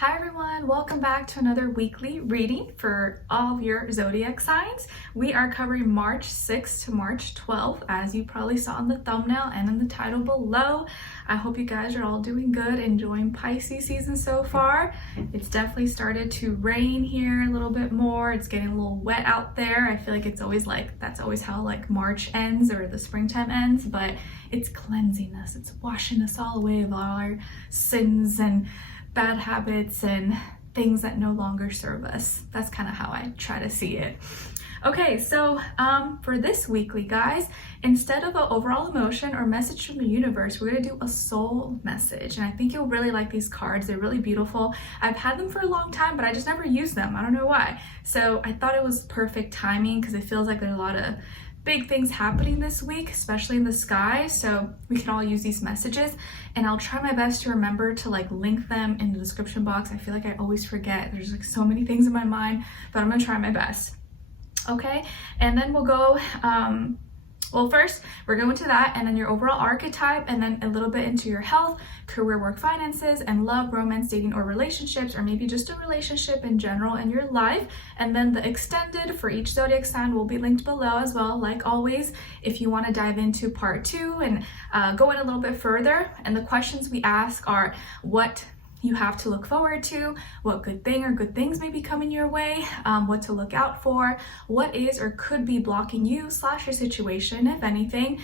Hi everyone, welcome back to another weekly reading for all of your zodiac signs. We are covering March 6th to March 12th, as you probably saw in the thumbnail and in the title below. I hope you guys are all doing good, enjoying Pisces season so far. It's definitely started to rain here a little bit more. It's getting a little wet out there. I feel like it's always that's always how like March ends or the springtime ends, but it's cleansing us. It's washing us all away of all our sins and bad habits and things that no longer serve us. That's kind of how I try to see it. Okay, so for this weekly, guys, instead of an overall emotion or message from the universe, we're going to do a soul message. And I think you'll really like these cards. They're really beautiful. I've had them for a long time, but I just never used them. I don't know why. So I thought it was perfect timing because it feels like there's a lot of big things happening this week, especially in the sky, so we can all use these messages, and I'll try my best to remember to like link them in the description box. I feel like I always forget. There's like so many things in my mind, but I'm gonna try my best. Okay, and then we'll go well, first we're going to that, and then your overall archetype, and then a little bit into your health, career, work, finances, and love, romance, dating, or relationships, or maybe just a relationship in general in your life. And then the extended for each zodiac sign will be linked below as well, like always, if you want to dive into part 2 and go in a little bit further. And the questions we ask are what you have to look forward to, what good thing or good things may be coming your way, what to look out for, what is or could be blocking you / your situation, if anything,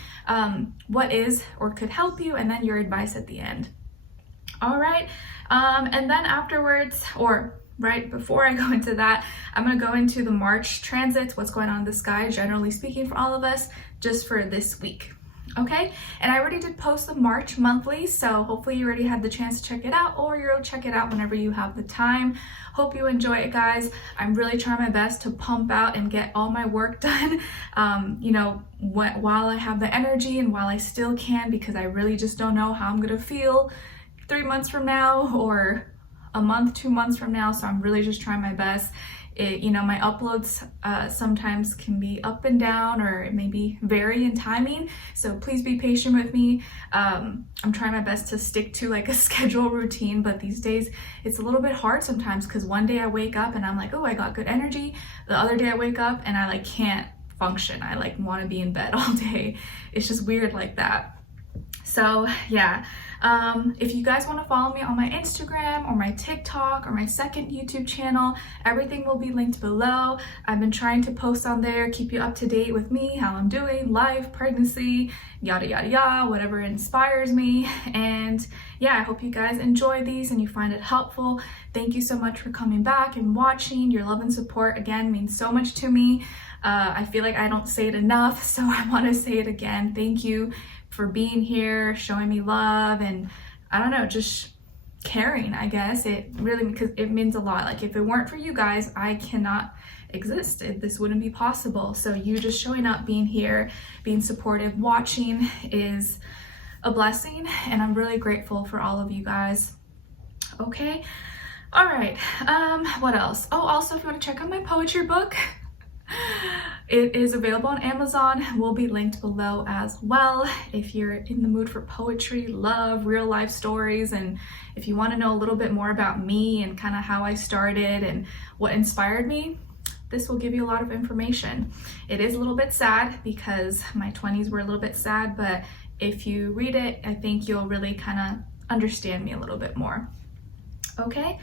what is or could help you, and then your advice at the end. All right, and then afterwards, or right before I go into that, I'm going to go into the March transits, what's going on in the sky, generally speaking, for all of us, just for this week. Okay, and I already did post the March monthly, so hopefully you already had the chance to check it out, or you'll check it out whenever you have the time. Hope you enjoy it, guys. I'm really trying my best to pump out and get all my work done, you know, while I have the energy and while I still can, because I really just don't know how I'm gonna feel 3 months from now or a month, 2 months from now, so I'm really just trying my best. You know, my uploads sometimes can be up and down, or maybe vary in timing, so please be patient with me. I'm trying my best to stick to like a schedule routine, but these days it's a little bit hard sometimes, because one day I wake up and I'm like, oh, I got good energy. The other day I wake up and I like can't function. I like want to be in bed all day. It's just weird like that. So yeah, if you guys want to follow me on my Instagram or my TikTok or my second YouTube channel, everything will be linked below. I've been trying to post on there, keep you up to date with me, how I'm doing, life, pregnancy, yada yada yada, whatever inspires me. And yeah, I hope you guys enjoy these and you find it helpful. Thank you so much for coming back and watching. Your love and support again means so much to me. I feel like I don't say it enough, so I want to say it again. Thank you for being here, showing me love, and I don't know, just caring, I guess. It really, because it means a lot. Like if it weren't for you guys, I cannot exist. This wouldn't be possible. So you just showing up, being here, being supportive, watching is a blessing, and I'm really grateful for all of you guys. Okay, all right, what else? Oh, also, if you want to check out my poetry book, it is available on Amazon, will be linked below as well. If you're in the mood for poetry, love, real life stories, and if you want to know a little bit more about me and kind of how I started and what inspired me, this will give you a lot of information. It is a little bit sad because my 20s were a little bit sad, but if you read it, I think you'll really kind of understand me a little bit more. Okay,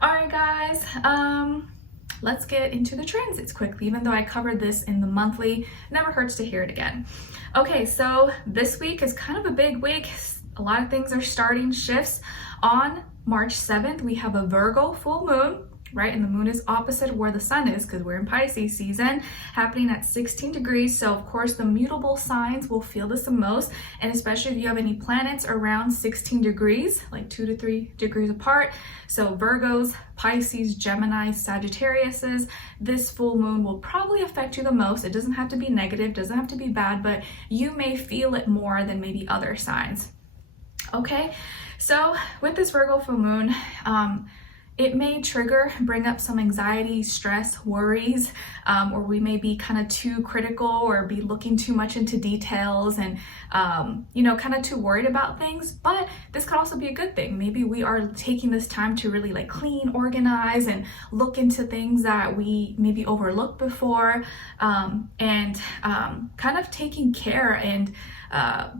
all right, guys. Let's get into the transits quickly, even though I covered this in the monthly. It never hurts to hear it again. Okay, so this week is kind of a big week. A lot of things are starting shifts. On March 7th, we have a Virgo full moon, right? And the moon is opposite where the sun is, because we're in Pisces season, happening at 16 degrees. So of course the mutable signs will feel this the most, and especially if you have any planets around 16 degrees, like 2 to 3 degrees apart. So Virgos, Pisces, Gemini, Sagittariuses, this full moon will probably affect you the most. It doesn't have to be negative, doesn't have to be bad, but you may feel it more than maybe other signs. Okay, so with this Virgo full moon, it may bring up some anxiety, stress, worries, or we may be kind of too critical or be looking too much into details and, you know, kind of too worried about things. But this could also be a good thing. Maybe we are taking this time to really like clean, organize, and look into things that we maybe overlooked before, and kind of taking care and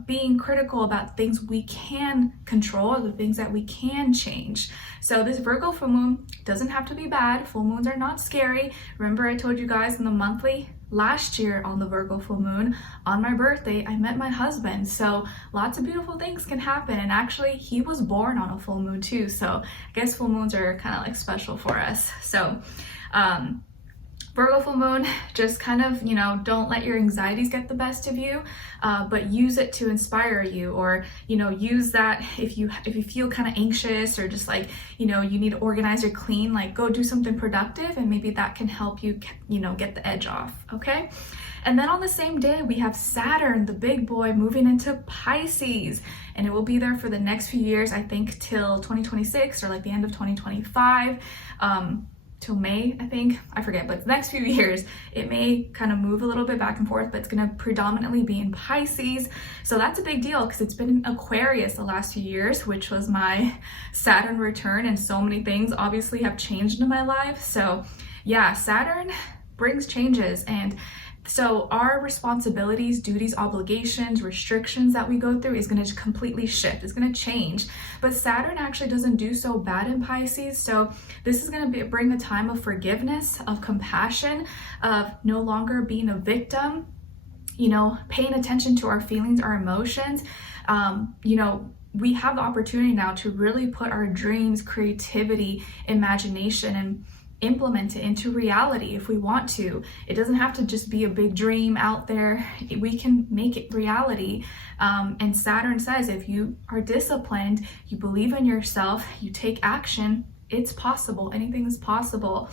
being critical about things we can control, or the things that we can change. So this Virgo full moon doesn't have to be bad. Full moons are not scary. Remember, I told you guys in the monthly last year on the Virgo full moon, on my birthday, I met my husband. So lots of beautiful things can happen. And actually, he was born on a full moon too. So I guess full moons are kind of like special for us. So Virgo full moon, just kind of, you know, don't let your anxieties get the best of you, but use it to inspire you, or, you know, use that if you feel kind of anxious or just like, you know, you need to organize or clean, like go do something productive, and maybe that can help you, you know, get the edge off, okay? And then on the same day, we have Saturn, the big boy, moving into Pisces, and it will be there for the next few years, I think till 2026 or like the end of 2025. Till May, I think, I forget, but the next few years it may kind of move a little bit back and forth, but it's going to predominantly be in Pisces. So that's a big deal because it's been in Aquarius the last few years, which was my Saturn return, and so many things obviously have changed in my life. So yeah, Saturn brings changes, and so our responsibilities, duties, obligations, restrictions that we go through is going to completely shift. It's going to change. But Saturn actually doesn't do so bad in Pisces. So this is going to bring a time of forgiveness, of compassion, of no longer being a victim, you know, paying attention to our feelings, our emotions. You know, we have the opportunity now to really put our dreams, creativity, imagination, and implement it into reality if we want to. It doesn't have to just be a big dream out there. We can make it reality. And Saturn says if you are disciplined, you believe in yourself, you take action, it's possible. Anything is possible.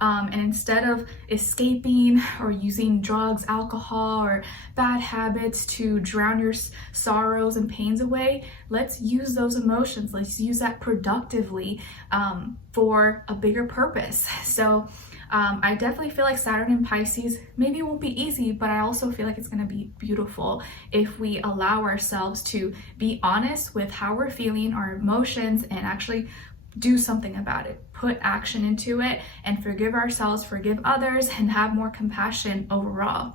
And instead of escaping or using drugs, alcohol, or bad habits to drown your sorrows and pains away, let's use those emotions. Let's use that productively for a bigger purpose. So I definitely feel like Saturn in Pisces maybe won't be easy, but I also feel like it's going to be beautiful if we allow ourselves to be honest with how we're feeling, our emotions, and actually do something about it, put action into it, and forgive ourselves, forgive others, and have more compassion overall.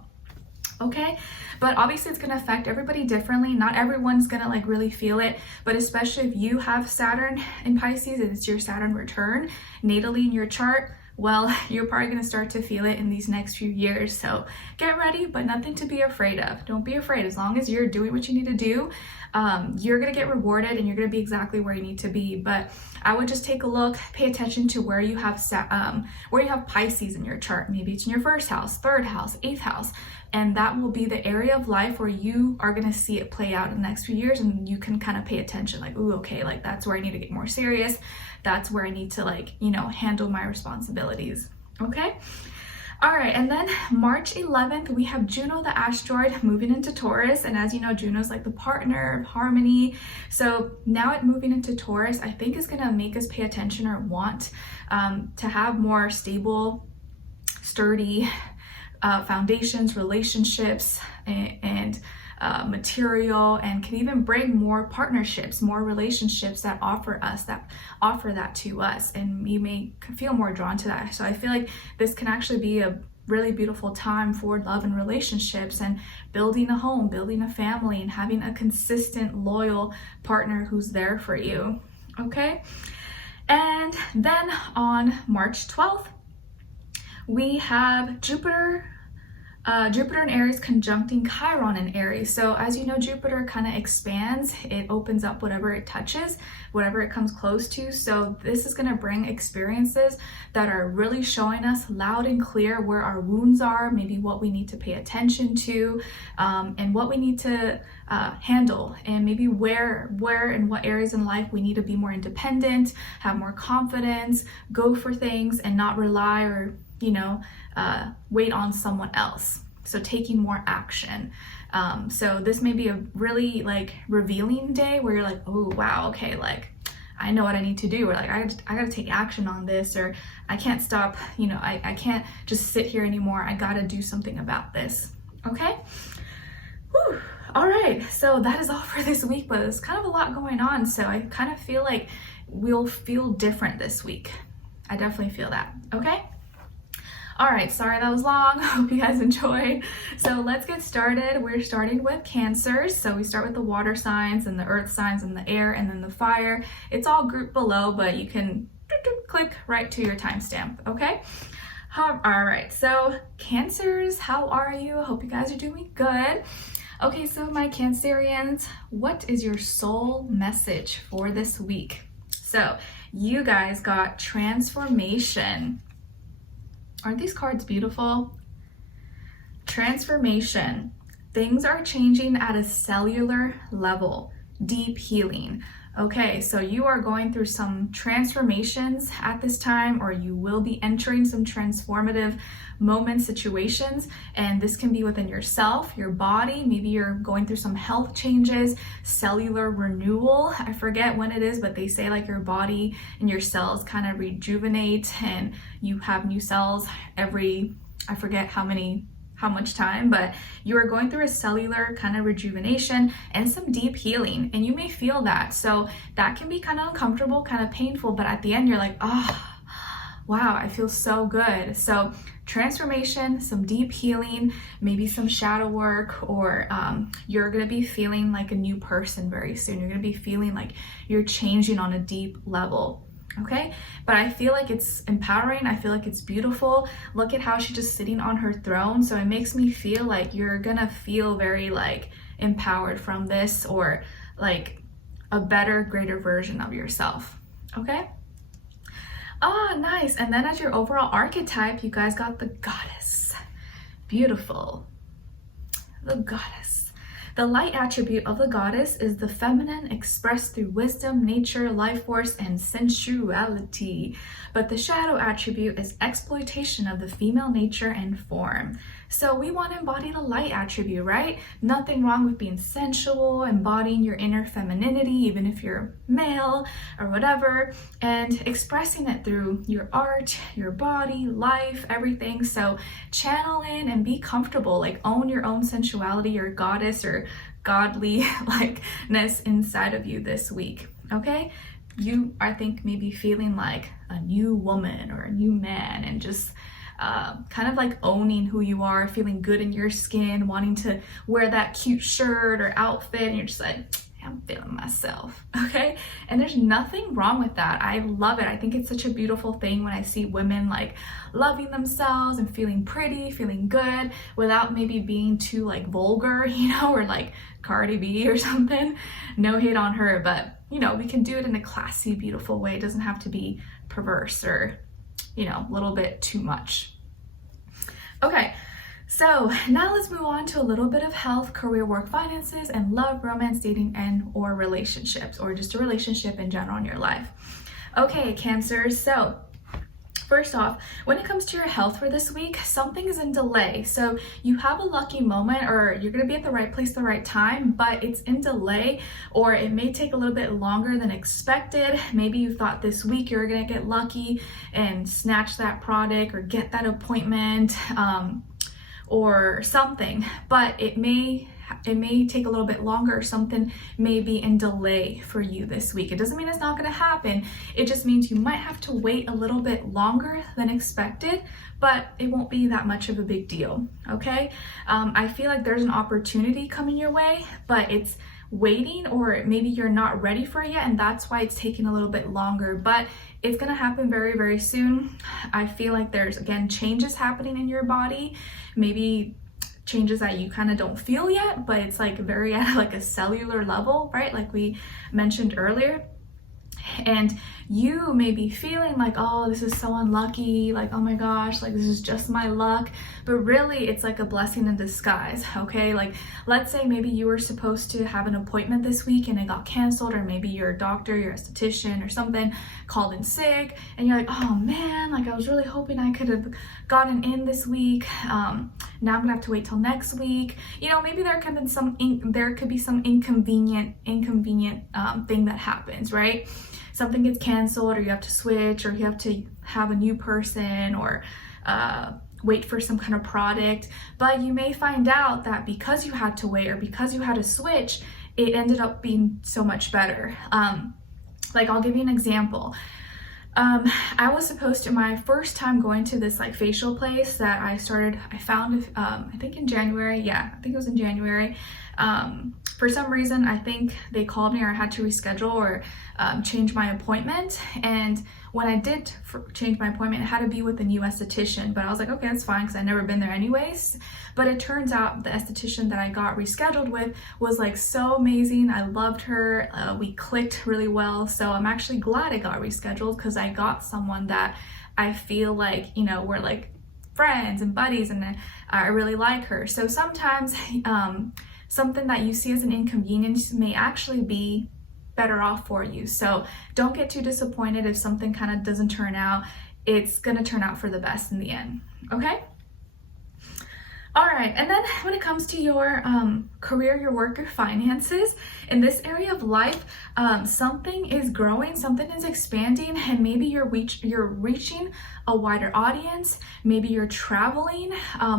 Okay, but obviously it's going to affect everybody differently. Not everyone's going to like really feel it, but especially if you have Saturn in Pisces and it's your Saturn return natally in your chart, well, you're probably going to start to feel it in these next few years. So get ready, but nothing to be afraid of. Don't be afraid. As long as you're doing what you need to do, you're going to get rewarded, and you're going to be exactly where you need to be. But I would just take a look, pay attention to where you have Pisces in your chart. Maybe it's in your first house, third house, eighth house. And that will be the area of life where you are going to see it play out in the next few years, and you can kind of pay attention, like, ooh, okay, like that's where I need to get more serious. That's where I need to, like, you know, handle my responsibilities. Okay. All right. And then March 11th, we have Juno, the asteroid, moving into Taurus. And as you know, Juno's like the partner of harmony. So now it moving into Taurus, I think is going to make us pay attention, or want to have more stable, sturdy foundations, relationships, and material, and can even bring more partnerships, more relationships that offer that to us, and you may feel more drawn to that. So I feel like this can actually be a really beautiful time for love and relationships, and building a home, building a family, and having a consistent, loyal partner who's there for you. Okay, and then on March 12th, we have Jupiter in Aries conjuncting Chiron in Aries. So as you know, Jupiter kind of expands. It opens up whatever it touches, whatever it comes close to. So this is going to bring experiences that are really showing us loud and clear where our wounds are, maybe what we need to pay attention to, and what we need to handle, and maybe where and what areas in life we need to be more independent, have more confidence, go for things, and not rely or wait on someone else. So taking more action. So this may be a really like revealing day where you're like, oh wow, okay, like I know what I need to do, or like I gotta take action on this, or I can't stop, you know, I can't just sit here anymore. I gotta do something about this. Okay. Whew. All right, so that is all for this week, but there's kind of a lot going on, so I kind of feel like we'll feel different this week. I definitely feel that. Okay. All right, sorry that was long. Hope you guys enjoyed. So let's get started. We're starting with Cancers. So we start with the water signs and the earth signs and the air and then the fire. It's all grouped below, but you can click right to your timestamp, okay? All right, so Cancers, how are you? Hope you guys are doing good. Okay, so my Cancerians, what is your soul message for this week? So you guys got transformation. Aren't these cards beautiful? Transformation. Things are changing at a cellular level. Deep healing. Okay, so you are going through some transformations at this time, or you will be entering some transformative moment situations, and this can be within yourself, your body. Maybe you're going through some health changes, cellular renewal. I forget when it is, but they say like your body and your cells kind of rejuvenate, and you have new cells every, I forget how much time, but you are going through a cellular kind of rejuvenation and some deep healing, and you may feel that. So that can be kind of uncomfortable, kind of painful, but at the end you're like, oh, wow, I feel so good. So transformation, some deep healing, maybe some shadow work, or you're gonna be feeling like a new person very soon. You're gonna be feeling like you're changing on a deep level. Okay, but I feel like it's empowering. I feel like it's beautiful. Look at how she's just sitting on her throne. So it makes me feel like you're gonna feel very like empowered from this, or like a better, greater version of yourself. Okay. Ah, nice. And then as your overall archetype, you guys got the goddess. Beautiful. The goddess. The light attribute of the goddess is the feminine expressed through wisdom, nature, life force, and sensuality. But the shadow attribute is exploitation of the female nature and form. So we want to embody the light attribute, right? Nothing wrong with being sensual, embodying your inner femininity, even if you're male or whatever, and expressing it through your art, your body, life, everything. So channel in and be comfortable, like own your own sensuality, your goddess or godly likeness inside of you this week, okay? You, I think, maybe feeling like a new woman or a new man, and just kind of like owning who you are, feeling good in your skin, wanting to wear that cute shirt or outfit, and you're just like, I'm feeling myself, okay? And there's nothing wrong with that. I love it. I think it's such a beautiful thing when I see women like loving themselves and feeling pretty, feeling good, without maybe being too like vulgar, you know, or like Cardi B or something. No hate on her, but you know, we can do it in a classy, beautiful way. It doesn't have to be perverse or, you know, a little bit too much. Okay, so now let's move on to a little bit of health, career, work, finances, and love, romance, dating, and or relationships, or just a relationship in general in your life. Okay, Cancer, so first off, when it comes to your health for this week, something is in delay. So you have a lucky moment, or you're going to be at the right place at the right time, but it's in delay, or it may take a little bit longer than expected. Maybe you thought this week you were going to get lucky and snatch that product or get that appointment or something, but it may take a little bit longer, or something may be in delay for you this week. It doesn't mean it's not going to happen. It just means you might have to wait a little bit longer than expected, but it won't be that much of a big deal, okay? I feel like there's an opportunity coming your way, but it's waiting, or maybe you're not ready for it yet, and that's why it's taking a little bit longer, but it's going to happen very, very soon. I feel like there's, again, changes happening in your body, maybe changes that you kind of don't feel yet, but it's like very at like a cellular level, right? Like we mentioned earlier. And you may be feeling like, oh, this is so unlucky, like, oh my gosh, like this is just my luck, but really it's like a blessing in disguise, okay? Like, let's say maybe you were supposed to have an appointment this week and it got canceled, or maybe your doctor, your esthetician or something called in sick, and you're like, oh man, like I was really hoping I could have gotten in this week. Now I'm gonna have to wait till next week. You know, maybe there could be some inconvenient thing that happens, right? something gets canceled, or you have to switch, or you have to have a new person, or wait for some kind of product. But you may find out that because you had to wait or because you had to switch, it ended up being so much better. Like, I'll give you an example. I was supposed to, my first time going to this like facial place that I found, I think in January. Yeah, I think it was in January. For some reason, I think they called me, or I had to reschedule or change my appointment. And when I did change my appointment, it had to be with a new esthetician. But I was like, okay, that's fine, because I'd never been there anyways. But it turns out the esthetician that I got rescheduled with was like so amazing. I loved her. We clicked really well. So I'm actually glad I got rescheduled, because I got someone that I feel like, you know, we're like friends and buddies, and I really like her. So sometimes something that you see as an inconvenience may actually be better off for you. So don't get too disappointed if something kind of doesn't turn out. It's gonna turn out for the best in the end, okay? All right, and then when it comes to your career, your work, your finances, in this area of life, something is growing, something is expanding, and maybe you're reaching a wider audience. Maybe you're traveling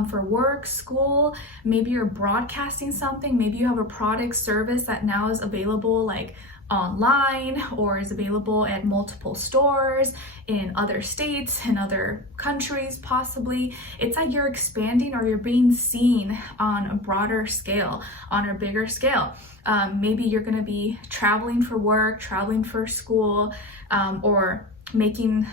for work, school, maybe you're broadcasting something, maybe you have a product, service that now is available like online, or is available at multiple stores in other states, in other countries possibly. It's like you're expanding, or you're being seen on a broader scale, on a bigger scale. Maybe you're going to be traveling for work, traveling for school, or making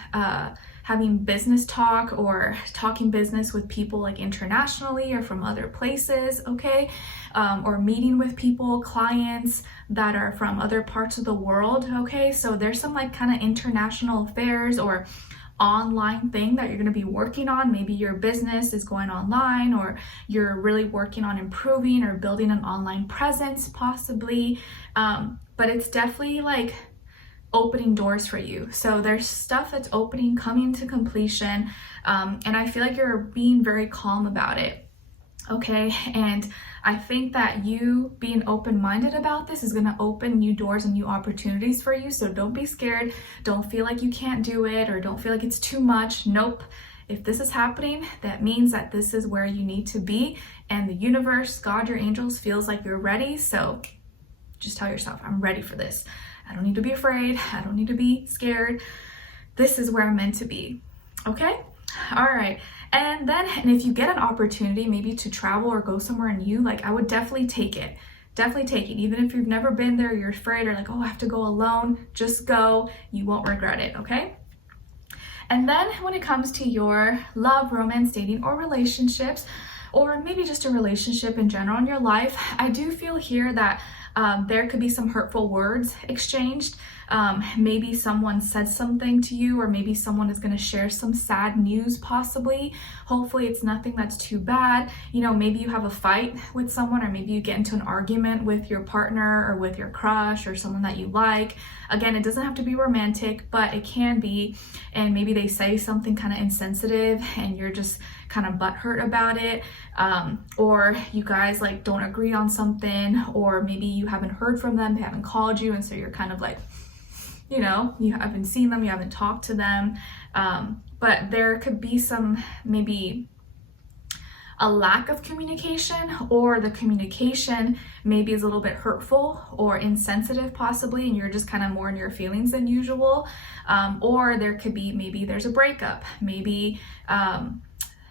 having business talk, or talking business with people like internationally or from other places, okay? Or meeting with people, clients that are from other parts of the world, okay? So there's some like kind of international affairs or online thing that you're going to be working on. Maybe your business is going online, or you're really working on improving or building an online presence possibly. But it's definitely like opening doors for you. So there's stuff that's opening, coming to completion, and I feel like you're being very calm about it, okay? And I think that you being open-minded about this is going to open new doors and new opportunities for you. So don't be scared. Don't feel like you can't do it, or don't feel like it's too much. Nope. If this is happening, that means that this is where you need to be, and the universe, God, your angels, feels like you're ready. So just tell yourself, I'm ready for this. I don't need to be afraid. I don't need to be scared. This is where I'm meant to be. Okay? All right. And if you get an opportunity maybe to travel or go somewhere new, like, I would definitely take it. Definitely take it. Even if you've never been there, you're afraid, or like, oh, I have to go alone, just go. You won't regret it, okay? And then when it comes to your love, romance, dating, or relationships, or maybe just a relationship in general in your life, I do feel here that there could be some hurtful words exchanged. Maybe someone said something to you, or maybe someone is going to share some sad news possibly. Hopefully it's nothing that's too bad. You know, maybe you have a fight with someone, or maybe you get into an argument with your partner, or with your crush, or someone that you like. Again, it doesn't have to be romantic, but it can be. And maybe they say something kind of insensitive, and you're just kind of butthurt about it, or you guys like don't agree on something, or maybe you haven't heard from them, they haven't called you, and so you're kind of like, you know, you haven't seen them, you haven't talked to them, but there could be some, maybe a lack of communication, or the communication maybe is a little bit hurtful or insensitive possibly, and you're just kind of more in your feelings than usual, or there could be, maybe there's a breakup, maybe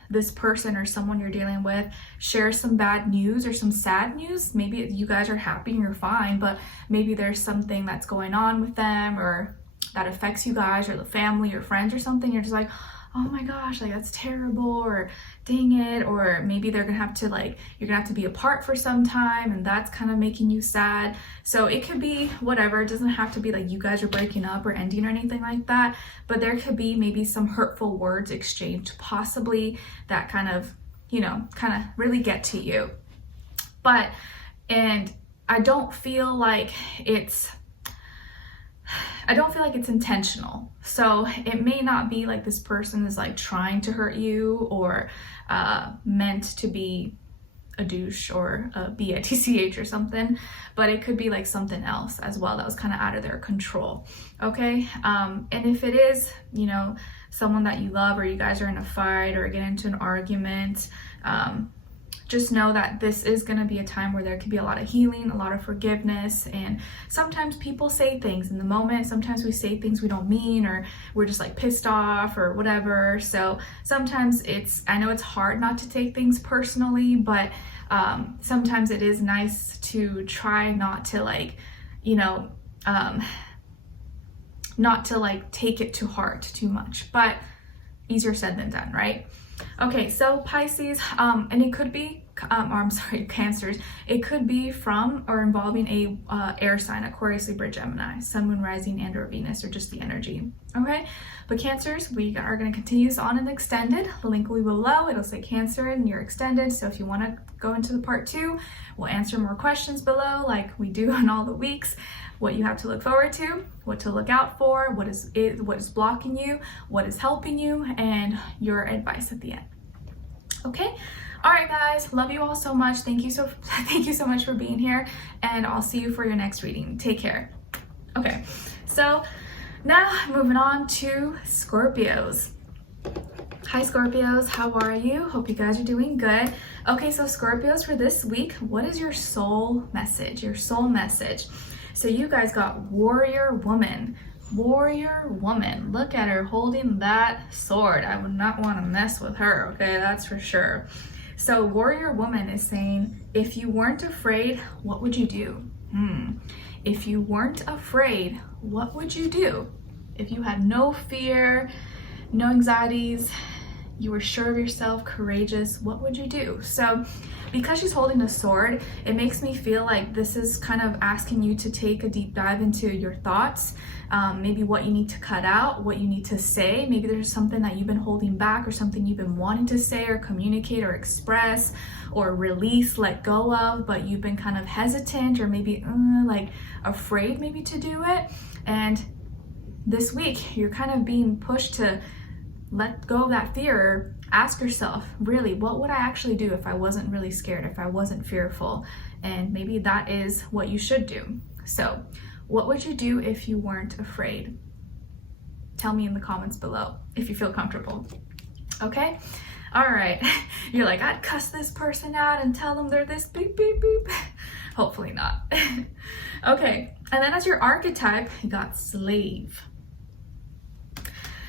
this person or someone you're dealing with shares some bad news or some sad news. Maybe you guys are happy and you're fine, but maybe there's something that's going on with them, or that affects you guys, or the family or friends or something. You're just like, oh my gosh, like that's terrible, or dang it, or maybe they're gonna have to like, you're gonna have to be apart for some time, and that's kind of making you sad. So it could be whatever. It doesn't have to be like you guys are breaking up or ending or anything like that, but there could be maybe some hurtful words exchanged possibly that kind of, you know, kind of really get to you. And I don't feel like it's intentional. So it may not be like this person is like trying to hurt you, or meant to be a douche or a bitch or something, but it could be like something else as well that was kind of out of their control. Okay, and if it is, you know, someone that you love, or you guys are in a fight or get into an argument, just know that this is going to be a time where there could be a lot of healing, a lot of forgiveness. And sometimes people say things in the moment. Sometimes we say things we don't mean, or we're just like pissed off or whatever. So sometimes I know it's hard not to take things personally, but sometimes it is nice to try not to like, you know, not to like take it to heart too much, but easier said than done, right? Okay, so Pisces, and it could be, Cancers, it could be from or involving a air sign, Aquarius, Libra, Gemini, Sun, Moon, Rising, and or Venus, or just the energy, okay? But Cancers, we are going to continue this on in the extended. The link will be below. It'll say Cancer and you're extended, so if you want to go into the part 2, we'll answer more questions below like we do in all the weeks. What you have to look forward to, what to look out for, what is blocking you, what is helping you, and your advice at the end. Okay, all right guys, love you all so much. Thank you so much for being here, and I'll see you for your next reading. Take care. Okay, so now moving on to Scorpios. Hi Scorpios, how are you? Hope you guys are doing good. Okay, so Scorpios, for this week, what is your soul message? Your soul message. So you guys got Warrior Woman. Warrior Woman. Look at her holding that sword. I would not want to mess with her, okay? That's for sure. So Warrior Woman is saying, if you weren't afraid, what would you do? If you weren't afraid, what would you do? If you had no fear, no anxieties, you were sure of yourself, courageous, what would you do? So because she's holding a sword, it makes me feel like this is kind of asking you to take a deep dive into your thoughts, maybe what you need to cut out, what you need to say. Maybe there's something that you've been holding back, or something you've been wanting to say or communicate or express or release, let go of, but you've been kind of hesitant or maybe like afraid maybe to do it. And this week you're kind of being pushed to let go of that fear. Ask yourself, really, what would I actually do if I wasn't really scared, if I wasn't fearful? And maybe that is what you should do. So what would you do if you weren't afraid? Tell me in the comments below if you feel comfortable. Okay, all right. You're like, I'd cuss this person out and tell them they're this beep beep beep. Hopefully not. Okay, and then as your archetype, you got Slave.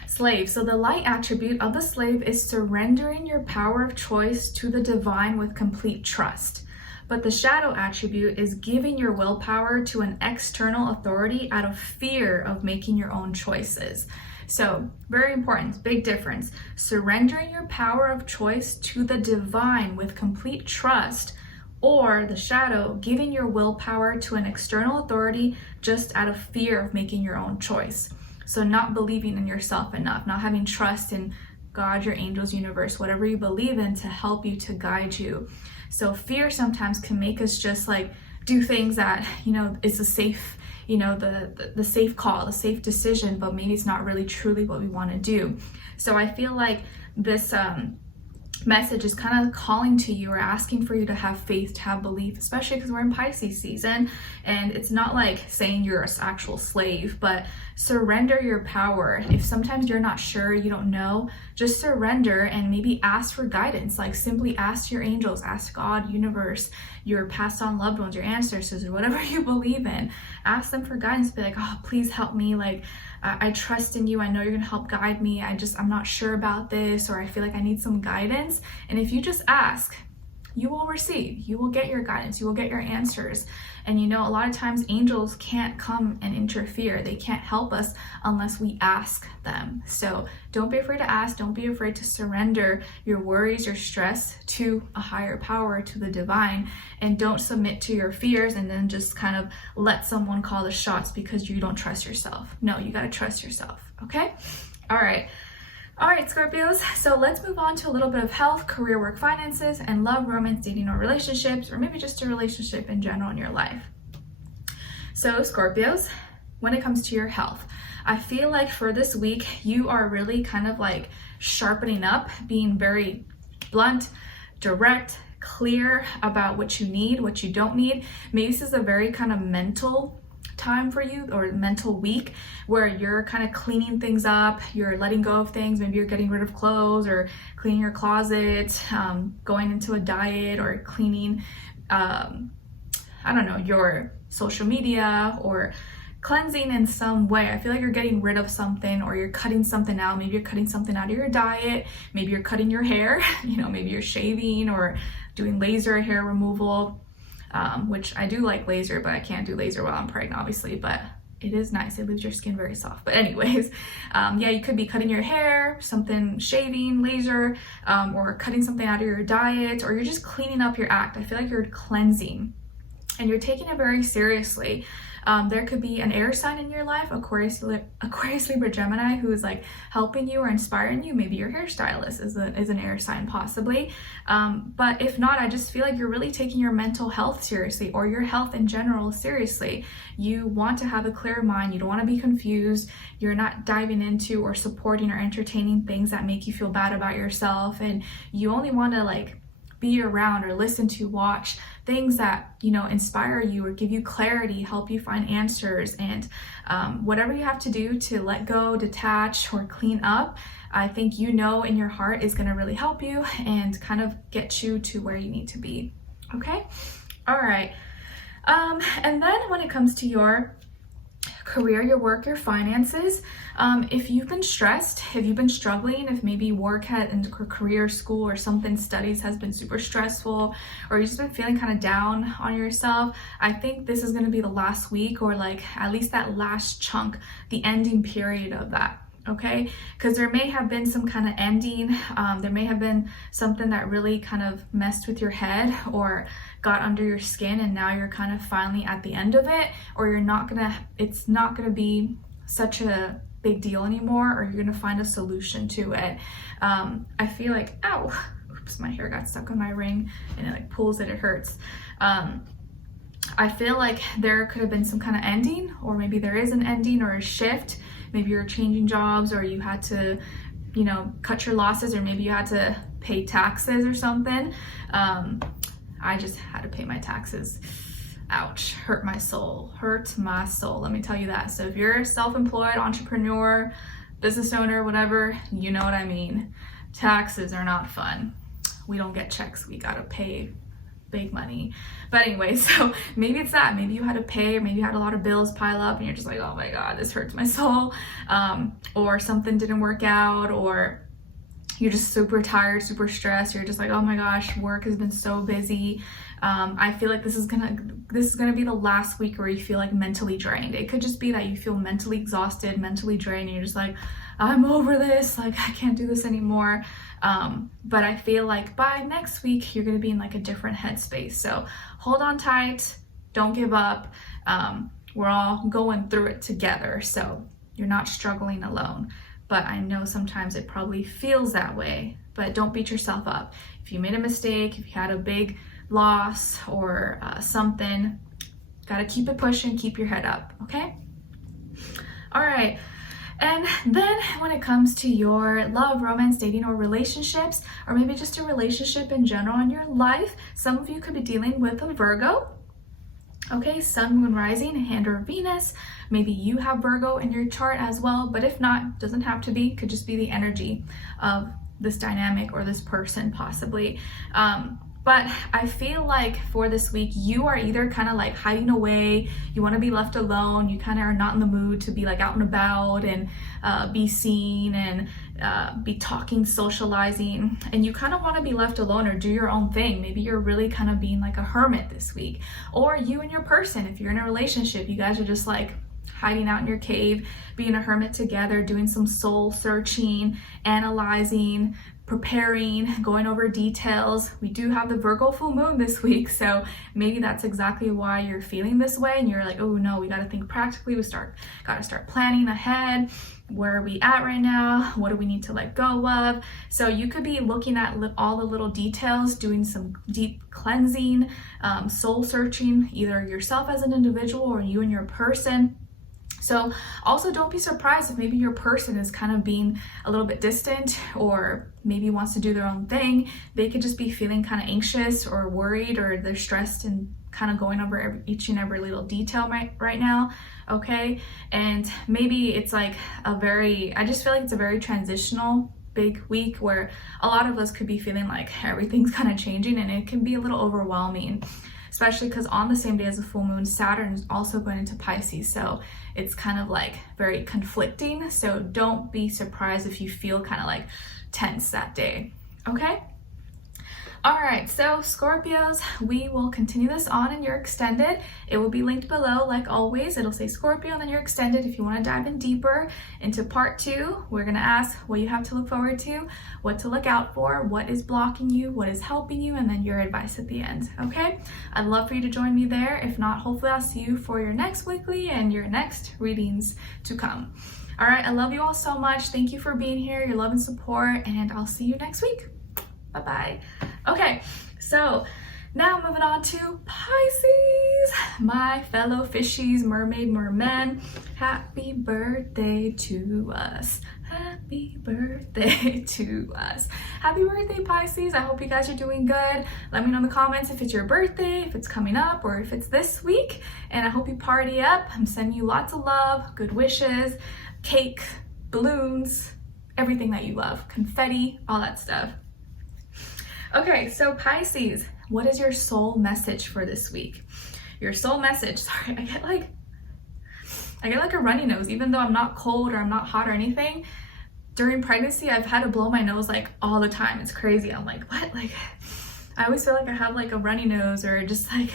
Slave. So the light attribute of the slave is surrendering your power of choice to the divine with complete trust. But the shadow attribute is giving your willpower to an external authority out of fear of making your own choices. So very important, big difference. Surrendering your power of choice to the divine with complete trust, or the shadow, giving your willpower to an external authority just out of fear of making your own choice. So not believing in yourself enough, not having trust in God, your angels, universe, whatever you believe in to help you, to guide you. So fear sometimes can make us just like do things that, you know, is a safe, you know, the safe call, the safe decision, but maybe it's not really truly what we want to do. So I feel like this message is kind of calling to you or asking for you to have faith, to have belief, especially because we're in Pisces season, and it's not like saying you're an actual slave, but surrender your power. If sometimes you're not sure, you don't know, just surrender and maybe ask for guidance. Like simply ask your angels, ask God, universe, your passed on loved ones, your ancestors, or whatever you believe in. Ask them for guidance. Be like, oh, please help me. Like, I trust in you. I know you're gonna help guide me. I'm not sure about this, or I feel like I need some guidance. And if you just ask, you will receive, you will get your guidance, you will get your answers. And you know, a lot of times angels can't come and interfere. They can't help us unless we ask them. So don't be afraid to ask. Don't be afraid to surrender your worries, your stress to a higher power, to the divine. And don't submit to your fears and then just kind of let someone call the shots because you don't trust yourself. No, you got to trust yourself. Okay? All right. All right, Scorpios, so let's move on to a little bit of health, career, work, finances, and love, romance, dating, or relationships, or maybe just a relationship in general in your life. So Scorpios, when it comes to your health, I feel like for this week, you are really kind of like sharpening up, being very blunt, direct, clear about what you need, what you don't need. Maybe this is a very kind of mental time for you, or mental week, where you're kind of cleaning things up, you're letting go of things. Maybe you're getting rid of clothes or cleaning your closet, going into a diet, or cleaning, I don't know, your social media, or cleansing in some way. I feel like you're getting rid of something, or you're cutting something out. Maybe you're cutting something out of your diet. Maybe you're cutting your hair, you know, maybe you're shaving or doing laser hair removal, which I do like laser, but I can't do laser while I'm pregnant, obviously, but it is nice. It leaves your skin very soft. But anyways, yeah, you could be cutting your hair, something, shaving, laser, or cutting something out of your diet, or you're just cleaning up your act. I feel like you're cleansing and you're taking it very seriously. There could be an air sign in your life, Aquarius, Libra, Gemini, who is like helping you or inspiring you. Maybe your hairstylist is an air sign, possibly. But if not, I just feel like you're really taking your mental health seriously, or your health in general seriously. You want to have a clear mind. You don't want to be confused. You're not diving into or supporting or entertaining things that make you feel bad about yourself. And you only want to like be around or listen to, watch things that, you know, inspire you or give you clarity, help you find answers, and whatever you have to do to let go, detach, or clean up, I think, you know, in your heart is going to really help you and kind of get you to where you need to be. Okay. All right. And then when it comes to your career, your work, your finances, if you've been stressed, if you've been struggling, if maybe work and career, school, or something, studies has been super stressful, or you've just been feeling kind of down on yourself, I think this is going to be the last week, or like at least that last chunk, the ending period of that. Okay, because there may have been some kind of ending, there may have been something that really kind of messed with your head or got under your skin, and now you're kind of finally at the end of it, or it's not gonna be such a big deal anymore, or you're gonna find a solution to it. I feel like, ow, oops, my hair got stuck on my ring and it like pulls it hurts. I feel like there could have been some kind of ending, or maybe there is an ending or a shift. Maybe you're changing jobs, or you had to, you know, cut your losses, or maybe you had to pay taxes or something. I just had to pay my taxes. Ouch, hurt my soul, let me tell you that. So if you're a self-employed entrepreneur, business owner, whatever, you know what I mean. Taxes are not fun. We don't get checks, we gotta pay big money. But anyway, so maybe it's that. Maybe you had to pay, or maybe you had a lot of bills pile up and you're just like, oh my God, this hurts my soul. Or something didn't work out, or you're just super tired, super stressed. You're just like, oh my gosh, work has been so busy. I feel like this is gonna be the last week where you feel like mentally drained. It could just be that you feel mentally exhausted, mentally drained, and you're just like, I'm over this, like I can't do this anymore. But I feel like by next week, you're gonna be in like a different headspace. So hold on tight, don't give up. We're all going through it together, so you're not struggling alone. But I know sometimes it probably feels that way, but don't beat yourself up. If you made a mistake, if you had a big loss or something, gotta keep it pushing, keep your head up, okay? All right. And then when it comes to your love, romance, dating, or relationships, or maybe just a relationship in general in your life, some of you could be dealing with a Virgo. Okay, Sun, Moon, Rising, and or Venus. Maybe you have Virgo in your chart as well, but if not, doesn't have to be, could just be the energy of this dynamic or this person possibly. But I feel like for this week, you are either kind of like hiding away, you want to be left alone, you kind of are not in the mood to be like out and about and be seen and be talking, socializing, and you kind of want to be left alone or do your own thing. Maybe you're really kind of being like a hermit this week. Or you and your person, if you're in a relationship, you guys are just like hiding out in your cave, being a hermit together, doing some soul searching, analyzing, preparing, going over details. We do have the Virgo full moon this week, so maybe that's exactly why you're feeling this way and you're like, oh no, we got to think practically. Got to start planning ahead. Where are we at right now? What do we need to let go of? So you could be looking at all the little details, doing some deep cleansing, soul searching, either yourself as an individual or you and your person. So also don't be surprised if maybe your person is kind of being a little bit distant, or maybe wants to do their own thing. They could just be feeling kind of anxious or worried, or they're stressed and kind of going over each and every little detail right now, okay? And maybe it's like I just feel like it's a very transitional big week where a lot of us could be feeling like everything's kind of changing, and it can be a little overwhelming, especially because on the same day as the full moon, Saturn is also going into Pisces, so it's kind of like very conflicting. So don't be surprised if you feel kind of like tense that day, okay? All right, so Scorpios, we will continue this on in your extended. It will be linked below like always. It'll say Scorpio and then your extended. If you want to dive in deeper into part 2, we're going to ask what you have to look forward to, what to look out for, what is blocking you, what is helping you, and then your advice at the end, okay? I'd love for you to join me there. If not, hopefully I'll see you for your next weekly and your next readings to come. All right, I love you all so much. Thank you for being here, your love and support, and I'll see you next week. Bye-bye. Okay, so now moving on to Pisces, my fellow fishies, mermaid, mermen. Happy birthday to us. Happy birthday to us. Happy birthday, Pisces. I hope you guys are doing good. Let me know in the comments if it's your birthday, if it's coming up, or if it's this week. And I hope you party up. I'm sending you lots of love, good wishes, cake, balloons, everything that you love, confetti, all that stuff. Okay, so Pisces, what is your soul message for this week? Your soul message, sorry, I get like a runny nose, even though I'm not cold or I'm not hot or anything. During pregnancy, I've had to blow my nose like all the time. It's crazy. I'm like, what? Like, I always feel like I have like a runny nose or just like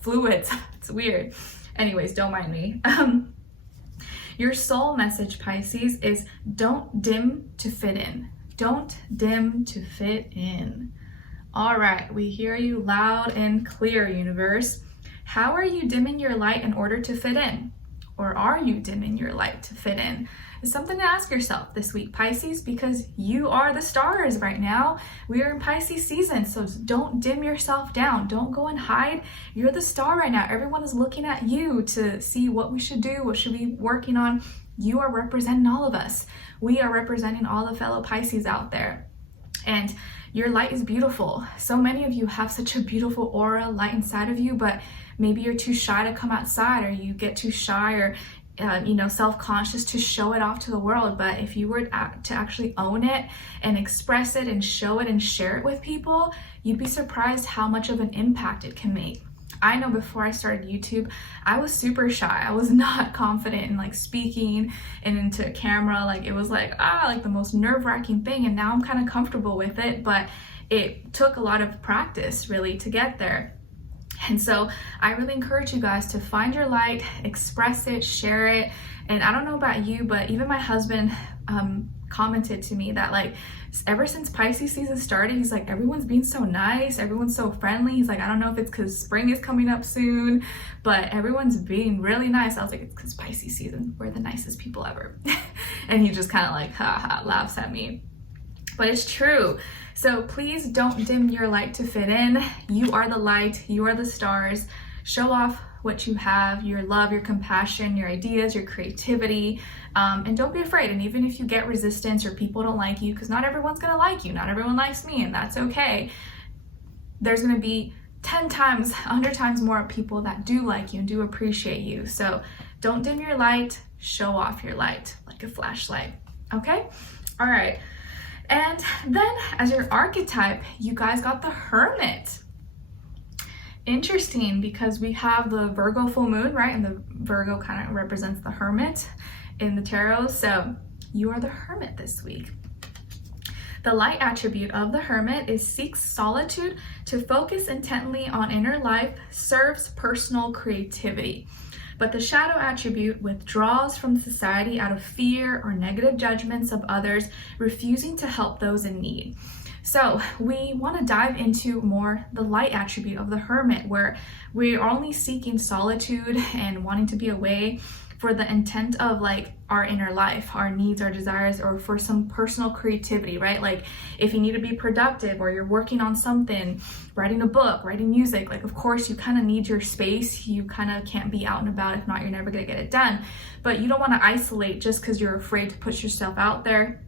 fluids. It's weird. Anyways, don't mind me. Your soul message, Pisces, is don't dim to fit in. Don't dim to fit in. All right, we hear you loud and clear, universe. How are you dimming your light in order to fit in? Or are you dimming your light to fit in? It's something to ask yourself this week, Pisces, because you are the stars right now. We are in Pisces season, so don't dim yourself down. Don't go and hide. You're the star right now. Everyone is looking at you to see what we should do, what should we be working on. You are representing all of us. We are representing all the fellow Pisces out there. And your light is beautiful. So many of you have such a beautiful aura, light inside of you, but maybe you're too shy to come outside, or you get too shy or self-conscious to show it off to the world. But if you were to actually own it and express it and show it and share it with people, you'd be surprised how much of an impact it can make. I know before I started YouTube, I was super shy. I was not confident in like speaking and into a camera. Like it was like the most nerve-wracking thing. And now I'm kind of comfortable with it, but it took a lot of practice really to get there. And so I really encourage you guys to find your light, express it, share it. And I don't know about you, but even my husband commented to me that like ever since Pisces season started, he's like, everyone's being so nice, everyone's so friendly. He's like, I don't know if it's because spring is coming up soon, but everyone's being really nice. I was like, it's because Pisces season, we're the nicest people ever. And he just kind of like laughs at me, but it's true. So please don't dim your light to fit in. You are the light, you are the stars. Show off what you have, your love, your compassion, your ideas, your creativity, and don't be afraid. And even if you get resistance or people don't like you, because not everyone's gonna like you, not everyone likes me, and that's okay. There's gonna be 10 times, 100 times more people that do like you and do appreciate you. So don't dim your light, show off your light like a flashlight, okay? All right, and then as your archetype, you guys got the Hermit. Interesting, because we have the Virgo full moon, right? And the Virgo kind of represents the Hermit in the tarot. So you are the Hermit this week. The light attribute of the Hermit is seeks solitude to focus intently on inner life, serves personal creativity. But the shadow attribute withdraws from society out of fear or negative judgments of others, refusing to help those in need. So we want to dive into more the light attribute of the Hermit, where we're only seeking solitude and wanting to be away for the intent of like our inner life, our needs, our desires, or for some personal creativity, right? Like if you need to be productive or you're working on something, writing a book, writing music, like of course you kind of need your space. You kind of can't be out and about. If not, you're never going to get it done. But you don't want to isolate just because you're afraid to put yourself out there,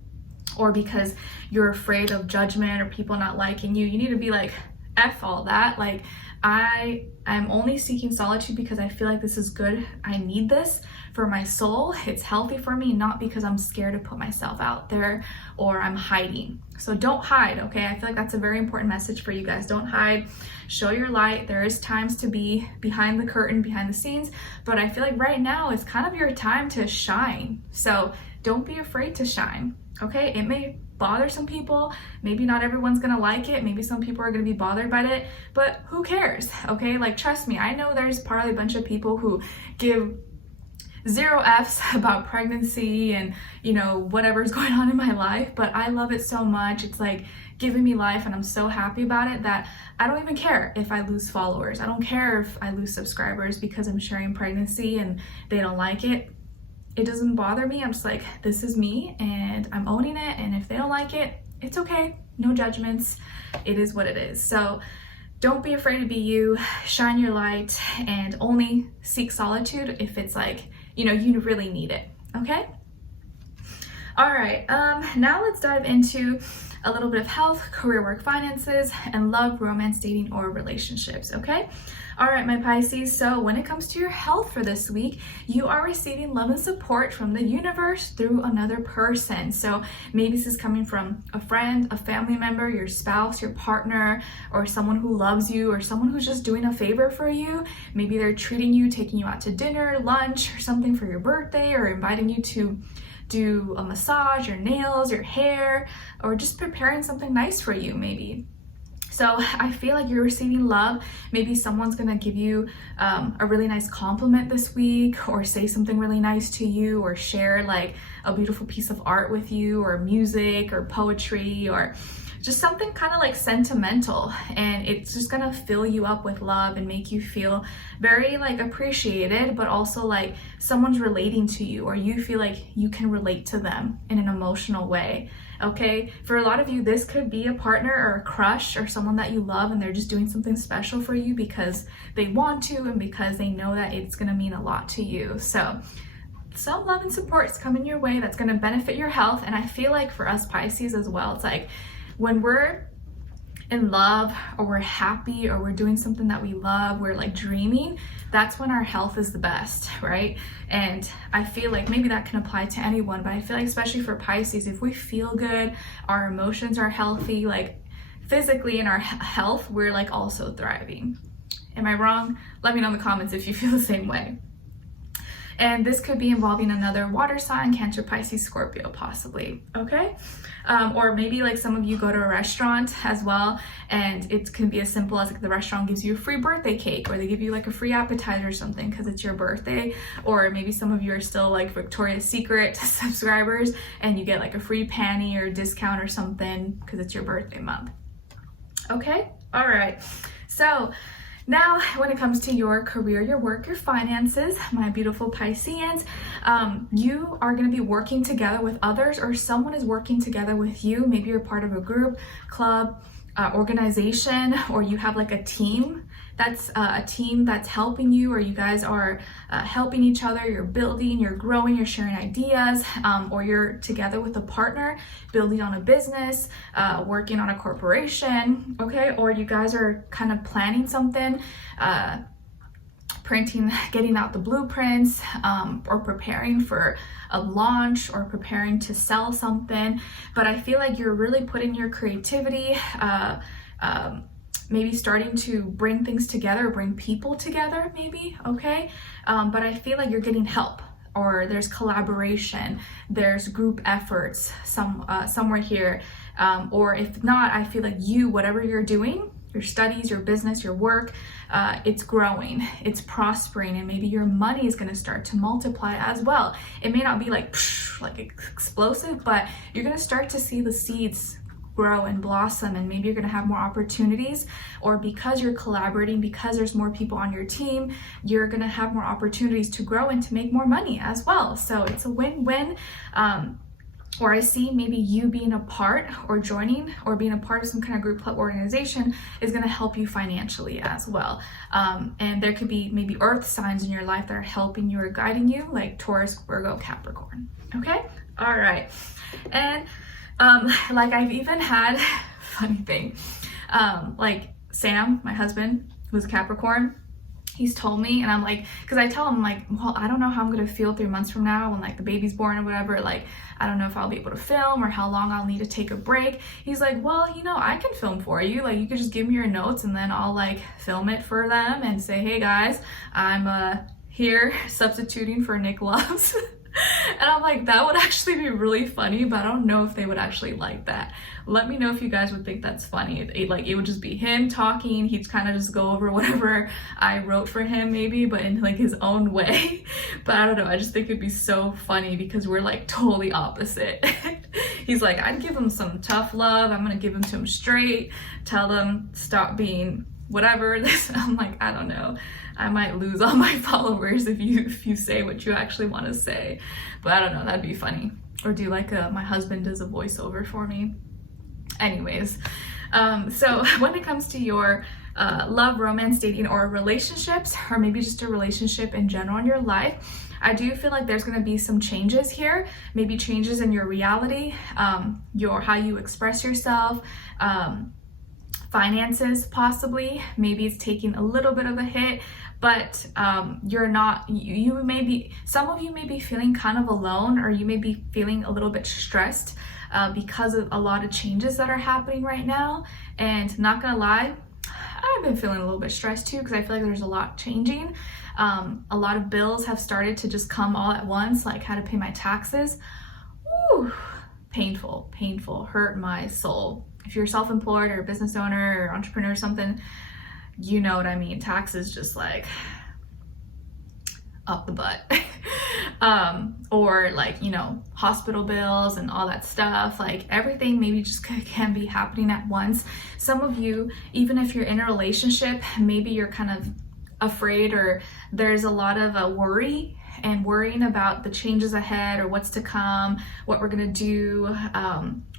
or because you're afraid of judgment or people not liking you. You need to be like, F all that. Like I'm only seeking solitude because I feel like this is good. I need this for my soul. It's healthy for me, not because I'm scared to put myself out there or I'm hiding. So don't hide, okay? I feel like that's a very important message for you guys. Don't hide. Show your light. There is times to be behind the curtain, behind the scenes, but I feel like right now is kind of your time to shine. So don't be afraid to shine, okay? It may bother some people. Maybe not everyone's gonna like it. Maybe some people are gonna be bothered by it, but who cares, okay? Like, trust me, I know there's probably a bunch of people who give 0 F's about pregnancy and, you know, whatever's going on in my life, but I love it so much. It's like giving me life, and I'm so happy about it that I don't even care if I lose followers. I don't care if I lose subscribers because I'm sharing pregnancy and they don't like it. It doesn't bother me. I'm just like, this is me and I'm owning it. And if they don't like it, it's okay. No judgments. It is what it is. So don't be afraid to be you, shine your light, and only seek solitude if it's like, you know, you really need it. Okay? All right. Now let's dive into a little bit of health, career, work, finances, and love, romance, dating, or relationships. Okay? All right, my Pisces. So when it comes to your health for this week, you are receiving love and support from the universe through another person. So maybe this is coming from a friend, a family member, your spouse, your partner, or someone who loves you, or someone who's just doing a favor for you. Maybe they're treating you, taking you out to dinner, lunch, or something for your birthday, or inviting you to do a massage, your nails, your hair, or just preparing something nice for you maybe. So I feel like you're receiving love. Maybe someone's gonna give you a really nice compliment this week, or say something really nice to you, or share like a beautiful piece of art with you, or music, or poetry, or just something kind of like sentimental, and it's just gonna fill you up with love and make you feel very like appreciated, but also like someone's relating to you, or you feel like you can relate to them in an emotional way. Okay, for a lot of you, this could be a partner or a crush or someone that you love, and they're just doing something special for you because they want to and because they know that it's gonna mean a lot to you. So some love and support is coming your way that's gonna benefit your health. And I feel like for us Pisces as well, it's like when we're in love, or we're happy, or we're doing something that we love, we're like dreaming, that's when our health is the best, right? And I feel like maybe that can apply to anyone, but I feel like especially for Pisces, if we feel good, our emotions are healthy, like physically in our health, we're like also thriving. Am I wrong? Let me know in the comments if you feel the same way. And this could be involving another water sign, Cancer, Pisces, Scorpio, possibly, okay? Or maybe like some of you go to a restaurant as well, and it can be as simple as like the restaurant gives you a free birthday cake, or they give you like a free appetizer or something because it's your birthday. Or maybe some of you are still like Victoria's Secret subscribers, and you get like a free panty or discount or something because it's your birthday month. Okay? All right. So now, when it comes to your career, your work, your finances, my beautiful Pisceans, you are going to be working together with others, or someone is working together with you. Maybe you're part of a group, club, organization, or you have like a team that's helping you, or you guys are helping each other. You're building, you're growing, you're sharing ideas, or you're together with a partner building on a business, working on a corporation, okay? Or you guys are kind of planning something, printing, getting out the blueprints, or preparing for a launch, or preparing to sell something. But I feel like you're really putting your creativity, maybe starting to bring things together, bring people together maybe, okay? But I feel like you're getting help, or there's collaboration, there's group efforts somewhere here. Or if not, I feel like whatever you're doing, your studies, your business, your work, it's growing, it's prospering, and maybe your money is gonna start to multiply as well. It may not be like explosive, but you're gonna start to see the seeds grow and blossom, and maybe you're going to have more opportunities, or because you're collaborating, because there's more people on your team, you're going to have more opportunities to grow and to make more money as well. So it's a win-win. Or I see maybe you being a part or joining or being a part of some kind of group club organization is going to help you financially as well. And there could be maybe earth signs in your life that are helping you or guiding you, like Taurus, Virgo, Capricorn. Okay? All right. And like I've even had, funny thing, like Sam, my husband, who's a Capricorn, he's told me, and I'm like, because I tell him, like, well, I don't know how I'm gonna feel 3 months from now when like the baby's born or whatever, like I don't know if I'll be able to film or how long I'll need to take a break. He's like, well, you know, I can film for you, like you could just give me your notes and then I'll like film it for them and say, hey guys, I'm here substituting for Nicloves. And I'm like, that would actually be really funny, but I don't know if they would actually like that. Let me know if you guys would think that's funny. It would just be him talking. He'd kind of just go over whatever I wrote for him maybe, but in like his own way. But I don't know, I just think it'd be so funny because we're like totally opposite. He's like, I'd give him some tough love. I'm gonna give him to him straight, tell them stop being whatever. I'm like, I don't know. I might lose all my followers if you say what you actually want to say. But I don't know, that'd be funny. Or do like my husband does a voiceover for me. Anyways, so when it comes to your love, romance, dating, or relationships, or maybe just a relationship in general in your life, I do feel like there's going to be some changes here, maybe changes in your reality, how you express yourself, finances possibly. Maybe it's taking a little bit of a hit, but you're not, you may be, some of you may be feeling kind of alone, or you may be feeling a little bit stressed because of a lot of changes that are happening right now. And not gonna lie, I've been feeling a little bit stressed too, because I feel like there's a lot changing. A lot of bills have started to just come all at once, like how to pay my taxes. Woo, painful, hurt my soul. If you're self-employed or a business owner or entrepreneur or something, you know what I mean. Taxes just like up the butt. Or like, you know, hospital bills and all that stuff, like everything maybe just can be happening at once. Some of you, even if you're in a relationship, maybe you're kind of afraid, or there's a lot of worry and worrying about the changes ahead or what's to come, what we're gonna do.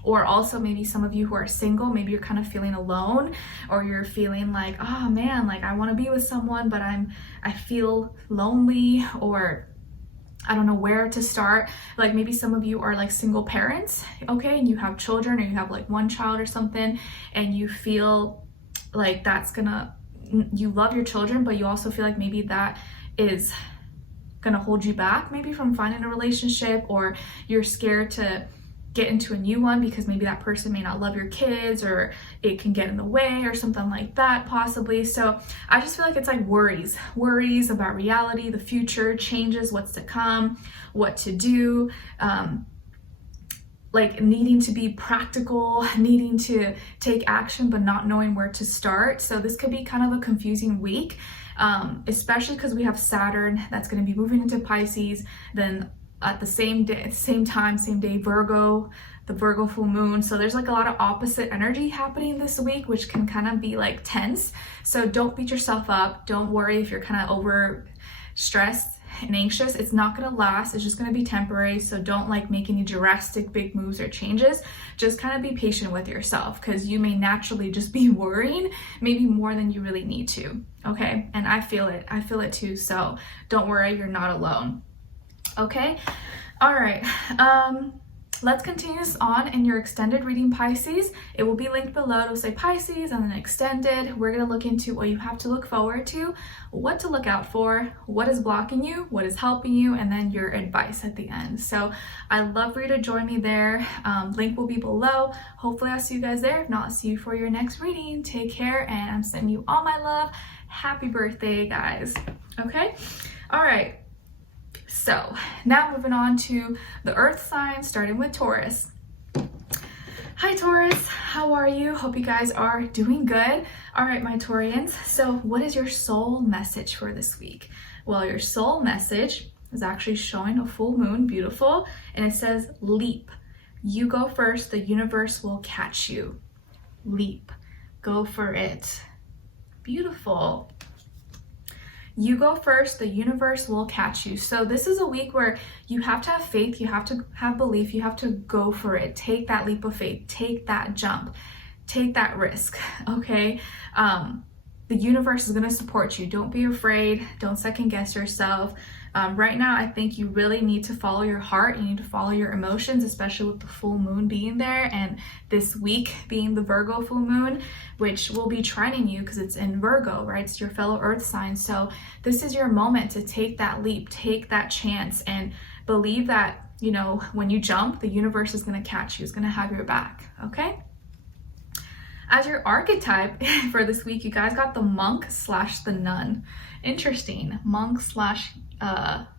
Or also maybe some of you who are single, maybe you're kind of feeling alone, or you're feeling like, oh man, like I want to be with someone, but I feel lonely, or I don't know where to start. Like maybe some of you are like single parents, okay, and you have children, or you have like one child or something, and you feel like you love your children, but you also feel like maybe that is gonna hold you back maybe from finding a relationship, or you're scared to get into a new one because maybe that person may not love your kids, or it can get in the way or something like that possibly. So I just feel like it's like worries about reality, the future, changes, what's to come, what to do, like needing to be practical, needing to take action, but not knowing where to start. So this could be kind of a confusing week, especially because we have Saturn that's going to be moving into Pisces, then at the same day, same day, Virgo, the Virgo full moon. So there's like a lot of opposite energy happening this week, which can kind of be like tense. So don't beat yourself up. Don't worry if you're kind of over stressed and anxious. It's not going to last. It's just going to be temporary. So don't like make any drastic big moves or changes. Just kind of be patient with yourself, because you may naturally just be worrying maybe more than you really need to. Okay. And I feel it too. So don't worry, you're not alone. Okay, all right, let's continue this on in your extended reading, Pisces. It will be linked below. It'll say Pisces and then extended. We're going to look into what you have to look forward to, what to look out for, what is blocking you, what is helping you, and then your advice at the end. So I'd love for you to join me there. Link will be below. Hopefully I'll see you guys there. If not, I'll see you for your next reading. Take care, and I'm sending you all my love. Happy birthday, guys. Okay, all right. So now moving on to the earth signs, starting with Taurus. Hi Taurus, how are you? Hope you guys are doing good. All right, my Taurians. So what is your soul message for this week? Well, your soul message is actually showing a full moon, beautiful. And it says leap, You go first, the universe will catch you. Leap. Go for it. Beautiful. You go first, the universe will catch you. So this is a week where you have to have faith, you have to have belief, you have to go for it. Take that leap of faith, take that jump, take that risk, okay? The universe is going to support you. Don't be afraid. Don't second guess yourself. Right now, I think you really need to follow your heart. You need to follow your emotions, especially with the full moon being there and this week being the Virgo full moon, which will be trining you because it's in Virgo, right? It's your fellow earth sign. So this is your moment to take that leap, take that chance, and believe that, you know, when you jump, the universe is going to catch you. It's going to have your back, okay? As your archetype for this week, you guys got the monk / the nun. Interesting, monk /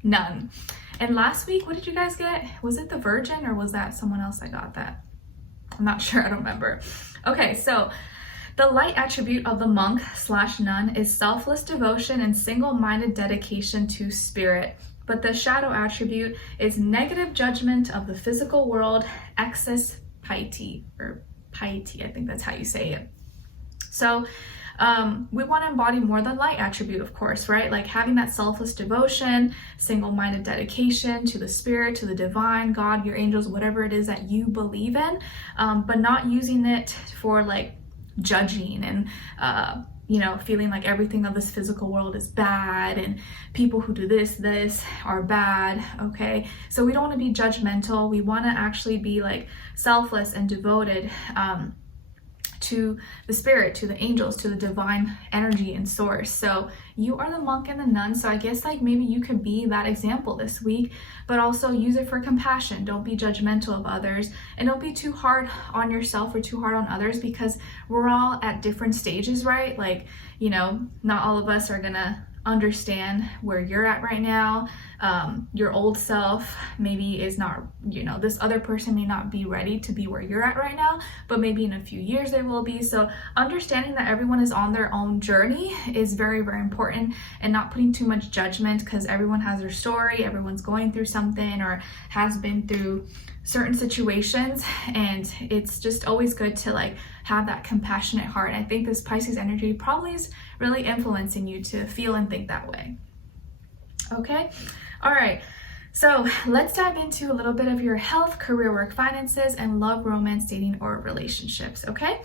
nun. And last week, what did you guys get? Was it the Virgin or was that someone else that got that? I'm not sure, I don't remember. Okay, so the light attribute of the monk / nun is selfless devotion and single-minded dedication to spirit. But the shadow attribute is negative judgment of the physical world, excess piety, or piety, I think that's how you say it. So we want to embody more the light attribute, of course, right? Like having that selfless devotion, single-minded dedication to the spirit, to the divine, God, your angels, whatever it is that you believe in, but not using it for like judging and you know, feeling like everything of this physical world is bad and people who do this are bad, okay? So we don't want to be judgmental. We want to actually be like selfless and devoted to the spirit, to the angels, to the divine energy and source. So you are the monk and the nun. So I guess like maybe you could be that example this week, but also use it for compassion. Don't be judgmental of others and don't be too hard on yourself or too hard on others, because we're all at different stages, right? Like, you know, not all of us are gonna understand where you're at right now. Your old self maybe is not, you know, this other person may not be ready to be where you're at right now, but maybe in a few years they will be. So understanding that everyone is on their own journey is very, very important, and not putting too much judgment, because everyone has their story, everyone's going through something or has been through certain situations, and it's just always good to like have that compassionate heart. And I think this Pisces energy probably is really influencing you to feel and think that way. Okay, all right, so let's dive into a little bit of your health, career, work, finances, and love, romance, dating, or relationships. Okay,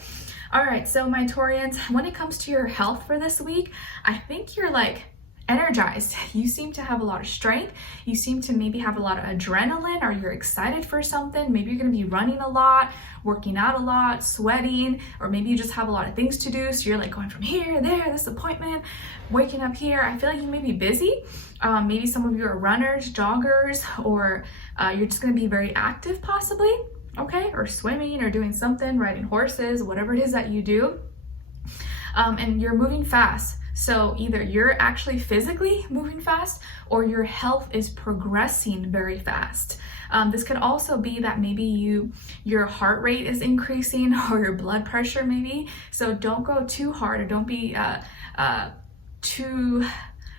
all right, so my Taurians, when it comes to your health for this week, I think you're like energized. You seem to have a lot of strength. You seem to maybe have a lot of adrenaline, or you're excited for something. Maybe you're going to be running a lot, working out a lot, sweating, or maybe you just have a lot of things to do. So you're like going from here, there, this appointment, waking up here. I feel like you may be busy. Maybe some of you are runners, joggers, or you're just going to be very active possibly, okay? Or swimming or doing something, riding horses, whatever it is that you do. And you're moving fast. So either you're actually physically moving fast or your health is progressing very fast. This could also be that maybe your heart rate is increasing or your blood pressure maybe. So don't go too hard, or don't be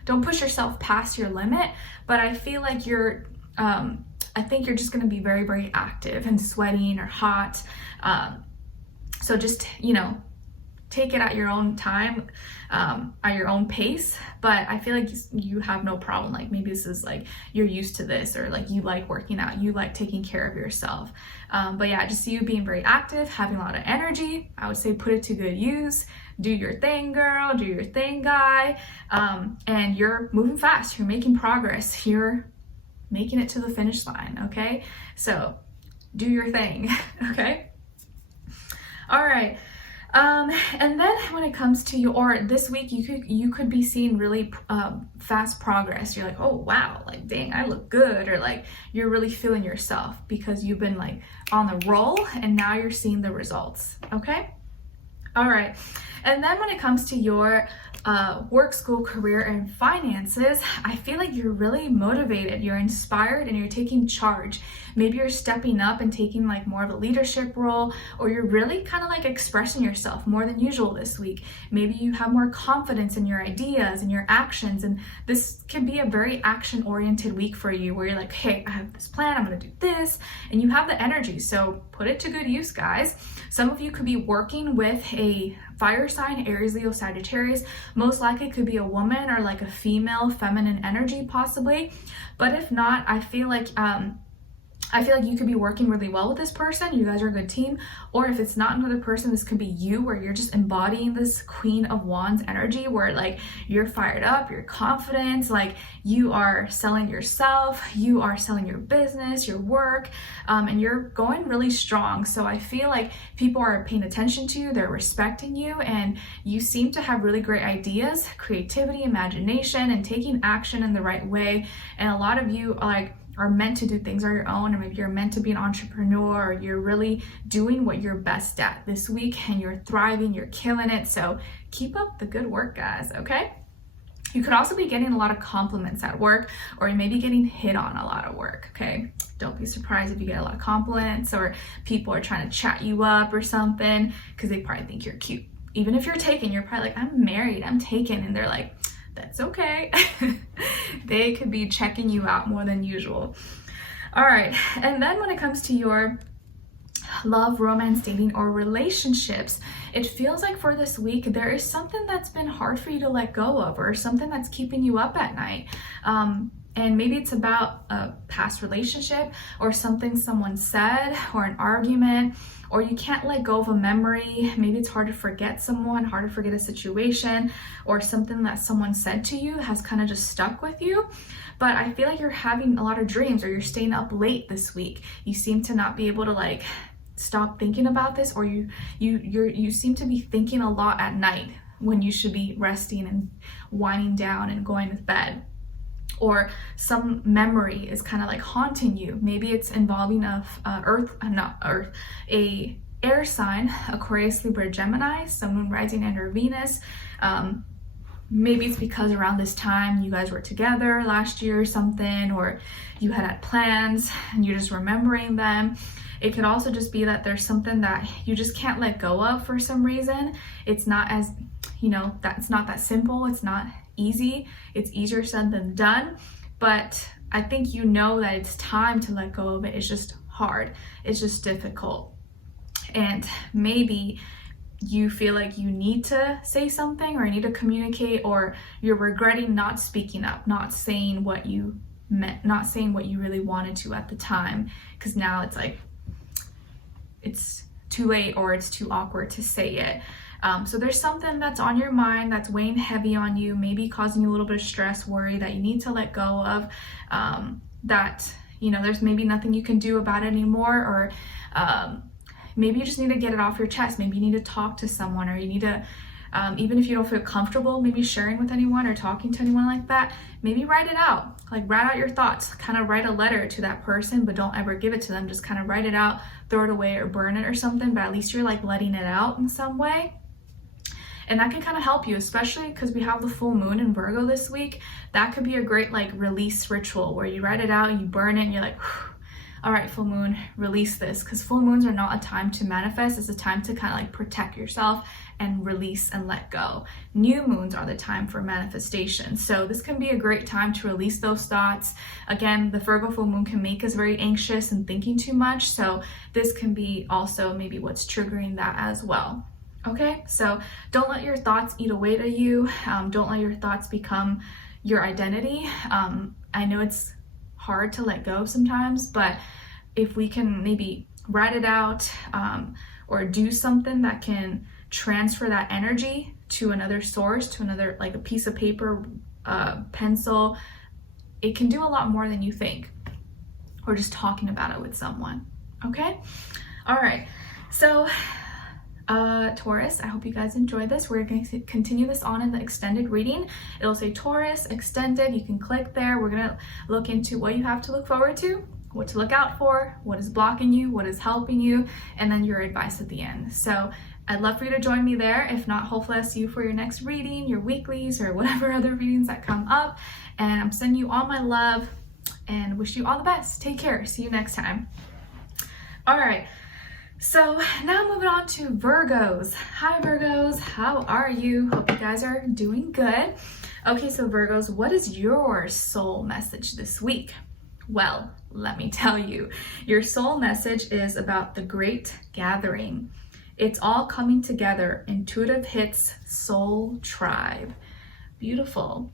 don't push yourself past your limit. But I feel like I think you're just going to be very, very active and sweating or hot. So just, you know, take it at your own time, at your own pace. But I feel like you have no problem. Like maybe this is like you're used to this, or like you like working out, you like taking care of yourself. But yeah, just see you being very active, having a lot of energy. I would say put it to good use. Do your thing, girl. Do your thing, guy. And you're moving fast. You're making progress. You're making it to the finish line. Okay, so do your thing. Okay. All right. And then when it comes to or this week, you could be seeing really fast progress. You're like, oh wow, like dang, I look good, or like you're really feeling yourself because you've been like on the roll and now you're seeing the results. Okay, All right. And then when it comes to your work, school, career, and finances, I feel like you're really motivated, you're inspired, and you're taking charge. Maybe you're stepping up and taking like more of a leadership role, or you're really kind of like expressing yourself more than usual this week. Maybe you have more confidence in your ideas and your actions, and this can be a very action-oriented week for you where you're like, hey, I have this plan, I'm gonna do this, and you have the energy, so put it to good use, guys. Some of you could be working with a fire sign, Aries, Leo, Sagittarius. Most likely it could be a woman or like a female, feminine energy possibly. But if not, I feel like you could be working really well with this person. You guys are a good team. Or if it's not another person, this could be you, where you're just embodying this Queen of Wands energy where like you're fired up, you're confident, like you are selling yourself, you are selling your business, your work, and you're going really strong. So I feel like people are paying attention to you, they're respecting you, and you seem to have really great ideas, creativity, imagination, and taking action in the right way. And a lot of you are meant to do things on your own, or maybe you're meant to be an entrepreneur, or you're really doing what you're best at this week and you're thriving, you're killing it. So keep up the good work, guys, okay? You could also be getting a lot of compliments at work, or you may be getting hit on a lot of work, okay? Don't be surprised if you get a lot of compliments or people are trying to chat you up or something because they probably think you're cute. Even if you're taken, you're probably like, I'm married, I'm taken, and they're like, that's okay. They could be checking you out more than usual. All right, and then when it comes to your love, romance, dating, or relationships, it feels like for this week there is something that's been hard for you to let go of, or something that's keeping you up at night. And maybe it's about a past relationship, or something someone said, or an argument, or you can't let go of a memory. Maybe it's hard to forget someone, hard to forget a situation, or something that someone said to you has kind of just stuck with you. But I feel like you're having a lot of dreams, or you're staying up late this week. You seem to not be able to like stop thinking about this, or you seem to be thinking a lot at night when you should be resting and winding down and going to bed. Or some memory is kind of like haunting you. Maybe it's involving a air sign, Aquarius, Libra, Gemini, Sun, Moon, Rising, and or Venus. Maybe it's because around this time you guys were together last year or something, or you had plans and you're just remembering them. It could also just be that there's something that you just can't let go of for some reason. It's not as, it's not that simple. It's not easy. It's easier said than done. But I think you know that it's time to let go of it. It's just hard. It's just difficult. And maybe you feel like you need to say something, or you need to communicate, or you're regretting not speaking up, not saying what you meant, not saying what you really wanted to at the time, because now it's like it's too late, or it's too awkward to say it. So there's something that's on your mind that's weighing heavy on you, maybe causing you a little bit of stress, worry that you need to let go of, that, there's maybe nothing you can do about it anymore, or maybe you just need to get it off your chest. Maybe you need to talk to someone, or you need to, even if you don't feel comfortable maybe sharing with anyone or talking to anyone like that, maybe write it out. Like write out your thoughts, kind of write a letter to that person, but don't ever give it to them. Just kind of write it out, throw it away or burn it or something, but at least you're like letting it out in some way. And that can kind of help you, especially because we have the full moon in Virgo this week. That could be a great like release ritual where you write it out and you burn it and you're like, all right, full moon, release this. Because full moons are not a time to manifest. It's a time to kind of like protect yourself and release and let go. New moons are the time for manifestation. So this can be a great time to release those thoughts. Again, the Virgo full moon can make us very anxious and thinking too much. So this can be also maybe what's triggering that as well. Okay, so don't let your thoughts eat away at you. Don't let your thoughts become your identity. I know it's hard to let go sometimes, but if we can maybe write it out, or do something that can transfer that energy to another source, to another, like a piece of paper, pencil, it can do a lot more than you think, or just talking about it with someone. Okay, all right, so Taurus, I hope you guys enjoyed this. We're going to continue this on in the extended reading. It'll say Taurus Extended. You can click there. We're going to look into what you have to look forward to what to look out for, what is blocking you, what is helping you, and then your advice at the end. So I'd love for you to join me there. If not, hopefully I'll see you for your next reading, your weeklies, or whatever other readings that come up. And I'm sending you all my love and wish you all the best. Take care. See you next time. All right. So now moving on to Virgos. Hi Virgos, how are you? Hope you guys are doing good. Okay, so Virgos, what is your soul message this week? Well, let me tell you, your soul message is about the great gathering. It's all coming together. Intuitive hits, soul tribe. Beautiful.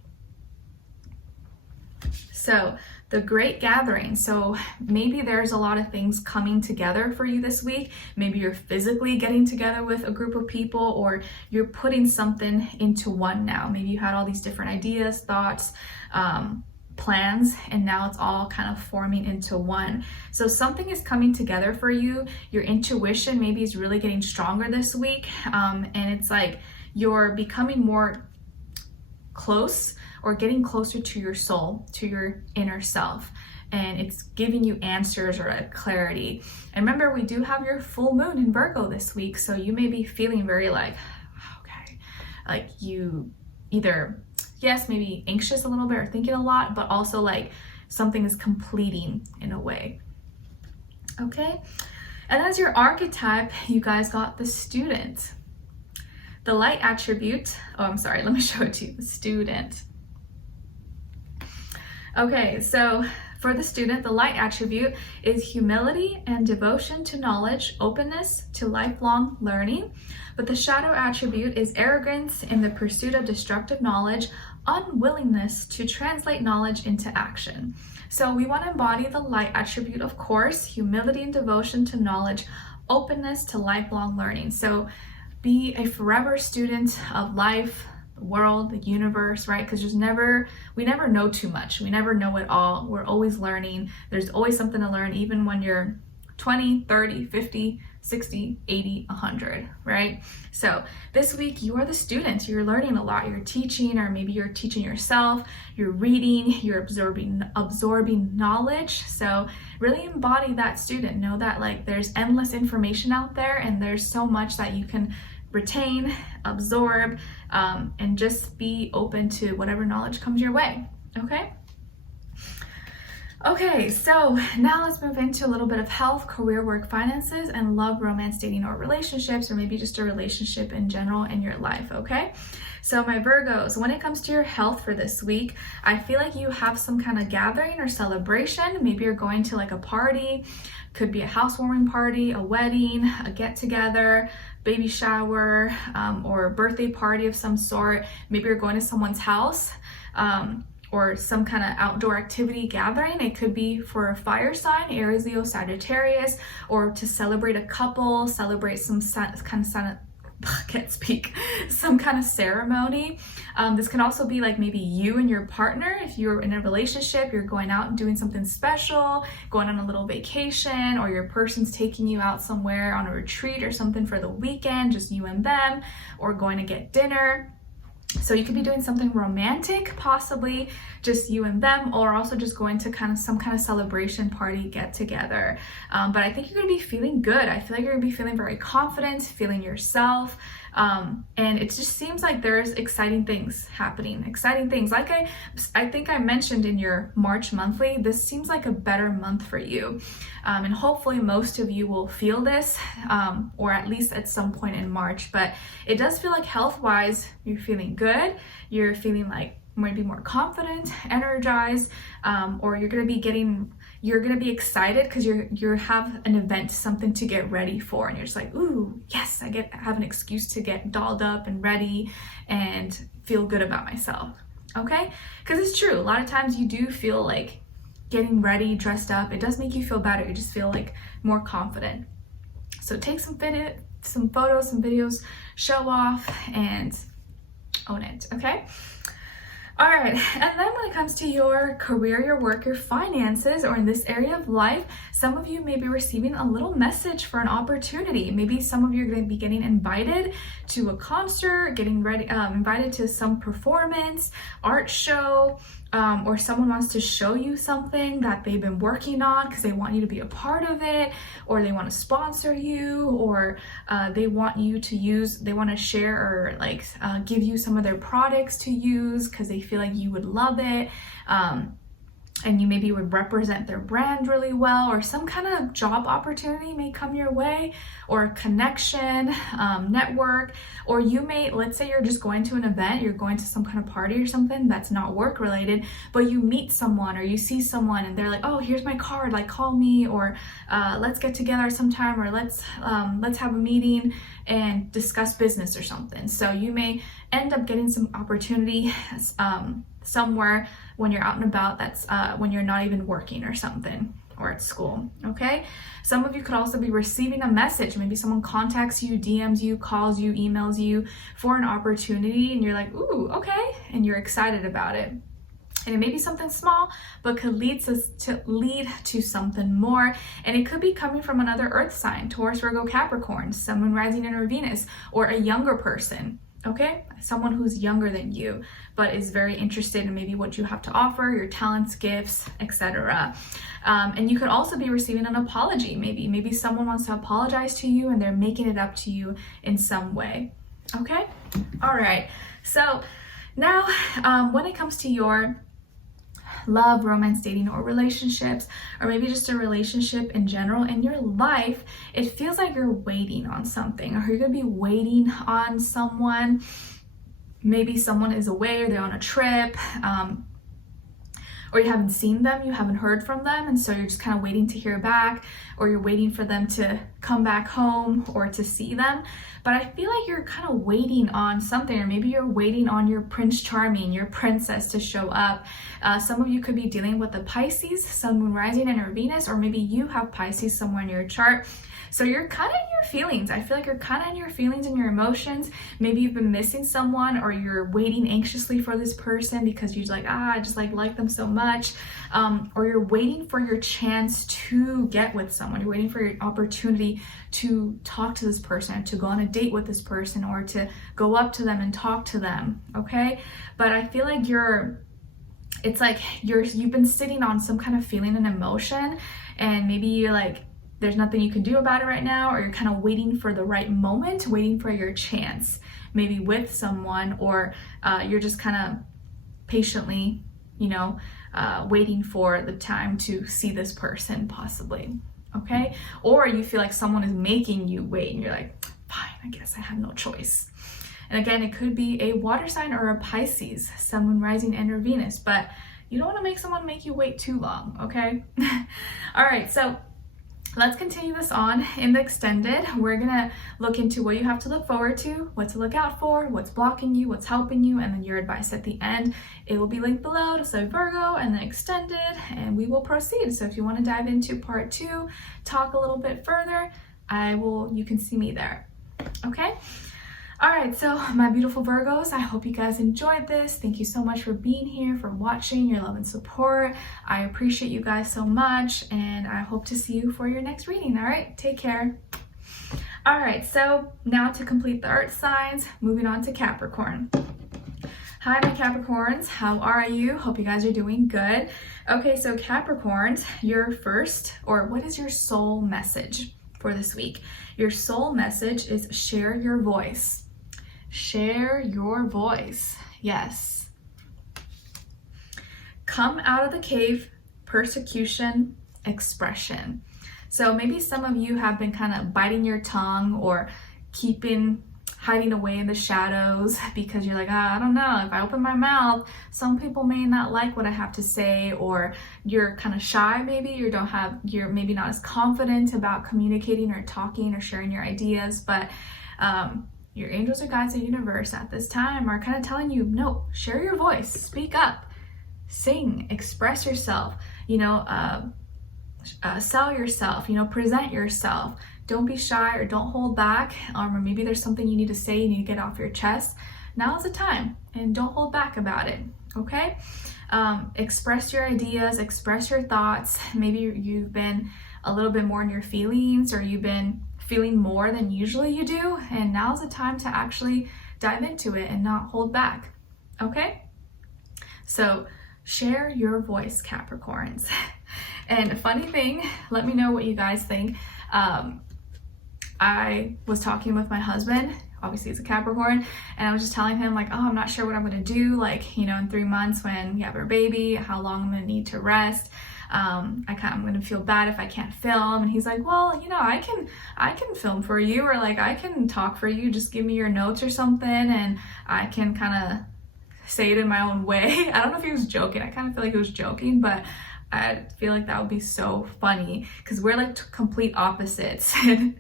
So the great gathering. So maybe there's a lot of things coming together for you this week. Maybe you're physically getting together with a group of people, or you're putting something into one now. Maybe you had all these different ideas, thoughts, plans, and now it's all kind of forming into one. So something is coming together for you. Your intuition maybe is really getting stronger this week. And it's like you're becoming more close, or getting closer to your soul, to your inner self, and it's giving you answers or a clarity. And remember, we do have your full moon in Virgo this week, so you may be feeling very like, okay, like you either, yes, maybe anxious a little bit or thinking a lot, but also like something is completing in a way. Okay, and as your archetype, you guys got the student. The light attribute, oh, I'm sorry, let me show it to you, the student. Okay, so for the student, the light attribute is humility and devotion to knowledge, openness to lifelong learning. But the shadow attribute is arrogance in the pursuit of destructive knowledge, unwillingness to translate knowledge into action. So we want to embody the light attribute, of course, humility and devotion to knowledge, openness to lifelong learning. So be a forever student of life, the world, the universe, right? Because we never know too much. We never know it all. We're always learning. There's always something to learn, even when you're 20, 30, 50, 60, 80, 100, right? So this week you are the student. You're learning a lot. You're teaching, or maybe you're teaching yourself. You're reading, you're absorbing knowledge. So really embody that student. Know that like there's endless information out there, and there's so much that you can retain, absorb, and just be open to whatever knowledge comes your way. Okay, so now let's move into a little bit of health, career, work, finances, and love, romance, dating, or relationships, or maybe just a relationship in general in your life. Okay, so my Virgos, when it comes to your health for this week, I feel like you have some kind of gathering or celebration. Maybe you're going to like a party, could be a housewarming party, a wedding, a get-together, baby shower, or a birthday party of some sort. Maybe you're going to someone's house, or some kind of outdoor activity gathering. It could be for a fire sign, Aries, Leo, Sagittarius, or to celebrate a couple, celebrate some kind of ceremony. This can also be like maybe you and your partner. If you're in a relationship, you're going out and doing something special, going on a little vacation, or your person's taking you out somewhere on a retreat or something for the weekend, just you and them, or going to get dinner. So you could be doing something romantic, possibly just you and them, or also just going to some kind of celebration party, get together. But I think you're going to be feeling good. I feel like you're going to be feeling very confident, feeling yourself. And it just seems like there's exciting things happening, exciting things. Like I think I mentioned in your March monthly, this seems like a better month for you. And hopefully most of you will feel this, or at least at some point in March. But it does feel like health-wise, you're feeling good. You're feeling like maybe more confident, energized, or you're going to be excited because you have an event, something to get ready for, and you're just like, ooh, yes, I have an excuse to get dolled up and ready and feel good about myself. Okay, because it's true, a lot of times you do feel like getting ready, dressed up, it does make you feel better. You just feel like more confident. So take some photos, some videos, show off, and own it. Okay. All right, and then when it comes to your career, your work, your finances, or in this area of life, some of you may be receiving a little message for an opportunity. Maybe some of you are going to be getting invited to a concert, getting ready, invited to some performance, art show, or someone wants to show you something that they've been working on because they want you to be a part of it, or they want to sponsor you, or they want you to use, they want to share or like give you some of their products to use because they feel like you would love it. And you maybe would represent their brand really well, or some kind of job opportunity may come your way, or connection, network, or you may, let's say you're just going to an event, you're going to some kind of party or something that's not work related, but you meet someone or you see someone and they're like, oh, here's my card, like call me, or let's get together sometime, or let's have a meeting and discuss business or something. So you may end up getting some opportunity somewhere when you're out and about, that's when you're not even working or something, or at school, okay? Some of you could also be receiving a message. Maybe someone contacts you, DMs you, calls you, emails you for an opportunity, and you're like, ooh, okay, and you're excited about it. And it may be something small, but could lead to something more. And it could be coming from another earth sign, Taurus, Virgo, Capricorn, someone rising in or Venus, or a younger person. Okay, someone who's younger than you, but is very interested in maybe what you have to offer, your talents, gifts, etc. And you could also be receiving an apology. Maybe someone wants to apologize to you and they're making it up to you in some way. Okay, all right. So now when it comes to your love, romance, dating, or relationships, or maybe just a relationship in general in your life, it feels like you're waiting on something, or you're gonna be waiting on someone. Maybe someone is away, or they're on a trip, or you haven't seen them, you haven't heard from them, and so you're just kind of waiting to hear back, or you're waiting for them to come back home or to see them. But I feel like you're kind of waiting on something, or maybe you're waiting on your Prince Charming, your princess to show up. Some of you could be dealing with the Pisces, Sun, Moon, Rising, and or Venus, or maybe you have Pisces somewhere in your chart. So you're kind of in your feelings. I feel like you're kind of in your feelings and your emotions. Maybe you've been missing someone, or you're waiting anxiously for this person because you're like, I just like them so much. Or you're waiting for your chance to get with someone. You're waiting for your opportunity to talk to this person, to go on a date with this person, or to go up to them and talk to them, okay? But I feel like you've been sitting on some kind of feeling and emotion, and maybe you're like, there's nothing you can do about it right now, or you're kind of waiting for the right moment, waiting for your chance, maybe with someone, or you're just kind of patiently, waiting for the time to see this person possibly, okay? Or you feel like someone is making you wait, and you're like, fine, I guess I have no choice. And again, it could be a water sign or a Pisces, Sun, Moon, Rising, and or Venus, but you don't want to make someone make you wait too long, okay? All right, so let's continue this on in the extended. We're gonna look into what you have to look forward to, what to look out for, what's blocking you, what's helping you, and then your advice at the end. It will be linked below to say Virgo and then extended, and we will proceed. So if you want to dive into part 2, talk a little bit further, you can see me there. Okay? All right, so my beautiful Virgos, I hope you guys enjoyed this. Thank you so much for being here, for watching, your love and support. I appreciate you guys so much, and I hope to see you for your next reading. All right, take care. All right, so now to complete the earth signs, moving on to Capricorn. Hi, my Capricorns, how are you? Hope you guys are doing good. Okay, so Capricorns, your first, or what is your soul message for this week? Your soul message is share your voice. Share your voice. Yes. Come out of the cave, persecution, expression. So maybe some of you have been kind of biting your tongue or hiding away in the shadows because you're like, I don't know, if I open my mouth, some people may not like what I have to say, or you're kind of shy maybe, you're maybe not as confident about communicating or talking or sharing your ideas, but your angels or guides, the universe at this time are kind of telling you, no, share your voice, speak up, sing, express yourself, sell yourself, present yourself. Don't be shy, or don't hold back, or maybe there's something you need to say, you need to get off your chest. Now is the time, and don't hold back about it, okay? Express your ideas, express your thoughts. Maybe you've been a little bit more in your feelings, or you've been feeling more than usually you do, and now's the time to actually dive into it and not hold back, okay? So share your voice, Capricorns. And funny thing, let me know what you guys think. I was talking with my husband, obviously he's a Capricorn, and I was just telling him like, oh, I'm not sure what I'm gonna do, like, you know, in 3 months when we have our baby, how long I'm gonna need to rest. I'm gonna feel bad if I can't film. And he's like, well, you know, I can film for you, or like I can talk for you, just give me your notes or something and I can kind of say it in my own way. I don't know if he was joking. I kind of feel like he was joking, but I feel like that would be so funny because we're like complete opposites. And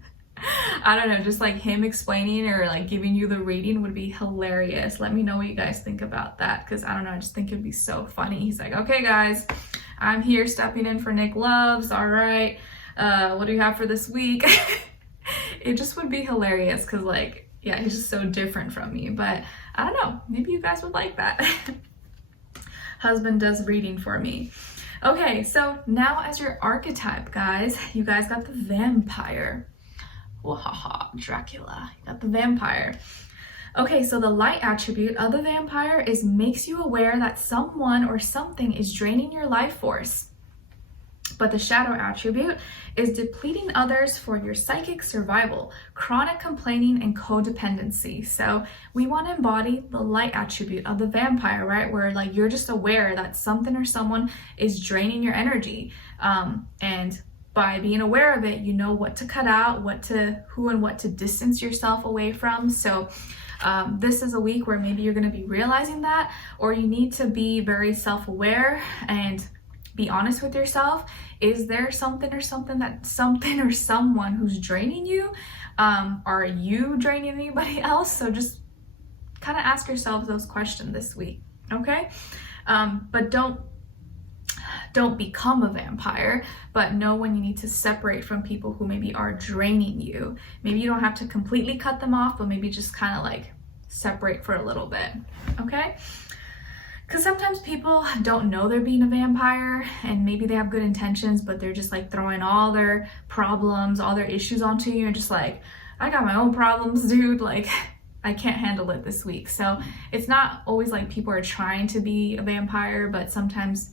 I don't know, just like him explaining or like giving you the reading would be hilarious. Let me know what you guys think about that, because I don't know, I just think it'd be so funny. He's like, okay guys, I'm here stepping in for Nicloves. All right, what do you have for this week? It just would be hilarious because like, yeah, he's just so different from me. But I don't know, maybe you guys would like that. Husband does reading for me. Okay, so now as your archetype, guys, you guys got the vampire. Wahaha, Dracula, you got the vampire. Okay, so the light attribute of the vampire is makes you aware that someone or something is draining your life force. But the shadow attribute is depleting others for your psychic survival, chronic complaining, and codependency. So we want to embody the light attribute of the vampire, right? Where like you're just aware that something or someone is draining your energy. And by being aware of it, you know what to cut out, who and what to distance yourself away from. So this is a week where maybe you're going to be realizing that, or you need to be very self-aware and be honest with yourself. Is there something or someone who's draining you? Are you draining anybody else? So just kind of ask yourselves those questions this week, okay? But don't become a vampire, but know when you need to separate from people who maybe are draining you. Maybe you don't have to completely cut them off, but maybe just kind of like separate for a little bit, okay? Because sometimes people don't know they're being a vampire, and maybe they have good intentions, but they're just like throwing all their problems, all their issues onto you, and just like, I got my own problems, dude, like I can't handle it this week. So it's not always like people are trying to be a vampire, but sometimes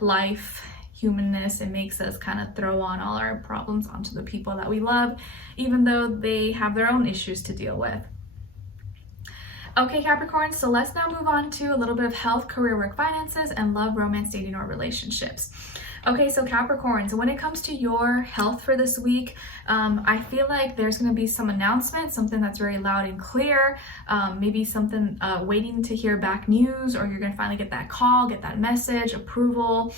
life, humanness, it makes us kind of throw on all our problems onto the people that we love, even though they have their own issues to deal with. Okay, Capricorn, so let's now move on to a little bit of health, career, work, finances, and love, romance, dating, or relationships. Okay, so Capricorn, so when it comes to your health for this week, I feel like there's going to be some announcement, something that's very loud and clear, maybe something waiting to hear back news, or you're going to finally get that call, get that message, approval,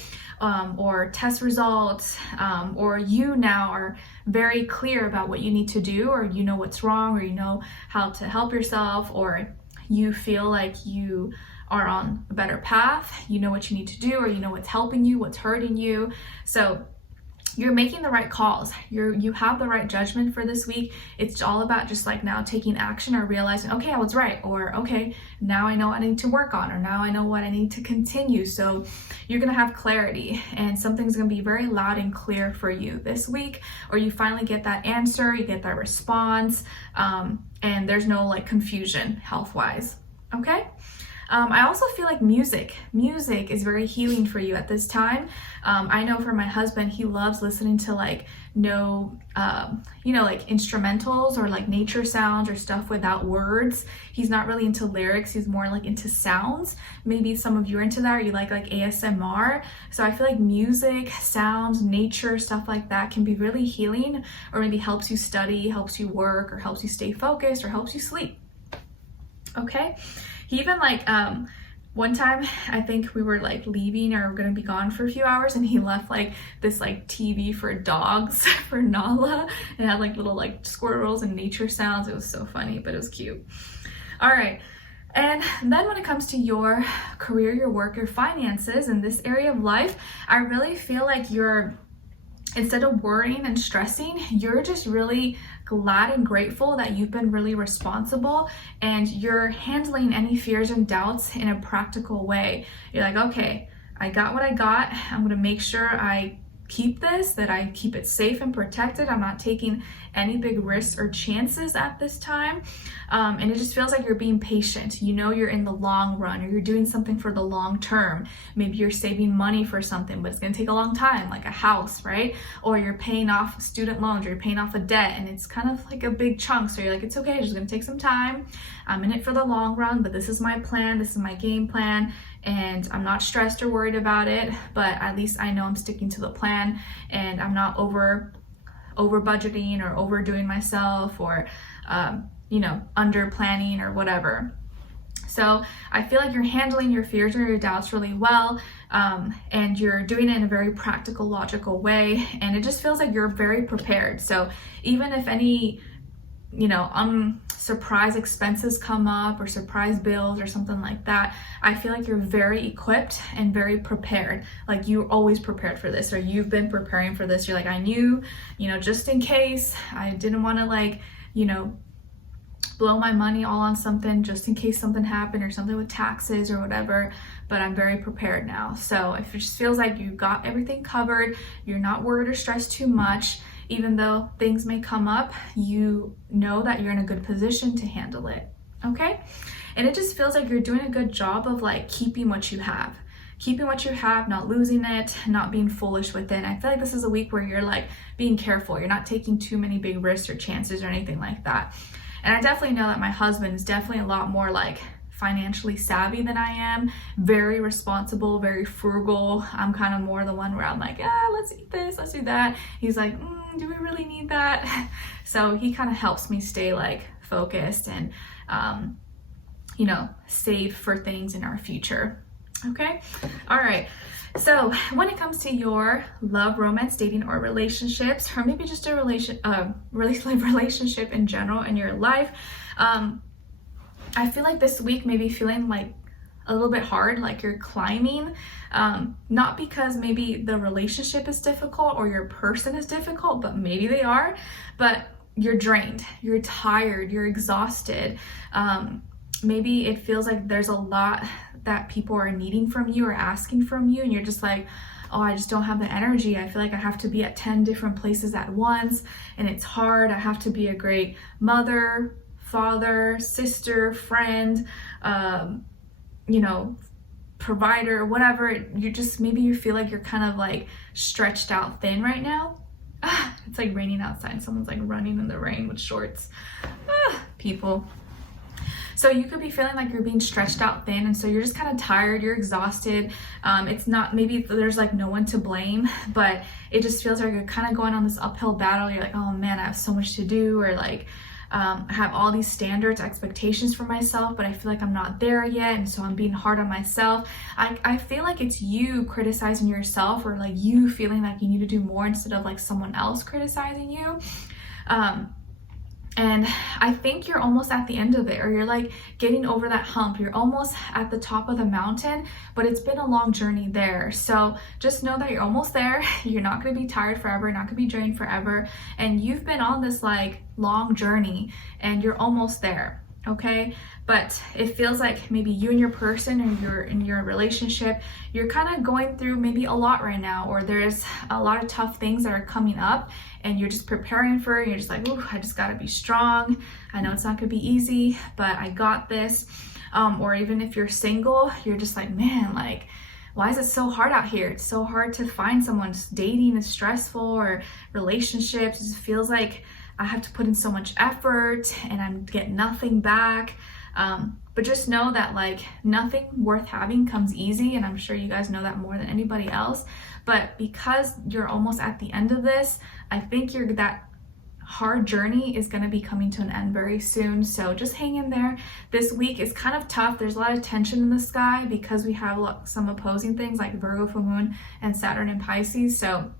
or test results, or you now are very clear about what you need to do, or you know what's wrong, or you know how to help yourself, or you feel like you are on a better path, you know what you need to do, or you know what's helping you, what's hurting you. So you're making the right calls. You have the right judgment for this week. It's all about just like now taking action or realizing, okay, I was right, or okay, now I know what I need to work on, or now I know what I need to continue. So you're gonna have clarity, and something's gonna be very loud and clear for you this week, or you finally get that answer, you get that response, and there's no like confusion health-wise, okay? I also feel like music is very healing for you at this time. I know for my husband, he loves listening to like like instrumentals or like nature sounds or stuff without words. He's not really into lyrics. He's more like into sounds. Maybe some of you are into that, or you like ASMR. So I feel like music, sounds, nature, stuff like that can be really healing, or maybe helps you study, helps you work, or helps you stay focused, or helps you sleep. Okay? He even like, one time I think we were like leaving or gonna be gone for a few hours, and he left like this like TV for dogs for Nala, and had like little like squirrels and nature sounds. It was so funny, but it was cute. All right. And then when it comes to your career, your work, your finances, in this area of life, I really feel like instead of worrying and stressing, you're just really glad and grateful that you've been really responsible and you're handling any fears and doubts in a practical way. You're like, okay, I got what I got. I'm gonna make sure I keep this, that I keep it safe and protected. I'm not taking any big risks or chances at this time. And it just feels like you're being patient. You know, you're in the long run, or you're doing something for the long term. Maybe you're saving money for something, but it's gonna take a long time, like a house, right? Or you're paying off student loans, or you're paying off a debt, and it's kind of like a big chunk. So you're like, it's okay, it's just gonna take some time. I'm in it for the long run, but this is my plan, this is my game plan, and I'm not stressed or worried about it, but at least I know I'm sticking to the plan, and I'm not over budgeting or overdoing myself, or you know, under planning or whatever. So I feel like you're handling your fears or your doubts really well, and you're doing it in a very practical, logical way, and it just feels like you're very prepared. So even if any, you know, surprise expenses come up, or surprise bills or something like that, I feel like you're very equipped and very prepared. Like, you're always prepared for this, or you've been preparing for this. You're like, I knew, you know, just in case, I didn't want to, like, you know, blow my money all on something just in case something happened, or something with taxes or whatever, but I'm very prepared now. So if it just feels like you got everything covered, you're not worried or stressed too much, even though things may come up, you know that you're in a good position to handle it, okay? And it just feels like you're doing a good job of like keeping what you have, not losing it, not being foolish with it. And I feel like this is a week where you're like being careful. You're not taking too many big risks or chances or anything like that. And I definitely know that my husband is definitely a lot more like financially savvy than I am, very responsible, very frugal. I'm kind of more the one where I'm like, yeah, let's eat this, let's do that. He's like, do we really need that? So he kind of helps me stay like focused and, you know, save for things in our future. Okay. All right. So when it comes to your love, romance, dating, or relationships, or maybe just a relationship in general in your life, I feel like this week maybe feeling like a little bit hard, like you're climbing, not because maybe the relationship is difficult or your person is difficult, but maybe they are, but you're drained, you're tired, you're exhausted. Maybe it feels like there's a lot that people are needing from you or asking from you, and you're just like, oh, I just don't have the energy. I feel like I have to be at 10 different places at once, and it's hard. I have to be a great mother, father, sister, friend, you know, provider, whatever. You just, maybe you feel like you're kind of like stretched out thin right now. It's like raining outside. Someone's like running in the rain with shorts. People. So you could be feeling like you're being stretched out thin, and so you're just kind of tired, you're exhausted. It's not, maybe there's like no one to blame, but it just feels like you're kind of going on this uphill battle. You're like, oh man, I have so much to do, or like, I have all these standards, expectations for myself, but I feel like I'm not there yet, and so I'm being hard on myself. I feel like it's you criticizing yourself, or like you feeling like you need to do more instead of like someone else criticizing you. And I think you're almost at the end of it, or you're like getting over that hump. You're almost at the top of the mountain, but it's been a long journey there. So just know that you're almost there. You're not going to be tired forever, not going to be drained forever. And you've been on this like long journey, and you're almost there. Okay. But it feels like maybe you and your person, or you're in your relationship, you're kind of going through maybe a lot right now, or there's a lot of tough things that are coming up, and you're just preparing for it. You're just like, ooh, I just got to be strong. I know it's not going to be easy, but I got this. Or even if you're single, you're just like, man, like, why is it so hard out here? It's so hard to find someone. Dating is stressful, or relationships. It just feels like I have to put in so much effort and I'm getting nothing back. But just know that like nothing worth having comes easy, and I'm sure you guys know that more than anybody else. But because you're almost at the end of this, I think that hard journey is going to be coming to an end very soon. So just hang in there. This week is kind of tough. There's a lot of tension in the sky because we have some opposing things like Virgo full moon and Saturn in Pisces. So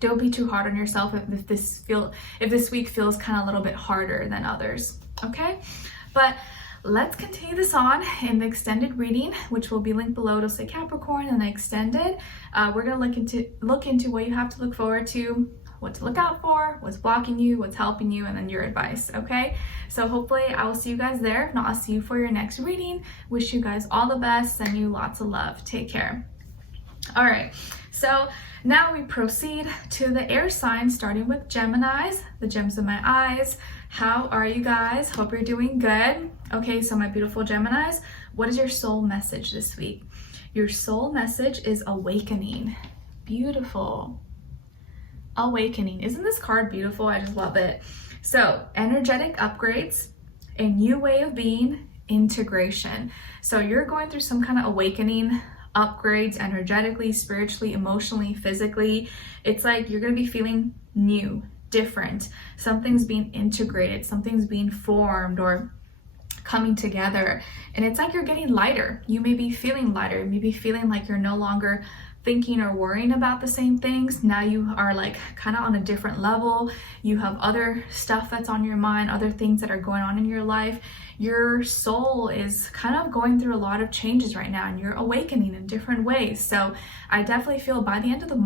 don't be too hard on yourself if this week feels kind of a little bit harder than others. Okay, but let's continue this on in the extended reading, which will be linked below. It'll say Capricorn and the extended. We're going to look into what you have to look forward to what to look out for, what's blocking you, what's helping you, and then your advice, okay? So hopefully I will see you guys there. If not, I'll see you for your next reading. Wish you guys all the best, send you lots of love. Take care. All right, so now we proceed to the air signs, starting with Geminis, the gems in my eyes. How are you guys? Hope you're doing good. Okay, so my beautiful Geminis, what is your soul message this week? Your soul message is awakening. Beautiful. Awakening. Isn't this card beautiful? I just love it. So, energetic upgrades, a new way of being, integration. So you're going through some kind of awakening, upgrades energetically, spiritually, emotionally, physically. It's like you're going to be feeling new, different. Something's being integrated, something's being formed or coming together. And it's like you're getting lighter. You may be feeling lighter. You may be feeling like you're no longer thinking or worrying about the same things. Now you are like kind of on a different level. You have other stuff that's on your mind, other things that are going on in your life. Your soul is kind of going through a lot of changes right now, and you're awakening in different ways. So I definitely feel by the end of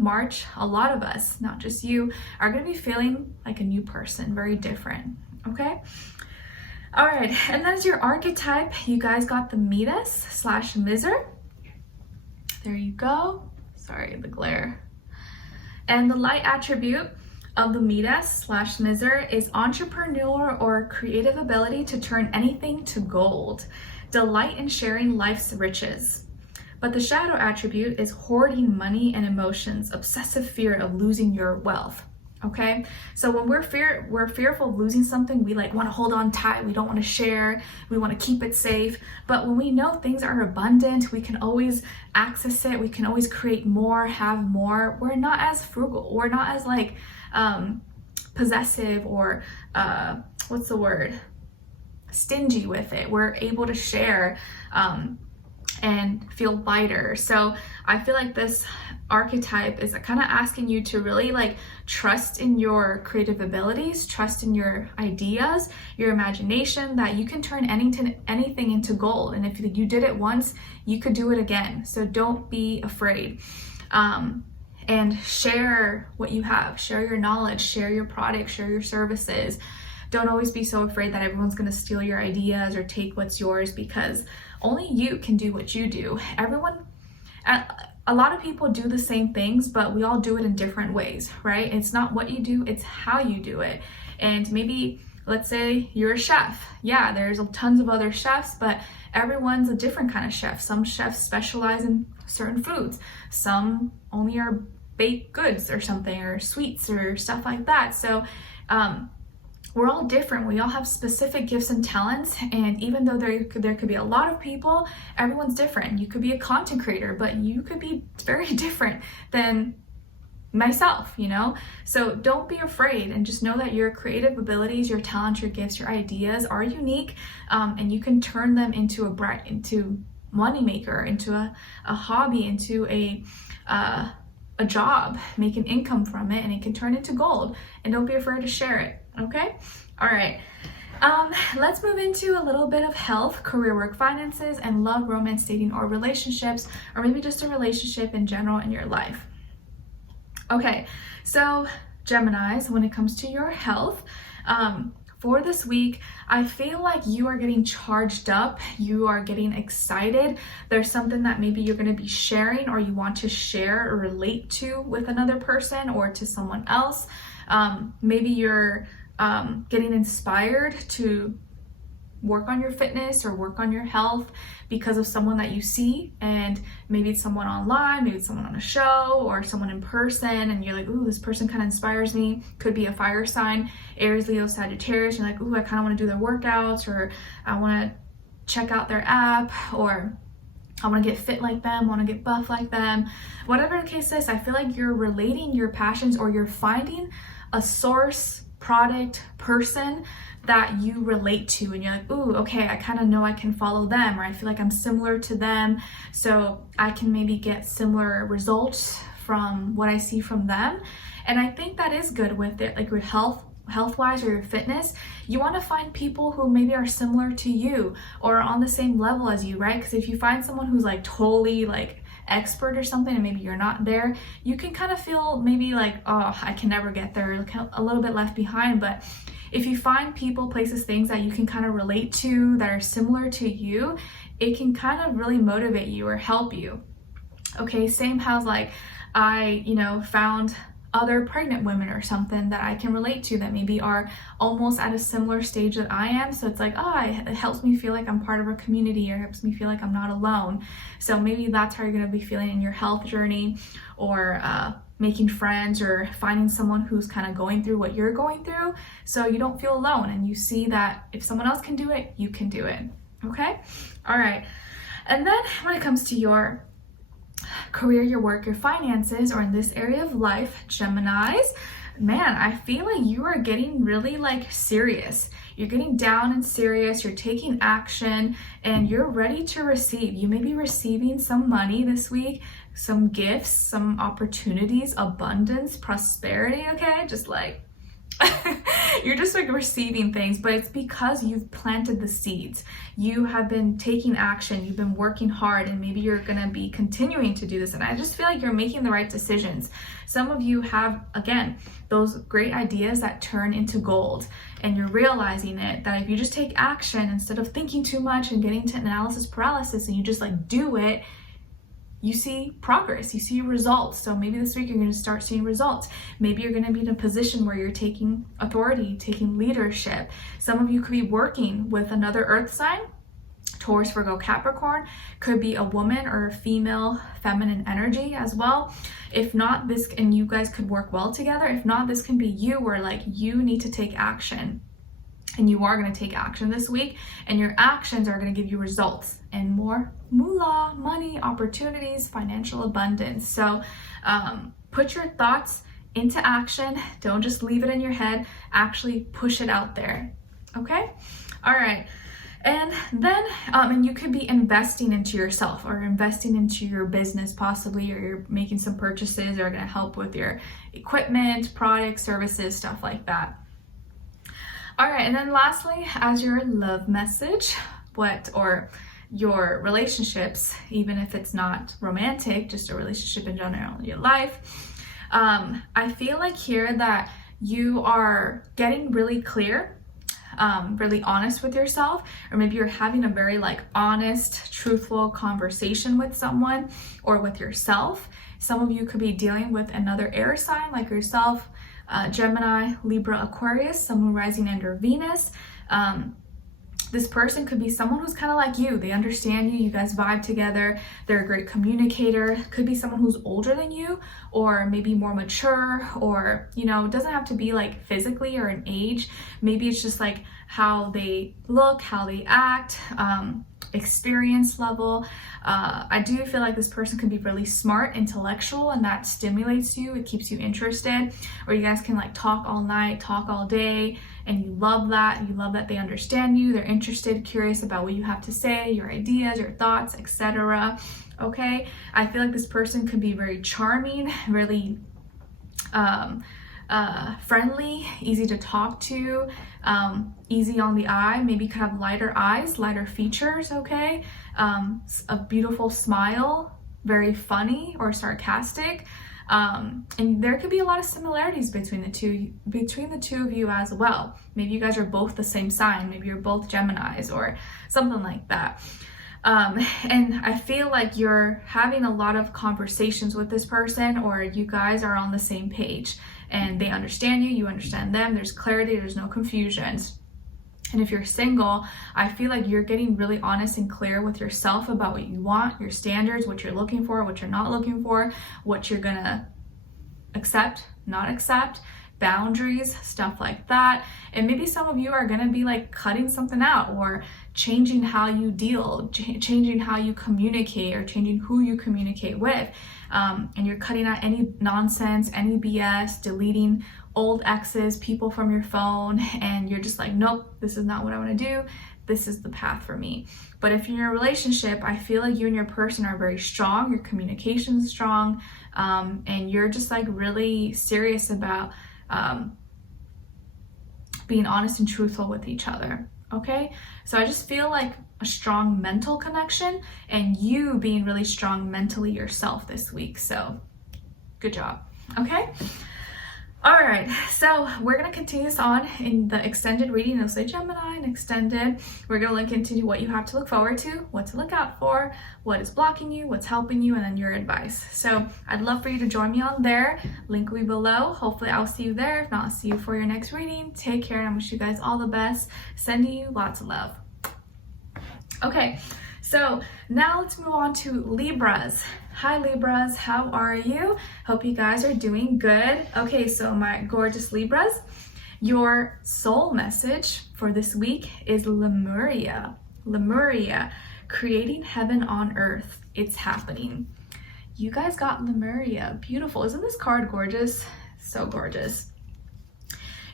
March, a lot of us, not just you, are going to be feeling like a new person, very different. Okay. All right, and that's your archetype. You guys got the Midas/Miser. There you go. Sorry, the glare. And the light attribute of the Midas/Miser is entrepreneur or creative ability to turn anything to gold. Delight in sharing life's riches. But the shadow attribute is hoarding money and emotions, obsessive fear of losing your wealth. Okay, so when we're fearful of losing something, we like want to hold on tight. We don't want to share. We want to keep it safe. But when we know things are abundant, we can always access it. We can always create more, have more. We're not as frugal. We're not as like possessive or what's the word? Stingy with it. We're able to share and feel lighter. So I feel like this archetype is kind of asking you to really like trust in your creative abilities, trust in your ideas, your imagination, that you can turn anything into gold. And if you did it once, you could do it again. So don't be afraid. And share what you have, share your knowledge, share your products, share your services. Don't always be so afraid that everyone's going to steal your ideas or take what's yours, because only you can do what you do. A lot of people do the same things, but we all do it in different ways, right? It's not what you do, it's how you do it. And maybe, let's say you're a chef. Yeah, there's tons of other chefs, but everyone's a different kind of chef. Some chefs specialize in certain foods. Some only are baked goods or something, or sweets or stuff like that. So we're all different. We all have specific gifts and talents, and even though there could be a lot of people, everyone's different. You could be a content creator, but you could be very different than myself, you know? So don't be afraid, and just know that your creative abilities, your talents, your gifts, your ideas are unique, and you can turn them into moneymaker, into a hobby, into a job, make an income from it, and it can turn into gold. And don't be afraid to share it. Okay. All right. Let's move into a little bit of health, career, work, finances, and love, romance, dating, or relationships, or maybe just a relationship in general in your life. Okay. So Geminis, when it comes to your health, for this week, I feel like you are getting charged up. You are getting excited. There's something that maybe you're going to be sharing, or you want to share or relate to with another person or to someone else. Maybe you're getting inspired to work on your fitness or work on your health because of someone that you see, and maybe it's someone online, maybe it's someone on a show or someone in person, and you're like, ooh, this person kind of inspires me. Could be a fire sign, Aries, Leo, Sagittarius. You're like, ooh, I kind of want to do their workouts, or I want to check out their app, or I want to get fit like them, want to get buff like them. Whatever the case is, I feel like you're relating your passions, or you're finding a source, product, person that you relate to, and you're like, ooh, okay, I kind of know I can follow them, or I feel like I'm similar to them, so I can maybe get similar results from what I see from them. And I think that is good with it, like with health-wise or your fitness. You want to find people who maybe are similar to you or on the same level as you, right? Because if you find someone who's like totally like expert or something and maybe you're not there, you can kind of feel maybe like, oh, I can never get there, a little bit left behind. But if you find people, places, things that you can kind of relate to that are similar to you, it can kind of really motivate you or help you. Okay, same as like I, found other pregnant women or something that I can relate to that maybe are almost at a similar stage that I am. So it's like, oh, it helps me feel like I'm part of a community, or helps me feel like I'm not alone. So maybe that's how you're going to be feeling in your health journey, or making friends, or finding someone who's kind of going through what you're going through, so you don't feel alone and you see that if someone else can do it, you can do it. Okay? All right. And then when it comes to your career, your work, your finances, or in this area of life, Geminis, man, I feel like you are getting really like serious. You're getting down and serious, you're taking action, and you're ready to receive. You may be receiving some money this week, some gifts, some opportunities, abundance, prosperity, okay? Just like you're just like receiving things, but it's because you've planted the seeds. You have been taking action, you've been working hard, and maybe you're gonna be continuing to do this. And I just feel like you're making the right decisions. Some of you have, again, those great ideas that turn into gold, and you're realizing it, that if you just take action instead of thinking too much and getting to analysis paralysis, and you just like do it, you see progress, you see results. So maybe this week you're going to start seeing results. Maybe you're going to be in a position where you're taking authority, taking leadership. Some of you could be working with another earth sign, Taurus, Virgo, Capricorn. Could be a woman or a female, feminine energy as well. If not, this, and you guys could work well together. If not, this can be you, where like you need to take action. And you are going to take action this week, and your actions are going to give you results and more moolah, money, opportunities, financial abundance. So put your thoughts into action. Don't just leave it in your head. Actually push it out there. Okay? All right. And then, and you could be investing into yourself, or investing into your business possibly, or you're making some purchases that are going to help with your equipment, products, services, stuff like that. All right, and then lastly, as your love message, or your relationships, even if it's not romantic, just a relationship in general in your life, I feel like here that you are getting really clear, really honest with yourself, or maybe you're having a very like honest, truthful conversation with someone or with yourself. Some of you could be dealing with another air sign like yourself, Gemini, Libra, Aquarius, someone rising under Venus. This person could be someone who's kind of like you. They understand you, you guys vibe together, they're a great communicator. Could be someone who's older than you, or maybe more mature, or, it doesn't have to be like physically or an age. Maybe it's just like how they look, how they act, experience level. I do feel like this person can be really smart, intellectual, and that stimulates you. It keeps you interested, or you guys can like talk all night, talk all day, and you love that. You love that they understand you, they're interested, curious about what you have to say, your ideas, your thoughts, etc. Okay, I feel like this person could be very charming, really friendly, easy to talk to, easy on the eye, maybe could have lighter eyes, lighter features, okay? A beautiful smile, very funny or sarcastic. And there could be a lot of similarities between the two of you as well. Maybe you guys are both the same sign, maybe you're both Geminis or something like that. And I feel like you're having a lot of conversations with this person, or you guys are on the same page and they understand you, you understand them, there's clarity, there's no confusions. And if you're single, I feel like you're getting really honest and clear with yourself about what you want, your standards, what you're looking for, what you're not looking for, what you're gonna accept, not accept, boundaries, stuff like that. And maybe some of you are gonna be like cutting something out, or changing how you deal, changing how you communicate, or changing who you communicate with. And you're cutting out any nonsense, any BS, deleting old exes, people from your phone, and you're just like, nope, this is not what I want to do. This is the path for me. But if you're in a relationship, I feel like you and your person are very strong, your communication's strong, and you're just like really serious about being honest and truthful with each other. okay? So I just feel like a strong mental connection and you being really strong mentally yourself this week. So good job, okay? All right, so we're gonna continue this on in the extended reading. It'll say Gemini and Extended. We're gonna look into what you have to look forward to, what to look out for, what is blocking you, what's helping you, and then your advice. So I'd love for you to join me on there. Link will be below. Hopefully I'll see you there. If not, I'll see you for your next reading. Take care, and I wish you guys all the best. Sending you lots of love. Okay, so now let's move on to Libras. Hi Libras, how are you? Hope you guys are doing good. Okay, so my gorgeous Libras, your soul message for this week is Lemuria. Lemuria, creating heaven on earth. It's happening. You guys got Lemuria. Beautiful. Isn't this card gorgeous? So gorgeous.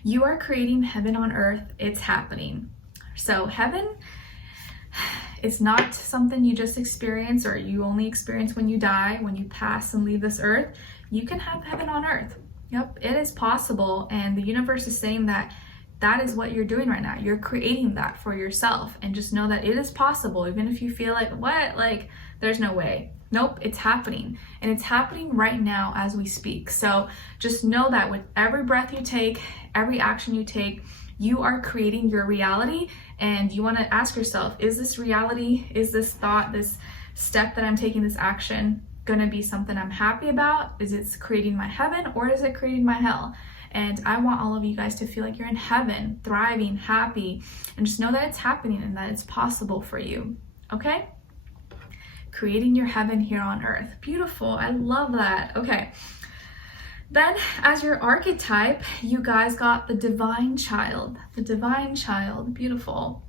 You are creating heaven on earth. It's happening. So heaven, it's not something you just experience or you only experience when you die, when you pass and leave this earth. You can have heaven on earth. Yep, it is possible. And the universe is saying that that is what you're doing right now. You're creating that for yourself. And just know that it is possible. Even if you feel like, what? Like, there's no way. Nope, it's happening. And it's happening right now as we speak. So just know that with every breath you take, every action you take, you are creating your reality, and you want to ask yourself, is this reality, is this thought, this step that I'm taking, this action, going to be something I'm happy about? Is it creating my heaven, or is it creating my hell? And I want all of you guys to feel like you're in heaven, thriving, happy, and just know that it's happening and that it's possible for you, okay? Creating your heaven here on earth. Beautiful, I love that. Okay. Then, as your archetype, you guys got the Divine Child. The Divine Child, beautiful.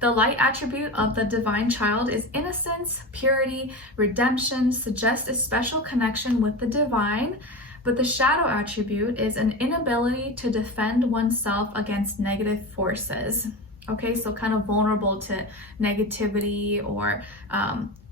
The light attribute of the Divine Child is innocence, purity, redemption, suggests a special connection with the divine. But the shadow attribute is an inability to defend oneself against negative forces. Okay, so kind of vulnerable to negativity or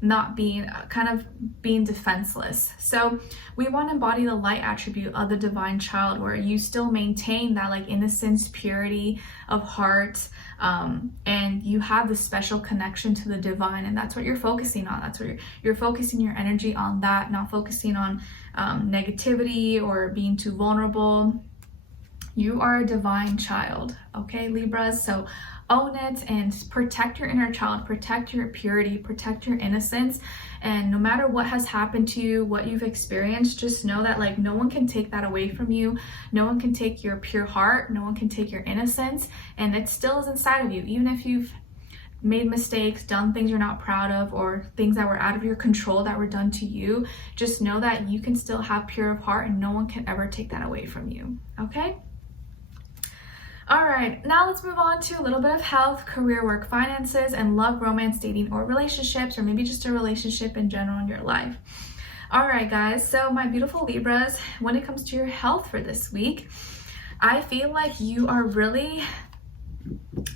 not being, kind of being defenseless. So we want to embody the light attribute of the Divine Child, where you still maintain that like innocence, purity of heart, and you have this special connection to the divine, and that's what you're focusing on. That's what you're focusing your energy on, that, not focusing on negativity or being too vulnerable. You are a divine child, okay, Libras? So own it and protect your inner child, protect your purity, protect your innocence. And no matter what has happened to you, what you've experienced, just know that like no one can take that away from you. No one can take your pure heart. No one can take your innocence. And it still is inside of you. Even if you've made mistakes, done things you're not proud of, or things that were out of your control that were done to you, just know that you can still have pure of heart and no one can ever take that away from you, okay? All right, now let's move on to a little bit of health, career, work, finances, and love, romance, dating, or relationships, or maybe just a relationship in general in your life. All right, guys, so my beautiful Libras, when it comes to your health for this week, I feel like you are really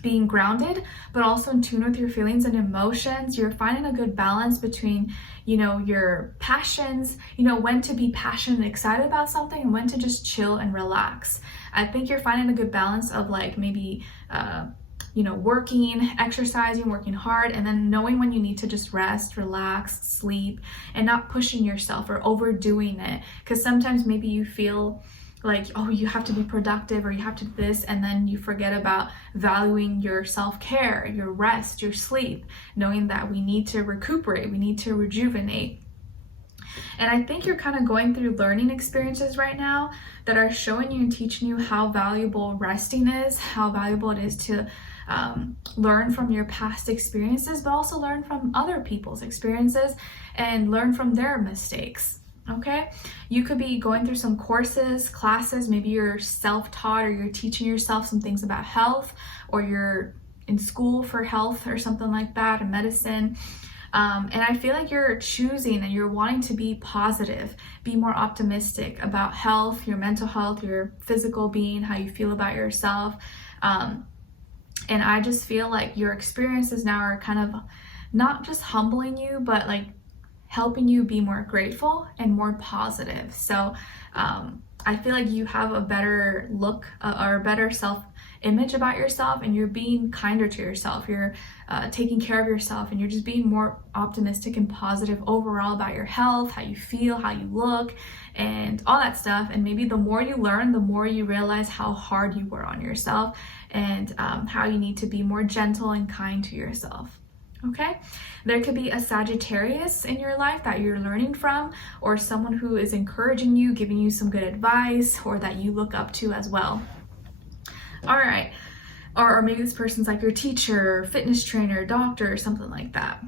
being grounded, but also in tune with your feelings and emotions. You're finding a good balance between, you know, your passions, you know, when to be passionate and excited about something and when to just chill and relax. I think you're finding a good balance of like maybe, you know, working, exercising, working hard, and then knowing when you need to just rest, relax, sleep, and not pushing yourself or overdoing it. Because sometimes maybe you feel like, oh, you have to be productive or you have to do this, and then you forget about valuing your self-care, your rest, your sleep, knowing that we need to recuperate, we need to rejuvenate. And I think you're kind of going through learning experiences right now that are showing you and teaching you how valuable resting is, how valuable it is to learn from your past experiences, but also learn from other people's experiences and learn from their mistakes. Okay, you could be going through some courses, classes, maybe you're self-taught or you're teaching yourself some things about health, or you're in school for health or something like that, or medicine. And I feel like you're choosing and you're wanting to be positive, be more optimistic about health, your mental health, your physical being, how you feel about yourself. And I just feel like your experiences now are kind of not just humbling you, but like helping you be more grateful and more positive. So I feel like you have a better look or a better self image about yourself, and you're being kinder to yourself. You're taking care of yourself, and you're just being more optimistic and positive overall about your health, how you feel, how you look, and all that stuff. And maybe the more you learn, the more you realize how hard you were on yourself, and how you need to be more gentle and kind to yourself. Okay, there could be a Sagittarius in your life that you're learning from, or someone who is encouraging you, giving you some good advice, or that you look up to as well. All right, or maybe this person's like your teacher, fitness trainer, doctor, or something like that.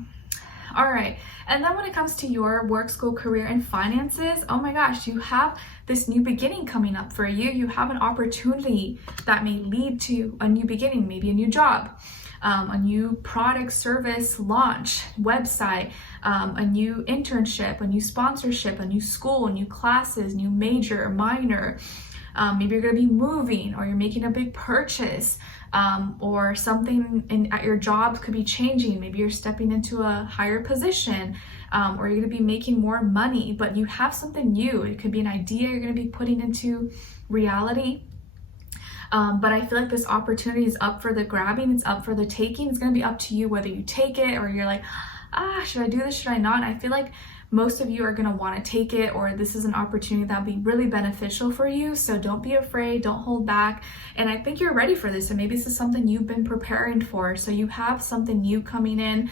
All right, and then when it comes to your work, school, career, and finances, oh my gosh, you have this new beginning coming up for you. You have an opportunity that may lead to a new beginning, maybe a new job, a new product, service launch, website, a new internship, a new sponsorship, a new school, new classes, new major, minor. Maybe you're going to be moving, or you're making a big purchase, or something at your job could be changing. Maybe you're stepping into a higher position, or you're going to be making more money, but you have something new. It could be an idea you're going to be putting into reality. But I feel like this opportunity is up for the grabbing. It's up for the taking. It's going to be up to you whether you take it, or you're like, should I do this? Should I not? And I feel like most of you are going to want to take it, or this is an opportunity that'll be really beneficial for you. So don't be afraid, don't hold back. And I think you're ready for this. And maybe this is something you've been preparing for. So you have something new coming in.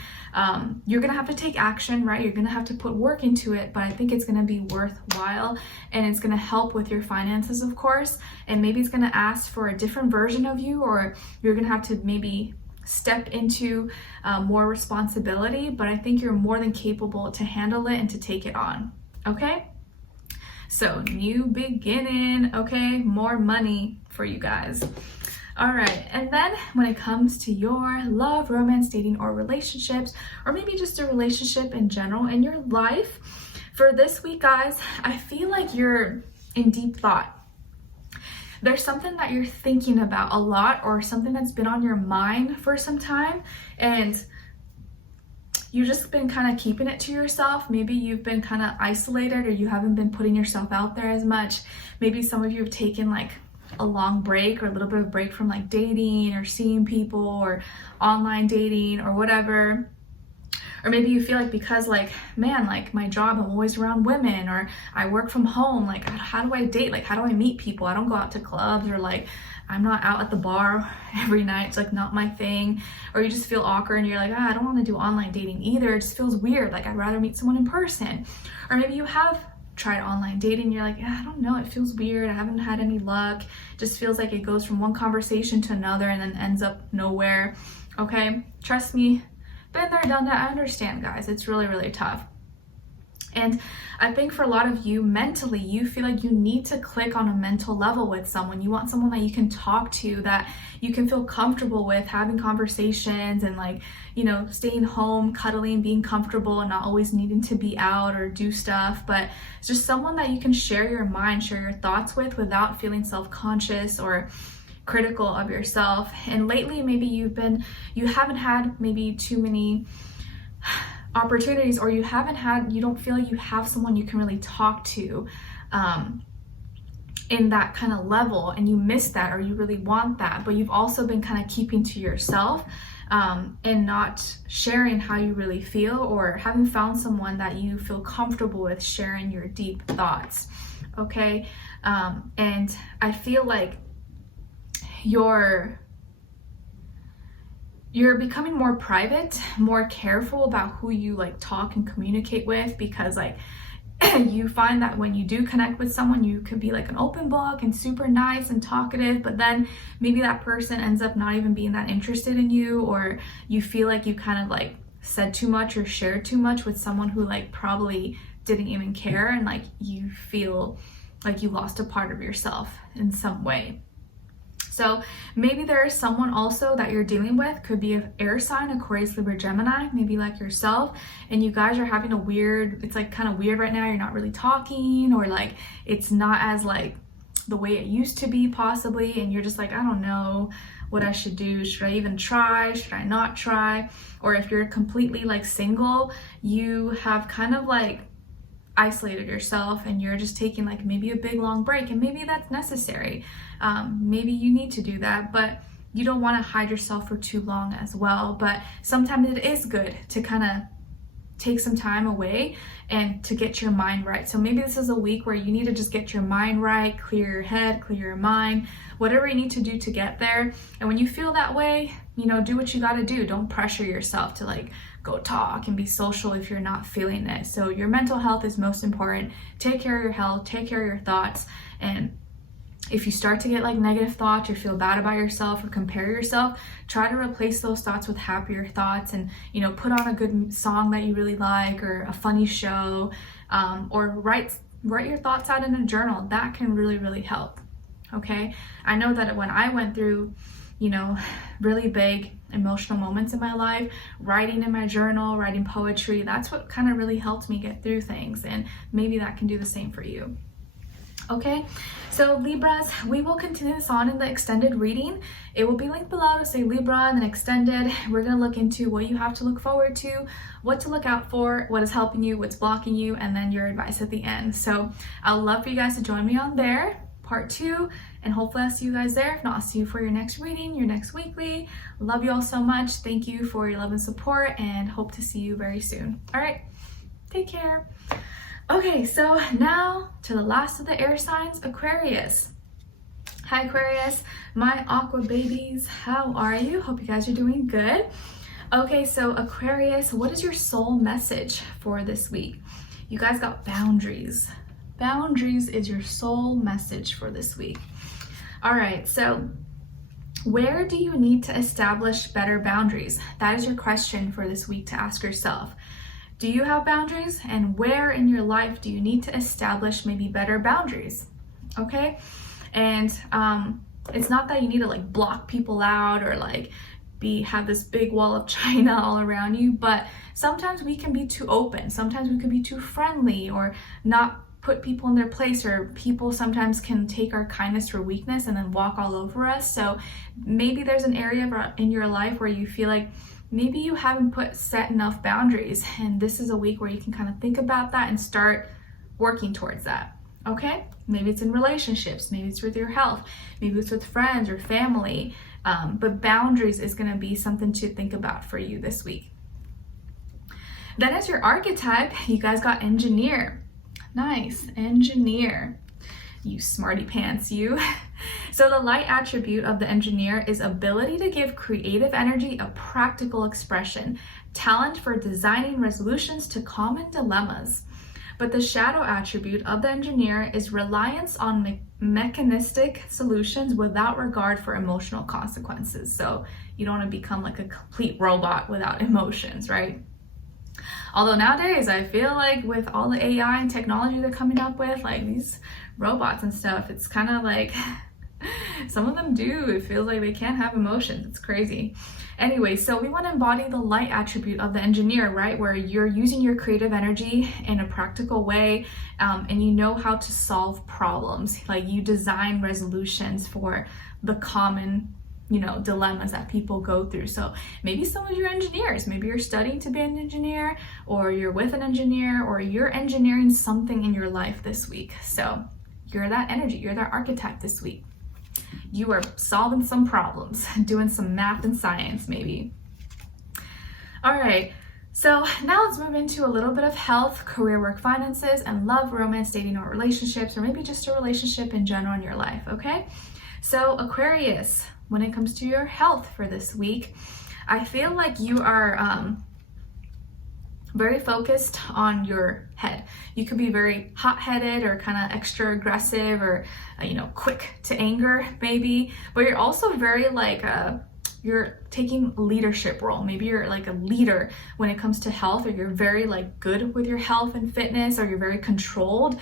You're going to have to take action, right? You're going to have to put work into it, but I think it's going to be worthwhile, and it's going to help with your finances, of course. And maybe it's going to ask for a different version of you, or you're going to have to maybe step into more responsibility, but I think you're more than capable to handle it and to take it on. Okay, so new beginning. Okay, more money for you guys. All right, and then when it comes to your love, romance, dating, or relationships, or maybe just a relationship in general in your life, for this week, guys, I feel like you're in deep thought. There's something that you're thinking about a lot, or something that's been on your mind for some time, and you've just been kind of keeping it to yourself. Maybe you've been kind of isolated, or you haven't been putting yourself out there as much. Maybe some of you have taken like a long break, or a little bit of break from like dating or seeing people or online dating or whatever. Or maybe you feel like, because like, man, like my job, I'm always around women, or I work from home, like how do I date? Like how do I meet people? I don't go out to clubs, or like I'm not out at the bar every night. It's like not my thing. Or you just feel awkward, and you're like, I don't want to do online dating either. It just feels weird. Like I'd rather meet someone in person. Or maybe you have tried online dating, you're like, I don't know, it feels weird. I haven't had any luck. It just feels like it goes from one conversation to another and then ends up nowhere. Okay, trust me. Been there, done that. I understand, guys. It's really, really tough. And I think for a lot of you, mentally, you feel like you need to click on a mental level with someone. You want someone that you can talk to, that you can feel comfortable with, having conversations, and like, you know, staying home, cuddling, being comfortable, and not always needing to be out or do stuff. But it's just someone that you can share your mind, share your thoughts with, without feeling self-conscious or critical of yourself. And lately, maybe you haven't had maybe too many opportunities, or you don't feel like you have someone you can really talk to in that kind of level, and you miss that, or you really want that, but you've also been kind of keeping to yourself and not sharing how you really feel, or haven't found someone that you feel comfortable with sharing your deep thoughts. Okay, and I feel like you're becoming more private, more careful about who you like talk and communicate with, because like you find that when you do connect with someone, you could be like an open book and super nice and talkative, but then maybe that person ends up not even being that interested in you, or you feel like you kind of like said too much or shared too much with someone who like probably didn't even care, and like you feel like you lost a part of yourself in some way. So maybe there is someone also that you're dealing with, could be an air sign, Aquarius, Libra, Gemini, maybe like yourself, and you guys are having it's like kind of weird right now. You're not really talking, or like it's not as like the way it used to be possibly, and you're just like, I don't know what I should do. Should I even try? Should I not try? Or if you're completely like single, you have kind of like isolated yourself, and you're just taking like maybe a big long break, and maybe that's necessary. Maybe you need to do that, but you don't want to hide yourself for too long as well. But sometimes it is good to kind of take some time away and to get your mind right. So maybe this is a week where you need to just get your mind right, clear your head, clear your mind, whatever you need to do to get there. And when you feel that way, you know, do what you got to do. Don't pressure yourself to like go talk and be social if you're not feeling it. So your mental health is most important. Take care of your health, take care of your thoughts. And if you start to get like negative thoughts or feel bad about yourself or compare yourself, try to replace those thoughts with happier thoughts, and, you know, put on a good song that you really like or a funny show, or write your thoughts out in a journal. That can really, really help. Okay. I know that when I went through, you know, really big emotional moments in my life, writing in my journal, writing poetry, that's what kind of really helped me get through things. And maybe that can do the same for you. Okay, so Libras, we will continue this on in the extended reading. It will be linked below to say Libra and then extended. We're going to look into what you have to look forward to, what to look out for, what is helping you, what's blocking you, and then your advice at the end. So I'd love for you guys to join me on there, part 2, and hopefully I'll see you guys there. If not, I'll see you for your next reading, your next weekly. Love you all so much. Thank you for your love and support, and hope to see you very soon. All right, take care. Okay, so now to the last of the air signs, Aquarius. Hi Aquarius, my aqua babies, how are you? Hope you guys are doing good. Okay, so Aquarius, what is your soul message for this week? You guys got boundaries. Boundaries is your soul message for this week. All right, so where do you need to establish better boundaries? That is your question for this week to ask yourself. Do you have boundaries, and where in your life do you need to establish maybe better boundaries? Okay, and it's not that you need to like block people out or like have this big wall of China all around you, but sometimes we can be too open. Sometimes we could be too friendly or not put people in their place, or people sometimes can take our kindness for weakness and then walk all over us. So maybe there's an area in your life where you feel like maybe you haven't set enough boundaries, and this is a week where you can kind of think about that and start working towards that. Okay, maybe it's in relationships, maybe it's with your health, maybe it's with friends or family, but boundaries is going to be something to think about for you this week. Then as your archetype, you guys got engineer. Nice, engineer. You smarty pants, you. So the light attribute of the engineer is ability to give creative energy a practical expression, talent for designing resolutions to common dilemmas. But the shadow attribute of the engineer is reliance on mechanistic solutions without regard for emotional consequences. So you don't want to become like a complete robot without emotions, right? Although nowadays I feel like with all the AI and technology they're coming up with, like these robots and stuff, it's kind of like some of them do. It feels like they can't have emotions. It's crazy. Anyway, so we want to embody the light attribute of the engineer, right? Where you're using your creative energy in a practical way, and you know how to solve problems. Like you design resolutions for the common, you know, dilemmas that people go through. So maybe some of you are engineers, maybe you're studying to be an engineer, or you're with an engineer, or you're engineering something in your life this week. So you're that energy, you're that archetype this week. You are solving some problems, doing some math and science maybe. All right, so now let's move into a little bit of health, career, work, finances, and love, romance, dating, or relationships, or maybe just a relationship in general in your life, okay? So Aquarius, when it comes to your health for this week, I feel like you are very focused on your head. You could be very hot-headed or kind of extra aggressive, or you know, quick to anger maybe, but you're also very like you're taking leadership role. Maybe you're like a leader when it comes to health, or you're very like good with your health and fitness, or you're very controlled,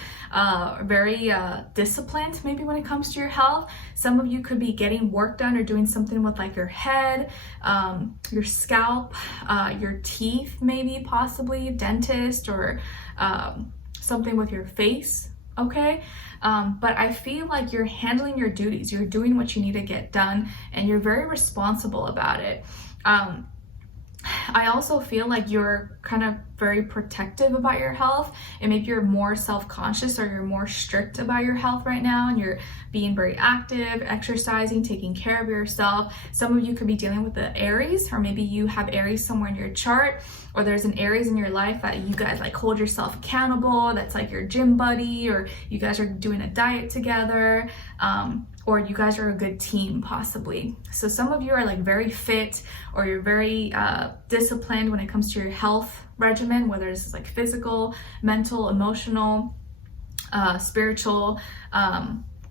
very disciplined maybe when it comes to your health. Some of you could be getting work done or doing something with like your head, your scalp, your teeth, maybe possibly dentist, or something with your face. Okay, but I feel like you're handling your duties, you're doing what you need to get done, and you're very responsible about it. I also feel like you're kind of very protective about your health, and maybe you're more self-conscious or you're more strict about your health right now, and you're being very active, exercising, taking care of yourself. Some of you could be dealing with the Aries, or maybe you have Aries somewhere in your chart, or there's an Aries in your life that you guys like hold yourself accountable, that's like your gym buddy, or you guys are doing a diet together, or you guys are a good team possibly. So some of you are like very fit, or you're very disciplined when it comes to your health regimen, whether it's like physical, mental, emotional, spiritual,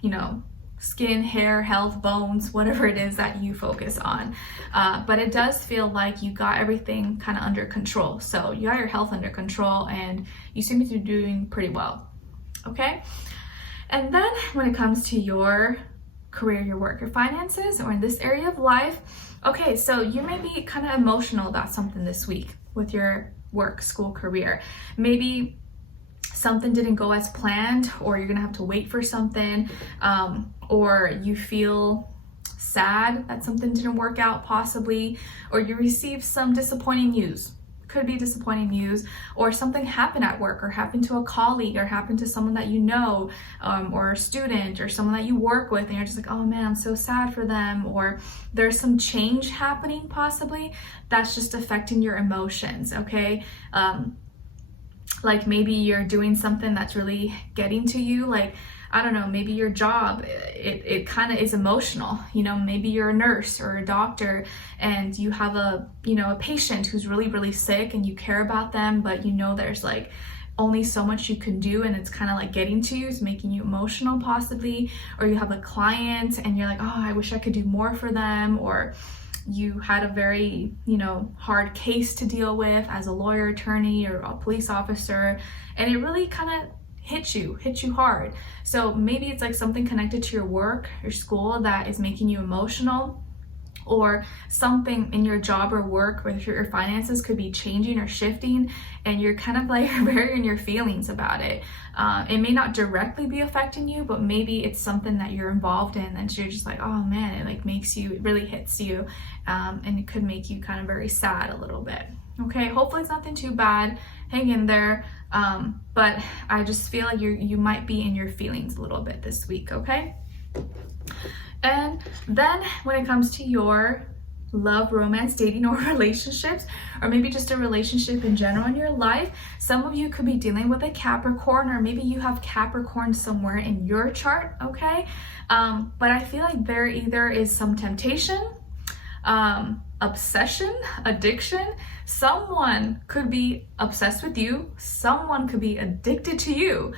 you know, skin, hair, health, bones, whatever it is that you focus on. But it does feel like you got everything kind of under control. So you got your health under control and you seem to be doing pretty well. Okay. And then when it comes to your career, your work, your finances, or in this area of life, okay, so you may be kind of emotional about something this week with your work, school, career. Maybe something didn't go as planned, or you're gonna have to wait for something, or you feel sad that something didn't work out possibly, or you received some disappointing news. Could be disappointing news, or something happened at work, or happened to a colleague, or happened to someone that you know, or a student, or someone that you work with, and you're just like, oh man, I'm so sad for them, or there's some change happening possibly that's just affecting your emotions, okay? Like maybe you're doing something that's really getting to you, like, I don't know, maybe your job, it kind of is emotional, you know, maybe you're a nurse or a doctor and you have a patient who's really, really sick and you care about them, but you know there's like only so much you can do and it's kind of like getting to you, it's making you emotional possibly, or you have a client and you're like, oh, I wish I could do more for them, or you had a very, hard case to deal with as a lawyer, attorney, or a police officer, and it really kind of hit you hard. So maybe it's like something connected to your work, your school, that is making you emotional, or something in your job or work with your finances could be changing or shifting, and you're kind of like very in your feelings about it. It may not directly be affecting you, but maybe it's something that you're involved in and you're just like, oh man, it like makes you, it really hits you, and it could make you kind of very sad a little bit. Okay, hopefully it's nothing too bad. Hang in there. But I just feel like you might be in your feelings a little bit this week, okay? And then when it comes to your love, romance, dating, or relationships, or maybe just a relationship in general in your life, some of you could be dealing with a Capricorn, or maybe you have Capricorn somewhere in your chart, okay? But I feel like there either is some temptation, obsession, addiction. Someone could be obsessed with you, someone could be addicted to you,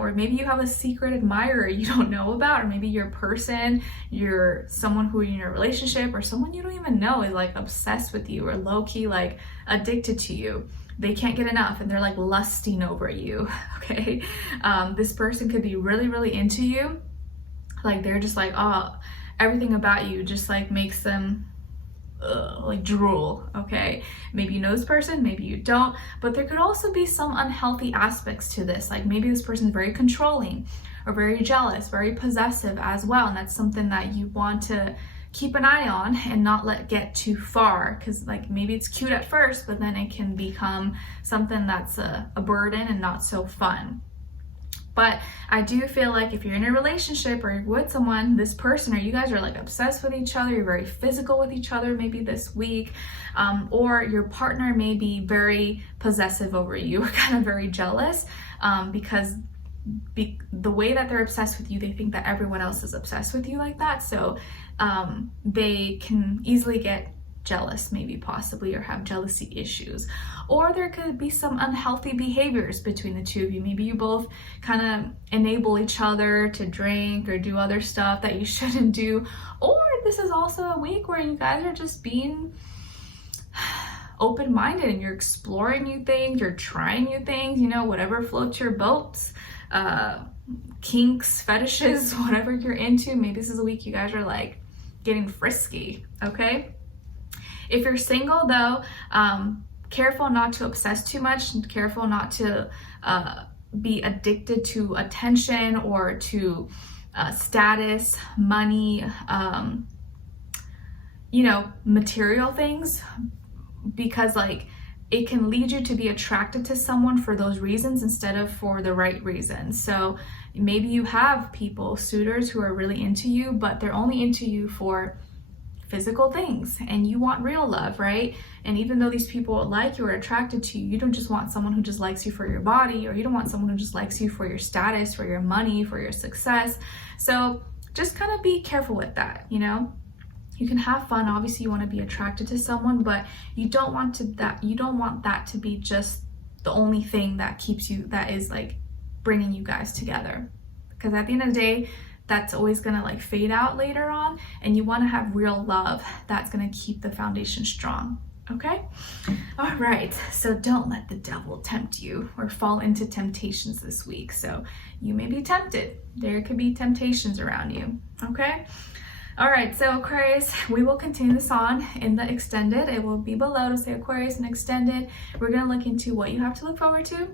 or maybe you have a secret admirer you don't know about, or maybe your person, you're someone who you're in a relationship, or someone you don't even know is like obsessed with you, or low-key like addicted to you. They can't get enough and they're like lusting over you, okay? This person could be really, really into you. Like they're just like, oh, everything about you just like makes them like drool, okay? Maybe you know this person, maybe you don't, but there could also be some unhealthy aspects to this. Like maybe this person is very controlling or very jealous, very possessive as well, and that's something that you want to keep an eye on and not let get too far, because like maybe it's cute at first, but then it can become something that's a burden and not so fun. But I do feel like if you're in a relationship or you're with someone, this person, or you guys are like obsessed with each other, you're very physical with each other maybe this week, or your partner may be very possessive over you, or kind of very jealous, because the way that they're obsessed with you, they think that everyone else is obsessed with you like that. So they can easily get jealous, maybe possibly, or have jealousy issues. Or there could be some unhealthy behaviors between the two of you. Maybe you both kind of enable each other to drink or do other stuff that you shouldn't do. Or this is also a week where you guys are just being open-minded and you're exploring new things, you're trying new things, whatever floats your boats, kinks, fetishes, whatever you're into. Maybe this is a week you guys are like getting frisky, okay? If you're single though, careful not to obsess too much, and careful not to be addicted to attention or to status, money, material things, because like it can lead you to be attracted to someone for those reasons instead of for the right reasons. So maybe you have people, suitors, who are really into you, but they're only into you for physical things, and you want real love, right? And even though these people like you or are attracted to you, you don't just want someone who just likes you for your body, or you don't want someone who just likes you for your status, for your money, for your success. So just kind of be careful with that, you know? You can have fun. Obviously, you want to be attracted to someone, but you don't want that to be just the only thing that keeps you, that is like bringing you guys together. Because at the end of the day, that's always gonna like fade out later on, and you want to have real love that's gonna keep the foundation strong. Okay? All right, so don't let the devil tempt you or fall into temptations this week. So you may be tempted. There could be temptations around you. Okay? All right, so Aquarius, we will continue this on in the extended. It will be below to say Aquarius and extended. We're gonna look into what you have to look forward to,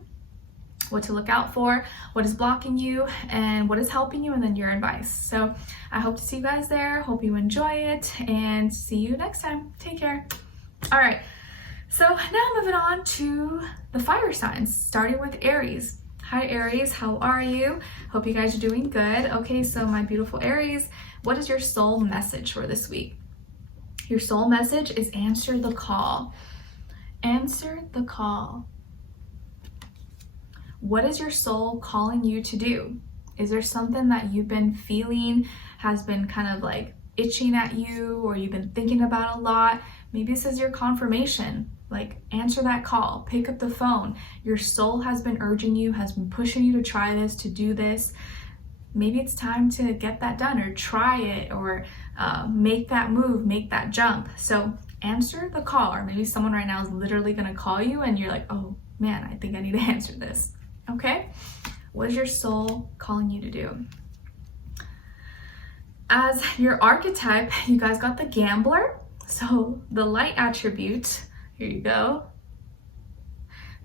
what to look out for, what is blocking you, and what is helping you, and then your advice. So I hope to see you guys there. Hope you enjoy it, and see you next time. Take care. All right, so now moving on to the fire signs, starting with Aries. Hi Aries, how are you? Hope you guys are doing good. Okay, so my beautiful Aries, what is your soul message for this week? Your soul message is answer the call. Answer the call. What is your soul calling you to do? Is there something that you've been feeling has been kind of like itching at you, or you've been thinking about a lot? Maybe this is your confirmation. Like, answer that call, pick up the phone. Your soul has been urging you, has been pushing you to try this, to do this. Maybe it's time to get that done, or try it, or make that move, make that jump. So answer the call. Or maybe someone right now is literally gonna call you and you're like, oh man, I think I need to answer this. Okay? What is your soul calling you to do? As your archetype, you guys got the gambler. So the light attribute, here you go.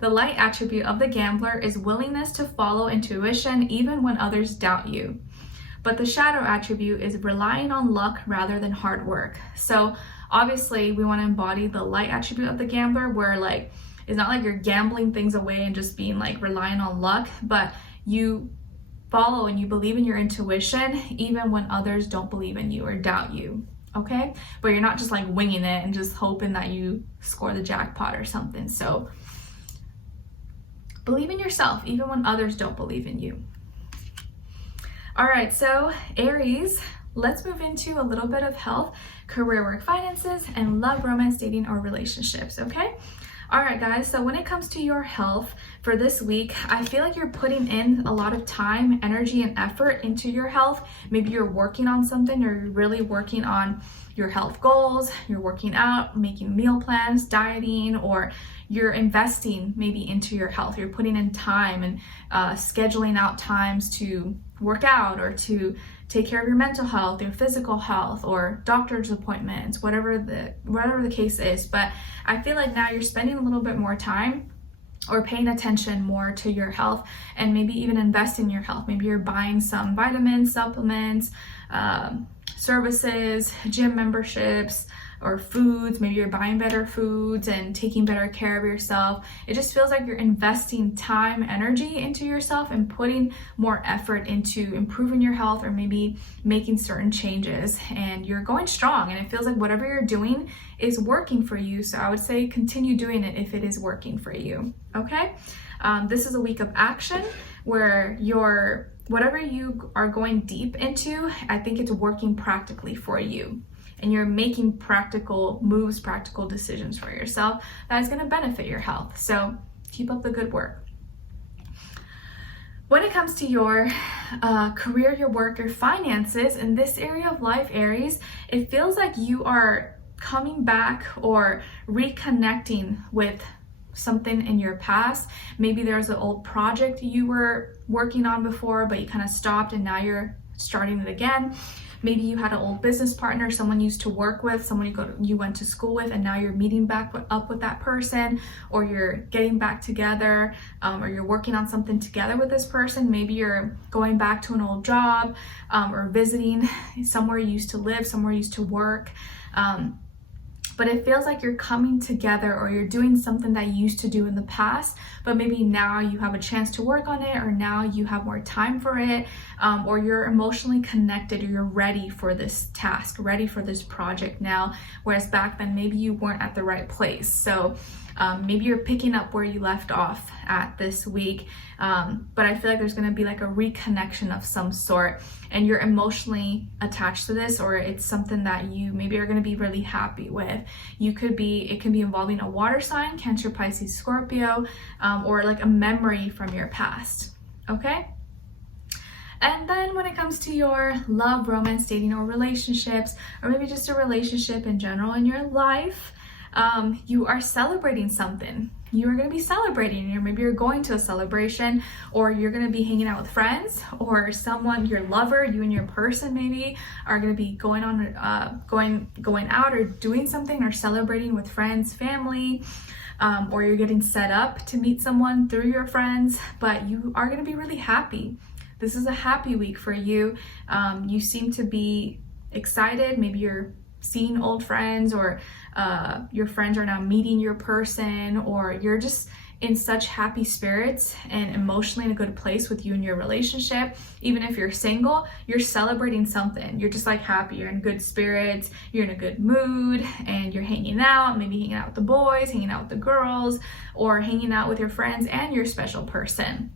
The light attribute of the gambler is willingness to follow intuition even when others doubt you. But the shadow attribute is relying on luck rather than hard work. So obviously we want to embody the light attribute of the gambler, where like, it's not like you're gambling things away and just being like relying on luck, but you follow and you believe in your intuition even when others don't believe in you or doubt you. Okay? But you're not just like winging it and just hoping that you score the jackpot or something. So believe in yourself even when others don't believe in you. All right, so Aries, let's move into a little bit of health, career, work, finances, and love, romance, dating, or relationships. Okay? All right, guys, so when it comes to your health for this week, I feel like you're putting in a lot of time, energy, and effort into your health. Maybe you're working on something, or you're really working on your health goals, you're working out, making meal plans, dieting, or you're investing maybe into your health. You're putting in time and scheduling out times to work out, or to take care of your mental health, your physical health, or doctor's appointments, whatever the case is. But I feel like now you're spending a little bit more time or paying attention more to your health, and maybe even invest in your health. Maybe you're buying some vitamins, supplements, services, gym memberships, or foods. Maybe you're buying better foods and taking better care of yourself. It just feels like you're investing time, energy into yourself, and putting more effort into improving your health, or maybe making certain changes, and you're going strong, and it feels like whatever you're doing is working for you. So I would say continue doing it if it is working for you. Okay? This is a week of action where whatever you are going deep into, I think it's working practically for you. And you're making practical moves, practical decisions for yourself that is going to benefit your health. So keep up the good work. When it comes to your career, your work, your finances, in this area of life, Aries, it feels like you are coming back or reconnecting with something in your past. Maybe there's an old project you were working on before, but you kind of stopped and now you're starting it again. Maybe you had an old business partner, someone you used to work with, someone you went to school with, and now you're meeting back up with that person, or you're getting back together, or you're working on something together with this person. Maybe you're going back to an old job, or visiting somewhere you used to live, somewhere you used to work. but it feels like you're coming together, or you're doing something that you used to do in the past, but maybe now you have a chance to work on it, or now you have more time for it, or you're emotionally connected, or you're ready for this task, ready for this project now, whereas back then maybe you weren't at the right place. So maybe you're picking up where you left off at this week, but I feel like there's going to be like a reconnection of some sort, and you're emotionally attached to this, or it's something that you maybe are going to be really happy with. It can be involving a water sign, Cancer, Pisces, Scorpio, or like a memory from your past. Okay. And then when it comes to your love, romance, dating, or relationships, or maybe just a relationship in general in your life, you are celebrating something. You are going to be celebrating, or maybe you're going to a celebration, or you're going to be hanging out with friends, or someone, your lover, you and your person maybe are going to be going out or doing something, or celebrating with friends, family, or you're getting set up to meet someone through your friends, but you are going to be really happy. This is a happy week for you. You seem to be excited. Maybe you're seeing old friends, or your friends are now meeting your person, or you're just in such happy spirits and emotionally in a good place with you and your relationship. Even if you're single, you're celebrating something. You're just like happy, you're in good spirits, you're in a good mood, and you're hanging out, maybe hanging out with the boys, hanging out with the girls, or hanging out with your friends and your special person.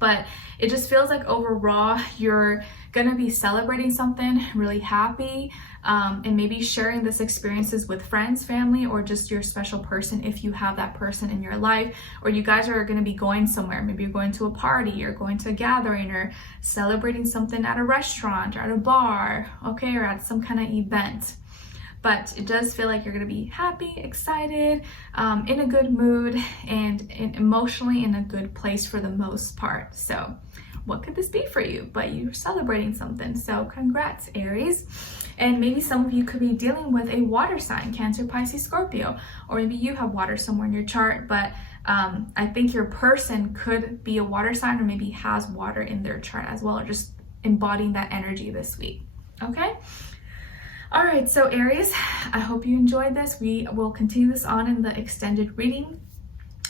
But it just feels like overall you're gonna be celebrating something, really happy, and maybe sharing this experiences with friends, family, or just your special person if you have that person in your life, or you guys are gonna be going somewhere. Maybe you're going to a party, you're going to a gathering, or celebrating something at a restaurant or at a bar, okay, or at some kind of event. But it does feel like you're going to be happy, excited, in a good mood, and emotionally in a good place for the most part. So what could this be for you? But you're celebrating something. So congrats, Aries. And maybe some of you could be dealing with a water sign, Cancer, Pisces, Scorpio, or maybe you have water somewhere in your chart, but I think your person could be a water sign, or maybe has water in their chart as well, or just embodying that energy this week. Okay? All right, so Aries, I hope you enjoyed this. We will continue this on in the extended reading.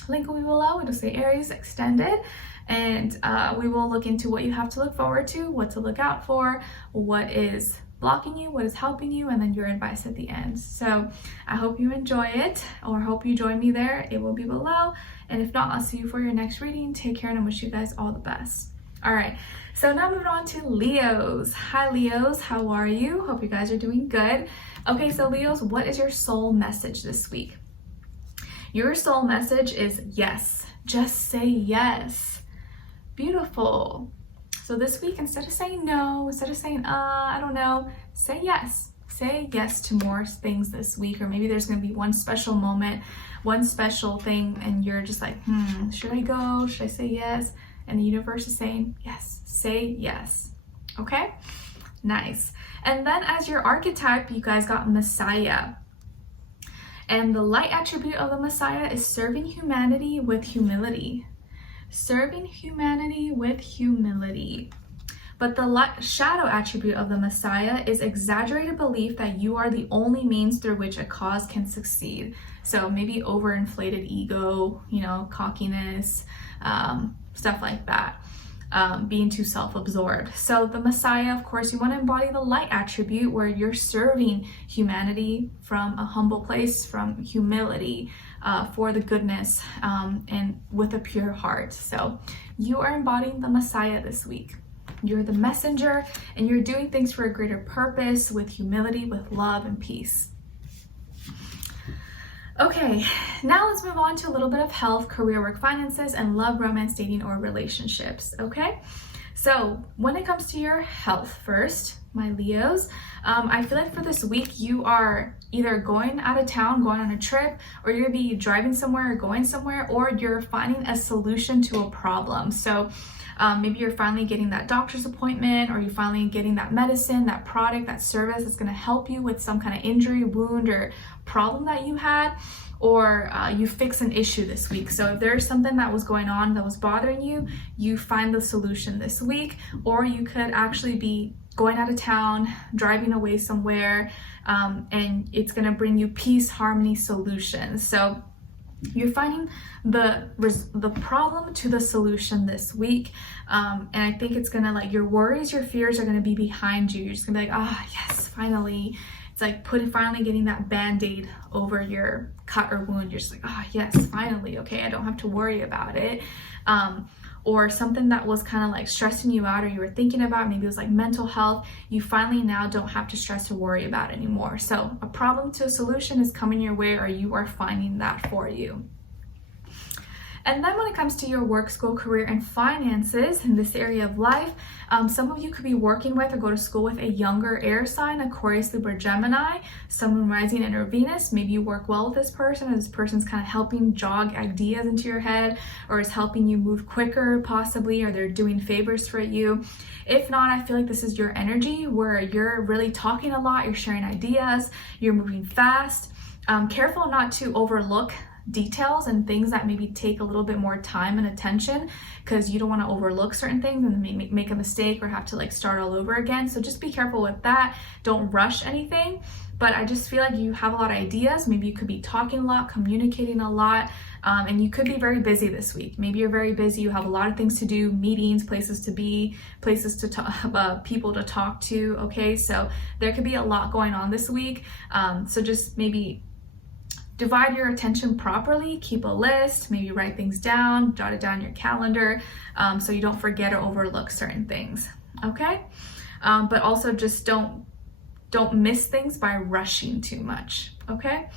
Link will be below. It'll say Aries.Extended, and we will look into what you have to look forward to, what to look out for, what is blocking you, what is helping you, and then your advice at the end. So I hope you enjoy it, or hope you join me there. It will be below, and if not, I'll see you for your next reading. Take care, and I wish you guys all the best. All right, so now moving on to Leos. Hi Leos, how are you? Hope you guys are doing good. Okay, so Leos, what is your soul message this week? Your soul message is yes. Just say yes. Beautiful. So this week, instead of saying no, instead of saying, I don't know, say yes. Say yes to more things this week, or maybe there's going to be one special moment, one special thing, and you're just like, should I go? Should I say yes? And the universe is saying, yes, say yes. Okay? Nice. And then as your archetype, you guys got Messiah. And the light attribute of the Messiah is serving humanity with humility. Serving humanity with humility. But the shadow attribute of the Messiah is exaggerated belief that you are the only means through which a cause can succeed. So maybe overinflated ego, cockiness, stuff like that, being too self-absorbed. So the Messiah, of course, you want to embody the light attribute where you're serving humanity from a humble place, from humility, for the goodness, and with a pure heart. So you are embodying the Messiah this week. You're the messenger, and you're doing things for a greater purpose, with humility, with love and peace. Okay, now let's move on to a little bit of health, career, work, finances, and love, romance, dating, or relationships, okay? So when it comes to your health first, my Leos, I feel like for this week, you are either going out of town, going on a trip, or you're gonna be driving somewhere or going somewhere, or you're finding a solution to a problem. So maybe you're finally getting that doctor's appointment, or you're finally getting that medicine, that product, that service that's gonna help you with some kind of injury, wound, or problem that you had, or you fix an issue this week. So if there's something that was going on that was bothering you, you find the solution this week, or you could actually be going out of town, driving away somewhere, and it's going to bring you peace, harmony, solutions. So you're finding the problem to the solution this week, and I think it's gonna, like, your worries, your fears are gonna be behind you. You're just gonna be like, ah, yes, finally. It's like finally getting that band-aid over your cut or wound. You're just like, ah, yes, finally, okay, I don't have to worry about it. Or something that was kind of like stressing you out, or you were thinking about, maybe it was like mental health, you finally now don't have to stress or worry about anymore. So a problem to a solution is coming your way, or you are finding that for you. And then when it comes to your work, school, career, and finances in this area of life, some of you could be working with or go to school with a younger air sign, Aquarius, Libra, Gemini, someone rising in or Venus. Maybe you work well with this person, and this person's kind of helping jog ideas into your head, or is helping you move quicker possibly, or they're doing favors for you. If not, I feel like this is your energy where you're really talking a lot, you're sharing ideas, you're moving fast. Careful not to overlook details and things that maybe take a little bit more time and attention, because you don't want to overlook certain things and then make a mistake or have to like start all over again. So just be careful with that. Don't rush anything. But I just feel like you have a lot of ideas. Maybe you could be talking a lot, communicating a lot, and you could be very busy this week. Maybe you're very busy, you have a lot of things to do, meetings, places to be, places to talk, people to talk to, okay? So there could be a lot going on this week. So just maybe divide your attention properly, keep a list, maybe write things down, jot it down in your calendar, so you don't forget or overlook certain things, okay? But also just don't miss things by rushing too much, okay?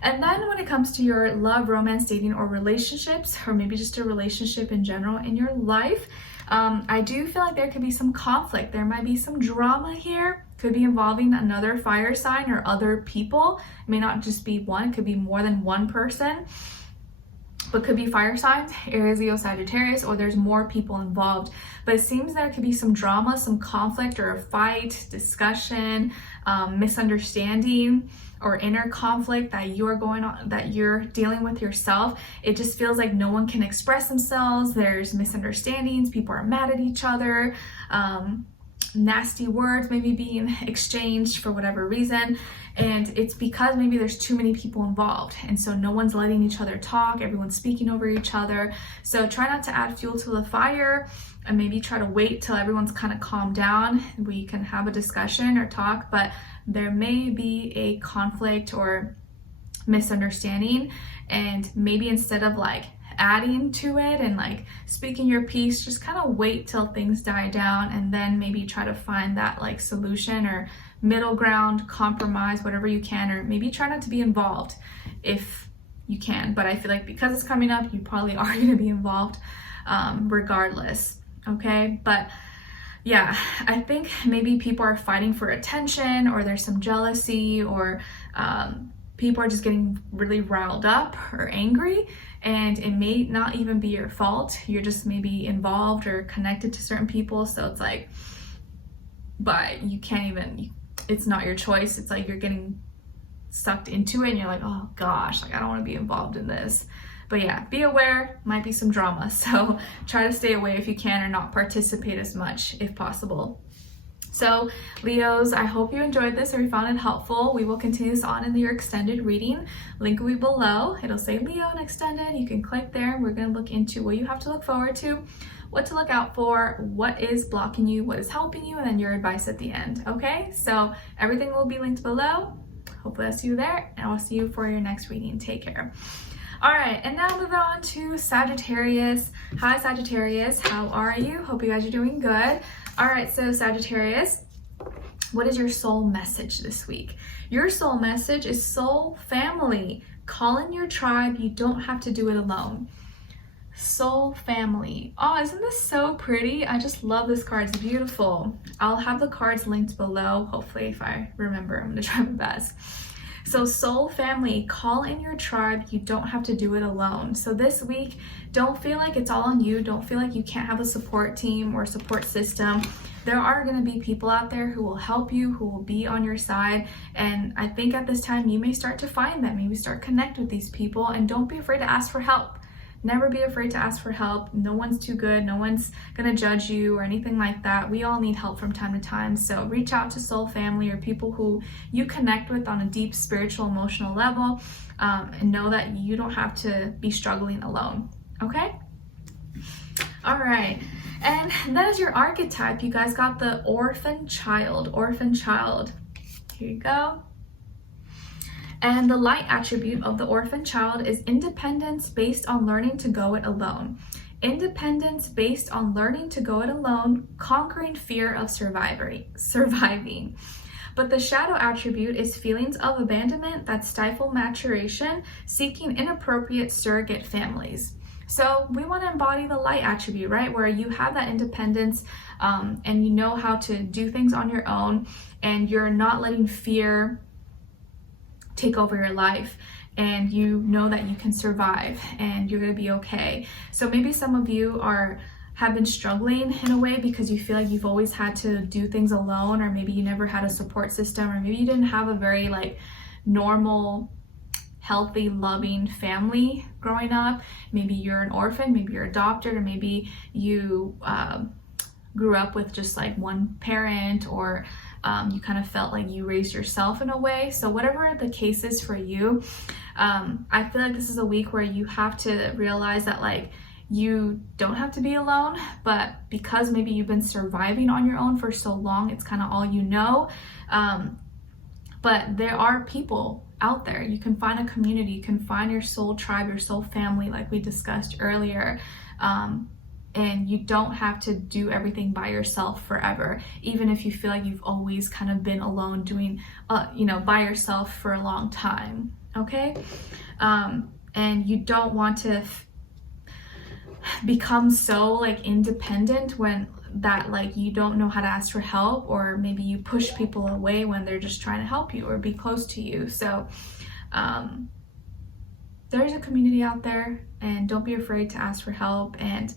And then when it comes to your love, romance, dating, or relationships, or maybe just a relationship in general in your life, I do feel like there could be some conflict. There might be some drama here. Could be involving another fire sign or other people. It may not just be one, it could be more than one person, but could be fire signs, Aries, Leo, Sagittarius, or there's more people involved. But it seems there could be some drama, some conflict, or a fight, discussion, misunderstanding, or inner conflict that you're dealing with yourself. It just feels like no one can express themselves. There's misunderstandings, people are mad at each other, nasty words maybe being exchanged for whatever reason, and it's because maybe there's too many people involved, and so no one's letting each other talk, everyone's speaking over each other. So try not to add fuel to the fire, and maybe try to wait till everyone's kind of calmed down, we can have a discussion or talk. But there may be a conflict or misunderstanding, and maybe instead of like adding to it and like speaking your piece, just kind of wait till things die down, and then maybe try to find that like solution or middle ground, compromise, whatever you can, or maybe try not to be involved if you can. But I feel like because it's coming up, you probably are going to be involved regardless, okay? But yeah, I think maybe people are fighting for attention, or there's some jealousy, or people are just getting really riled up or angry, and it may not even be your fault. You're just maybe involved or connected to certain people, so it's like, but you can't even, it's not your choice. It's like you're getting sucked into it, and you're like, oh gosh, like I don't want to be involved in this. But yeah, be aware, might be some drama, so try to stay away if you can, or not participate as much if possible. So Leos, I hope you enjoyed this or you found it helpful. We will continue this on in your extended reading. Link will be below. It'll say Leo.Extended. You can click there. We're going to look into what you have to look forward to, what to look out for, what is blocking you, what is helping you, and then your advice at the end. Okay, so everything will be linked below. Hopefully I'll see you there, and I'll see you for your next reading. Take care. All right, and now moving on to Sagittarius. Hi Sagittarius, how are you? Hope you guys are doing good. All right, so Sagittarius, what is your soul message this week? Your soul message is soul family. Call in your tribe. You don't have to do it alone. Soul family. Oh, isn't this so pretty? I just love this card. It's beautiful. I'll have the cards linked below. Hopefully, if I remember, I'm gonna try my best. So soul family, call in your tribe. You don't have to do it alone. So this week, don't feel like it's all on you. Don't feel like you can't have a support team or support system. There are going to be people out there who will help you, who will be on your side. And I think at this time, you may start to find them. Maybe start connect with these people, and don't be afraid to ask for help. never be afraid to ask for help. No one's too good. No one's gonna judge you or anything like that. We all need help from time to time. So reach out to soul family or people who you connect with on a deep spiritual, emotional level, and know that you don't have to be struggling alone. Okay? All right. And that is your archetype. You guys got the orphan child. Orphan child. Here you go. And the light attribute of the orphan child is independence based on learning to go it alone. Independence based on learning to go it alone, conquering fear of surviving. But the shadow attribute is feelings of abandonment that stifle maturation, seeking inappropriate surrogate families. So we want to embody the light attribute, right? Where you have that independence and you know how to do things on your own, and you're not letting fear take over your life, and you know that you can survive and you're going to be okay. So maybe some of you have been struggling in a way because you feel like you've always had to do things alone, or maybe you never had a support system, or maybe you didn't have a very like normal, healthy, loving family growing up. Maybe you're an orphan, maybe you're adopted, or maybe you grew up with just like one parent, or you kind of felt like you raised yourself in a way. So whatever the case is for you, I feel like this is a week where you have to realize that like you don't have to be alone, but because maybe you've been surviving on your own for so long, it's kind of all you know. But there are people out there. You can find a community, you can find your soul tribe, your soul family, like we discussed earlier. And you don't have to do everything by yourself forever, even if you feel like you've always kind of been alone doing, by yourself for a long time, okay? And you don't want to become so like independent when that like you don't know how to ask for help, or maybe you push people away when they're just trying to help you or be close to you. So there's a community out there, and don't be afraid to ask for help. And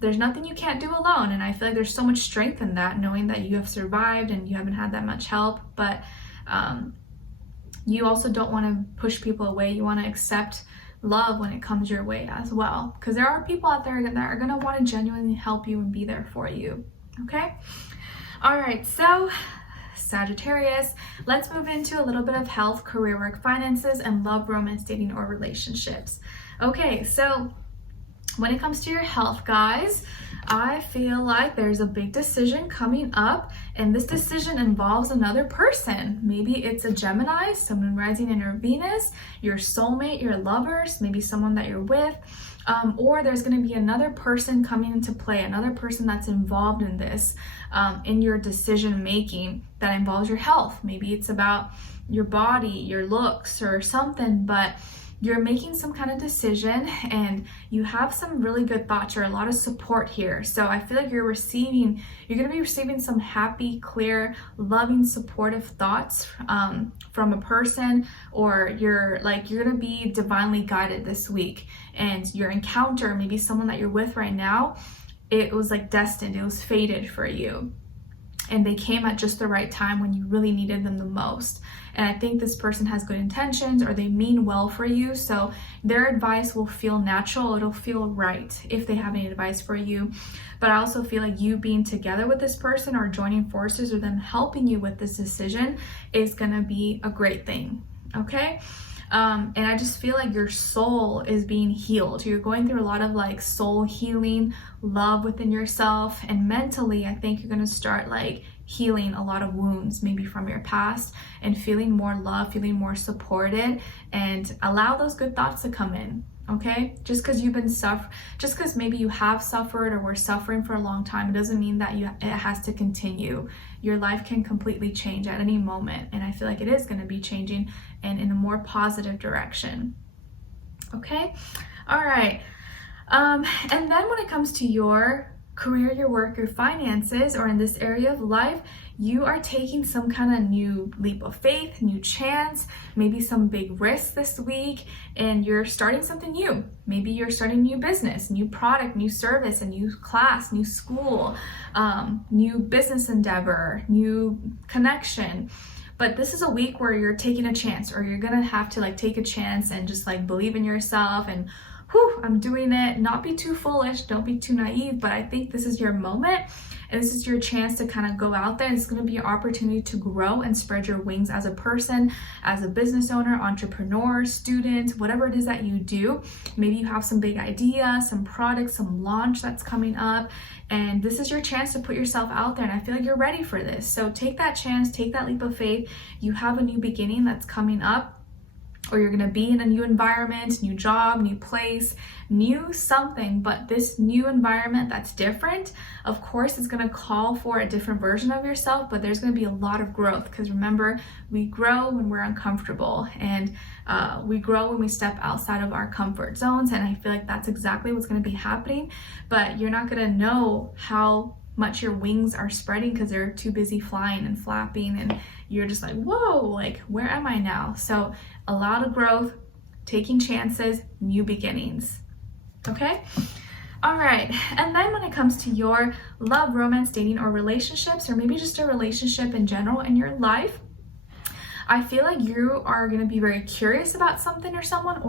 there's nothing you can't do alone, and I feel like there's so much strength in that, knowing that you have survived and you haven't had that much help. But you also don't want to push people away. You want to accept love when it comes your way as well, because there are people out there that are going to want to genuinely help you and be there for you. Okay? All right, so Sagittarius, let's move into a little bit of health, career, work, finances, and love, romance, dating, or relationships. Okay, so when it comes to your health, guys, I feel like there's a big decision coming up, and this decision involves another person. Maybe it's a Gemini, someone rising in your Venus, your soulmate, your lovers, maybe someone that you're with, or there's going to be another person coming into play, another person that's involved in this, in your decision making that involves your health. Maybe it's about your body, your looks, or something, but you're making some kind of decision and you have some really good thoughts or a lot of support here. So I feel like you're going to be receiving some happy, clear, loving, supportive thoughts from a person, or you're going to be divinely guided this week. And your encounter, maybe someone that you're with right now, it was like destined, it was fated for you. And they came at just the right time when you really needed them the most. And I think this person has good intentions, or they mean well for you. So their advice will feel natural. It'll feel right if they have any advice for you. But I also feel like you being together with this person, or joining forces, or them helping you with this decision, is going to be a great thing. Okay? And I just feel like your soul is being healed. You're going through a lot of like soul healing, love within yourself, and mentally, I think you're going to start like healing a lot of wounds maybe from your past, and feeling more love, feeling more supported, and allow those good thoughts to come in. Okay? Just because maybe you have suffered or were suffering for a long time, it doesn't mean that it has to continue. Your life can completely change at any moment, and I feel like it is going to be changing, and in a more positive direction. Okay? All right. And then when it comes to your career, your work, your finances, or in this area of life, you are taking some kind of new leap of faith, new chance, maybe some big risks this week, and you're starting something new. Maybe you're starting a new business, new product, new service, a new class, new school, new business endeavor, new connection. But this is a week where you're taking a chance, or you're gonna have to like take a chance and just like believe in yourself and I'm doing it. Not be too foolish, don't be too naive, but I think this is your moment. And this is your chance to kind of go out there, and it's going to be an opportunity to grow and spread your wings as a person, as a business owner, entrepreneur, student, whatever it is that you do. Maybe you have some big idea, some product, some launch that's coming up, and this is your chance to put yourself out there, and I feel like you're ready for this. So take that chance, take that leap of faith. You have a new beginning that's coming up, or you're gonna be in a new environment, new job, new place, new something, but this new environment that's different, of course, it's gonna call for a different version of yourself, but there's gonna be a lot of growth, because remember, we grow when we're uncomfortable, and we grow when we step outside of our comfort zones, and I feel like that's exactly what's gonna be happening, but you're not gonna know how much your wings are spreading because they're too busy flying and flapping, and you're just like, whoa, like, where am I now? So a lot of growth, taking chances, new beginnings. Okay? All right. And then when it comes to your love, romance, dating, or relationships, or maybe just a relationship in general in your life, I feel like you are going to be very curious about something or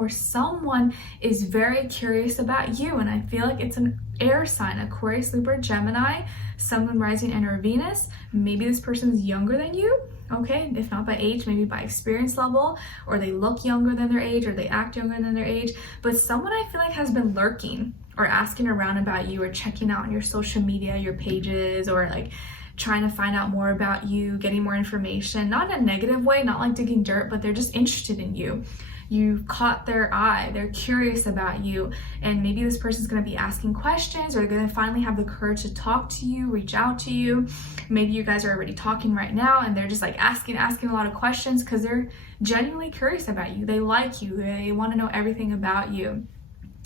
someone is very curious about you. And I feel like it's an air sign, Aquarius, Libra, Gemini, Sun, Moon, Rising, and or Venus. Maybe this person's younger than you. Okay, if not by age, maybe by experience level, or they look younger than their age, or they act younger than their age. But someone I feel like has been lurking or asking around about you, or checking out on your social media, your pages, or like trying to find out more about you, getting more information, not in a negative way, not like digging dirt, but they're just interested in you. You've caught their eye, they're curious about you, and maybe this person's going to be asking questions, or they're going to finally have the courage to talk to you, reach out to you. Maybe you guys are already talking right now, and they're just like asking a lot of questions because they're genuinely curious about you. They like you, they want to know everything about you.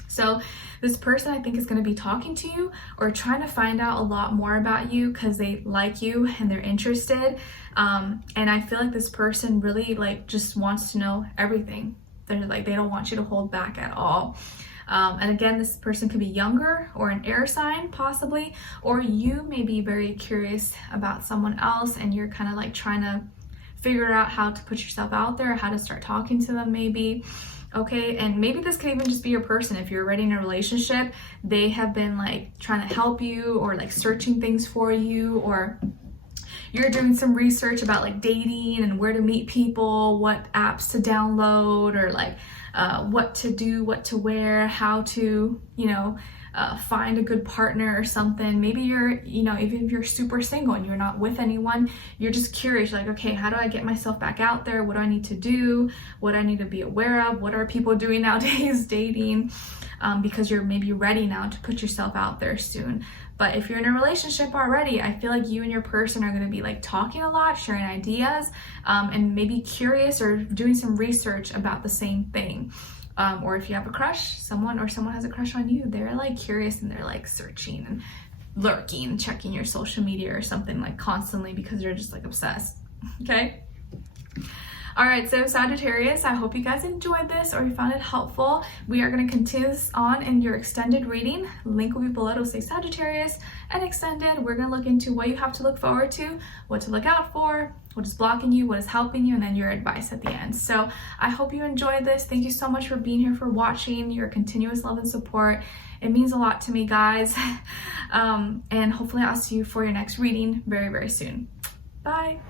So this person, I think, is going to be talking to you or trying to find out a lot more about you because they like you and they're interested. And I feel like this person really like just wants to know everything. They're like, they don't want you to hold back at all. And again, this person could be younger or an air sign possibly, or you may be very curious about someone else and you're kind of like trying to figure out how to put yourself out there, how to start talking to them maybe. Okay, and maybe this could even just be your person. If you're already in a relationship, they have been like trying to help you or like searching things for you, or you're doing some research about like dating and where to meet people, what apps to download, or like what to do, what to wear, how to, find a good partner or something. Maybe you're, even if you're super single and you're not with anyone, you're just curious, like, okay, how do I get myself back out there? What do I need to do? What do I need to be aware of? What are people doing nowadays dating? Because you're maybe ready now to put yourself out there soon. But if you're in a relationship already, I feel like you and your person are going to be like talking a lot, sharing ideas, and maybe curious or doing some research about the same thing. Or if you have a crush, someone has a crush on you, they're like curious and they're like searching and lurking, checking your social media or something like constantly because they're just like obsessed. Okay? All right, so Sagittarius, I hope you guys enjoyed this or you found it helpful. We are going to continue this on in your extended reading. Link will be below to say Sagittarius and extended. We're going to look into what you have to look forward to, what to look out for, what is blocking you, what is helping you, and then your advice at the end. So I hope you enjoyed this. Thank you so much for being here, for watching, your continuous love and support. It means a lot to me, guys. And hopefully I'll see you for your next reading very, very soon. Bye.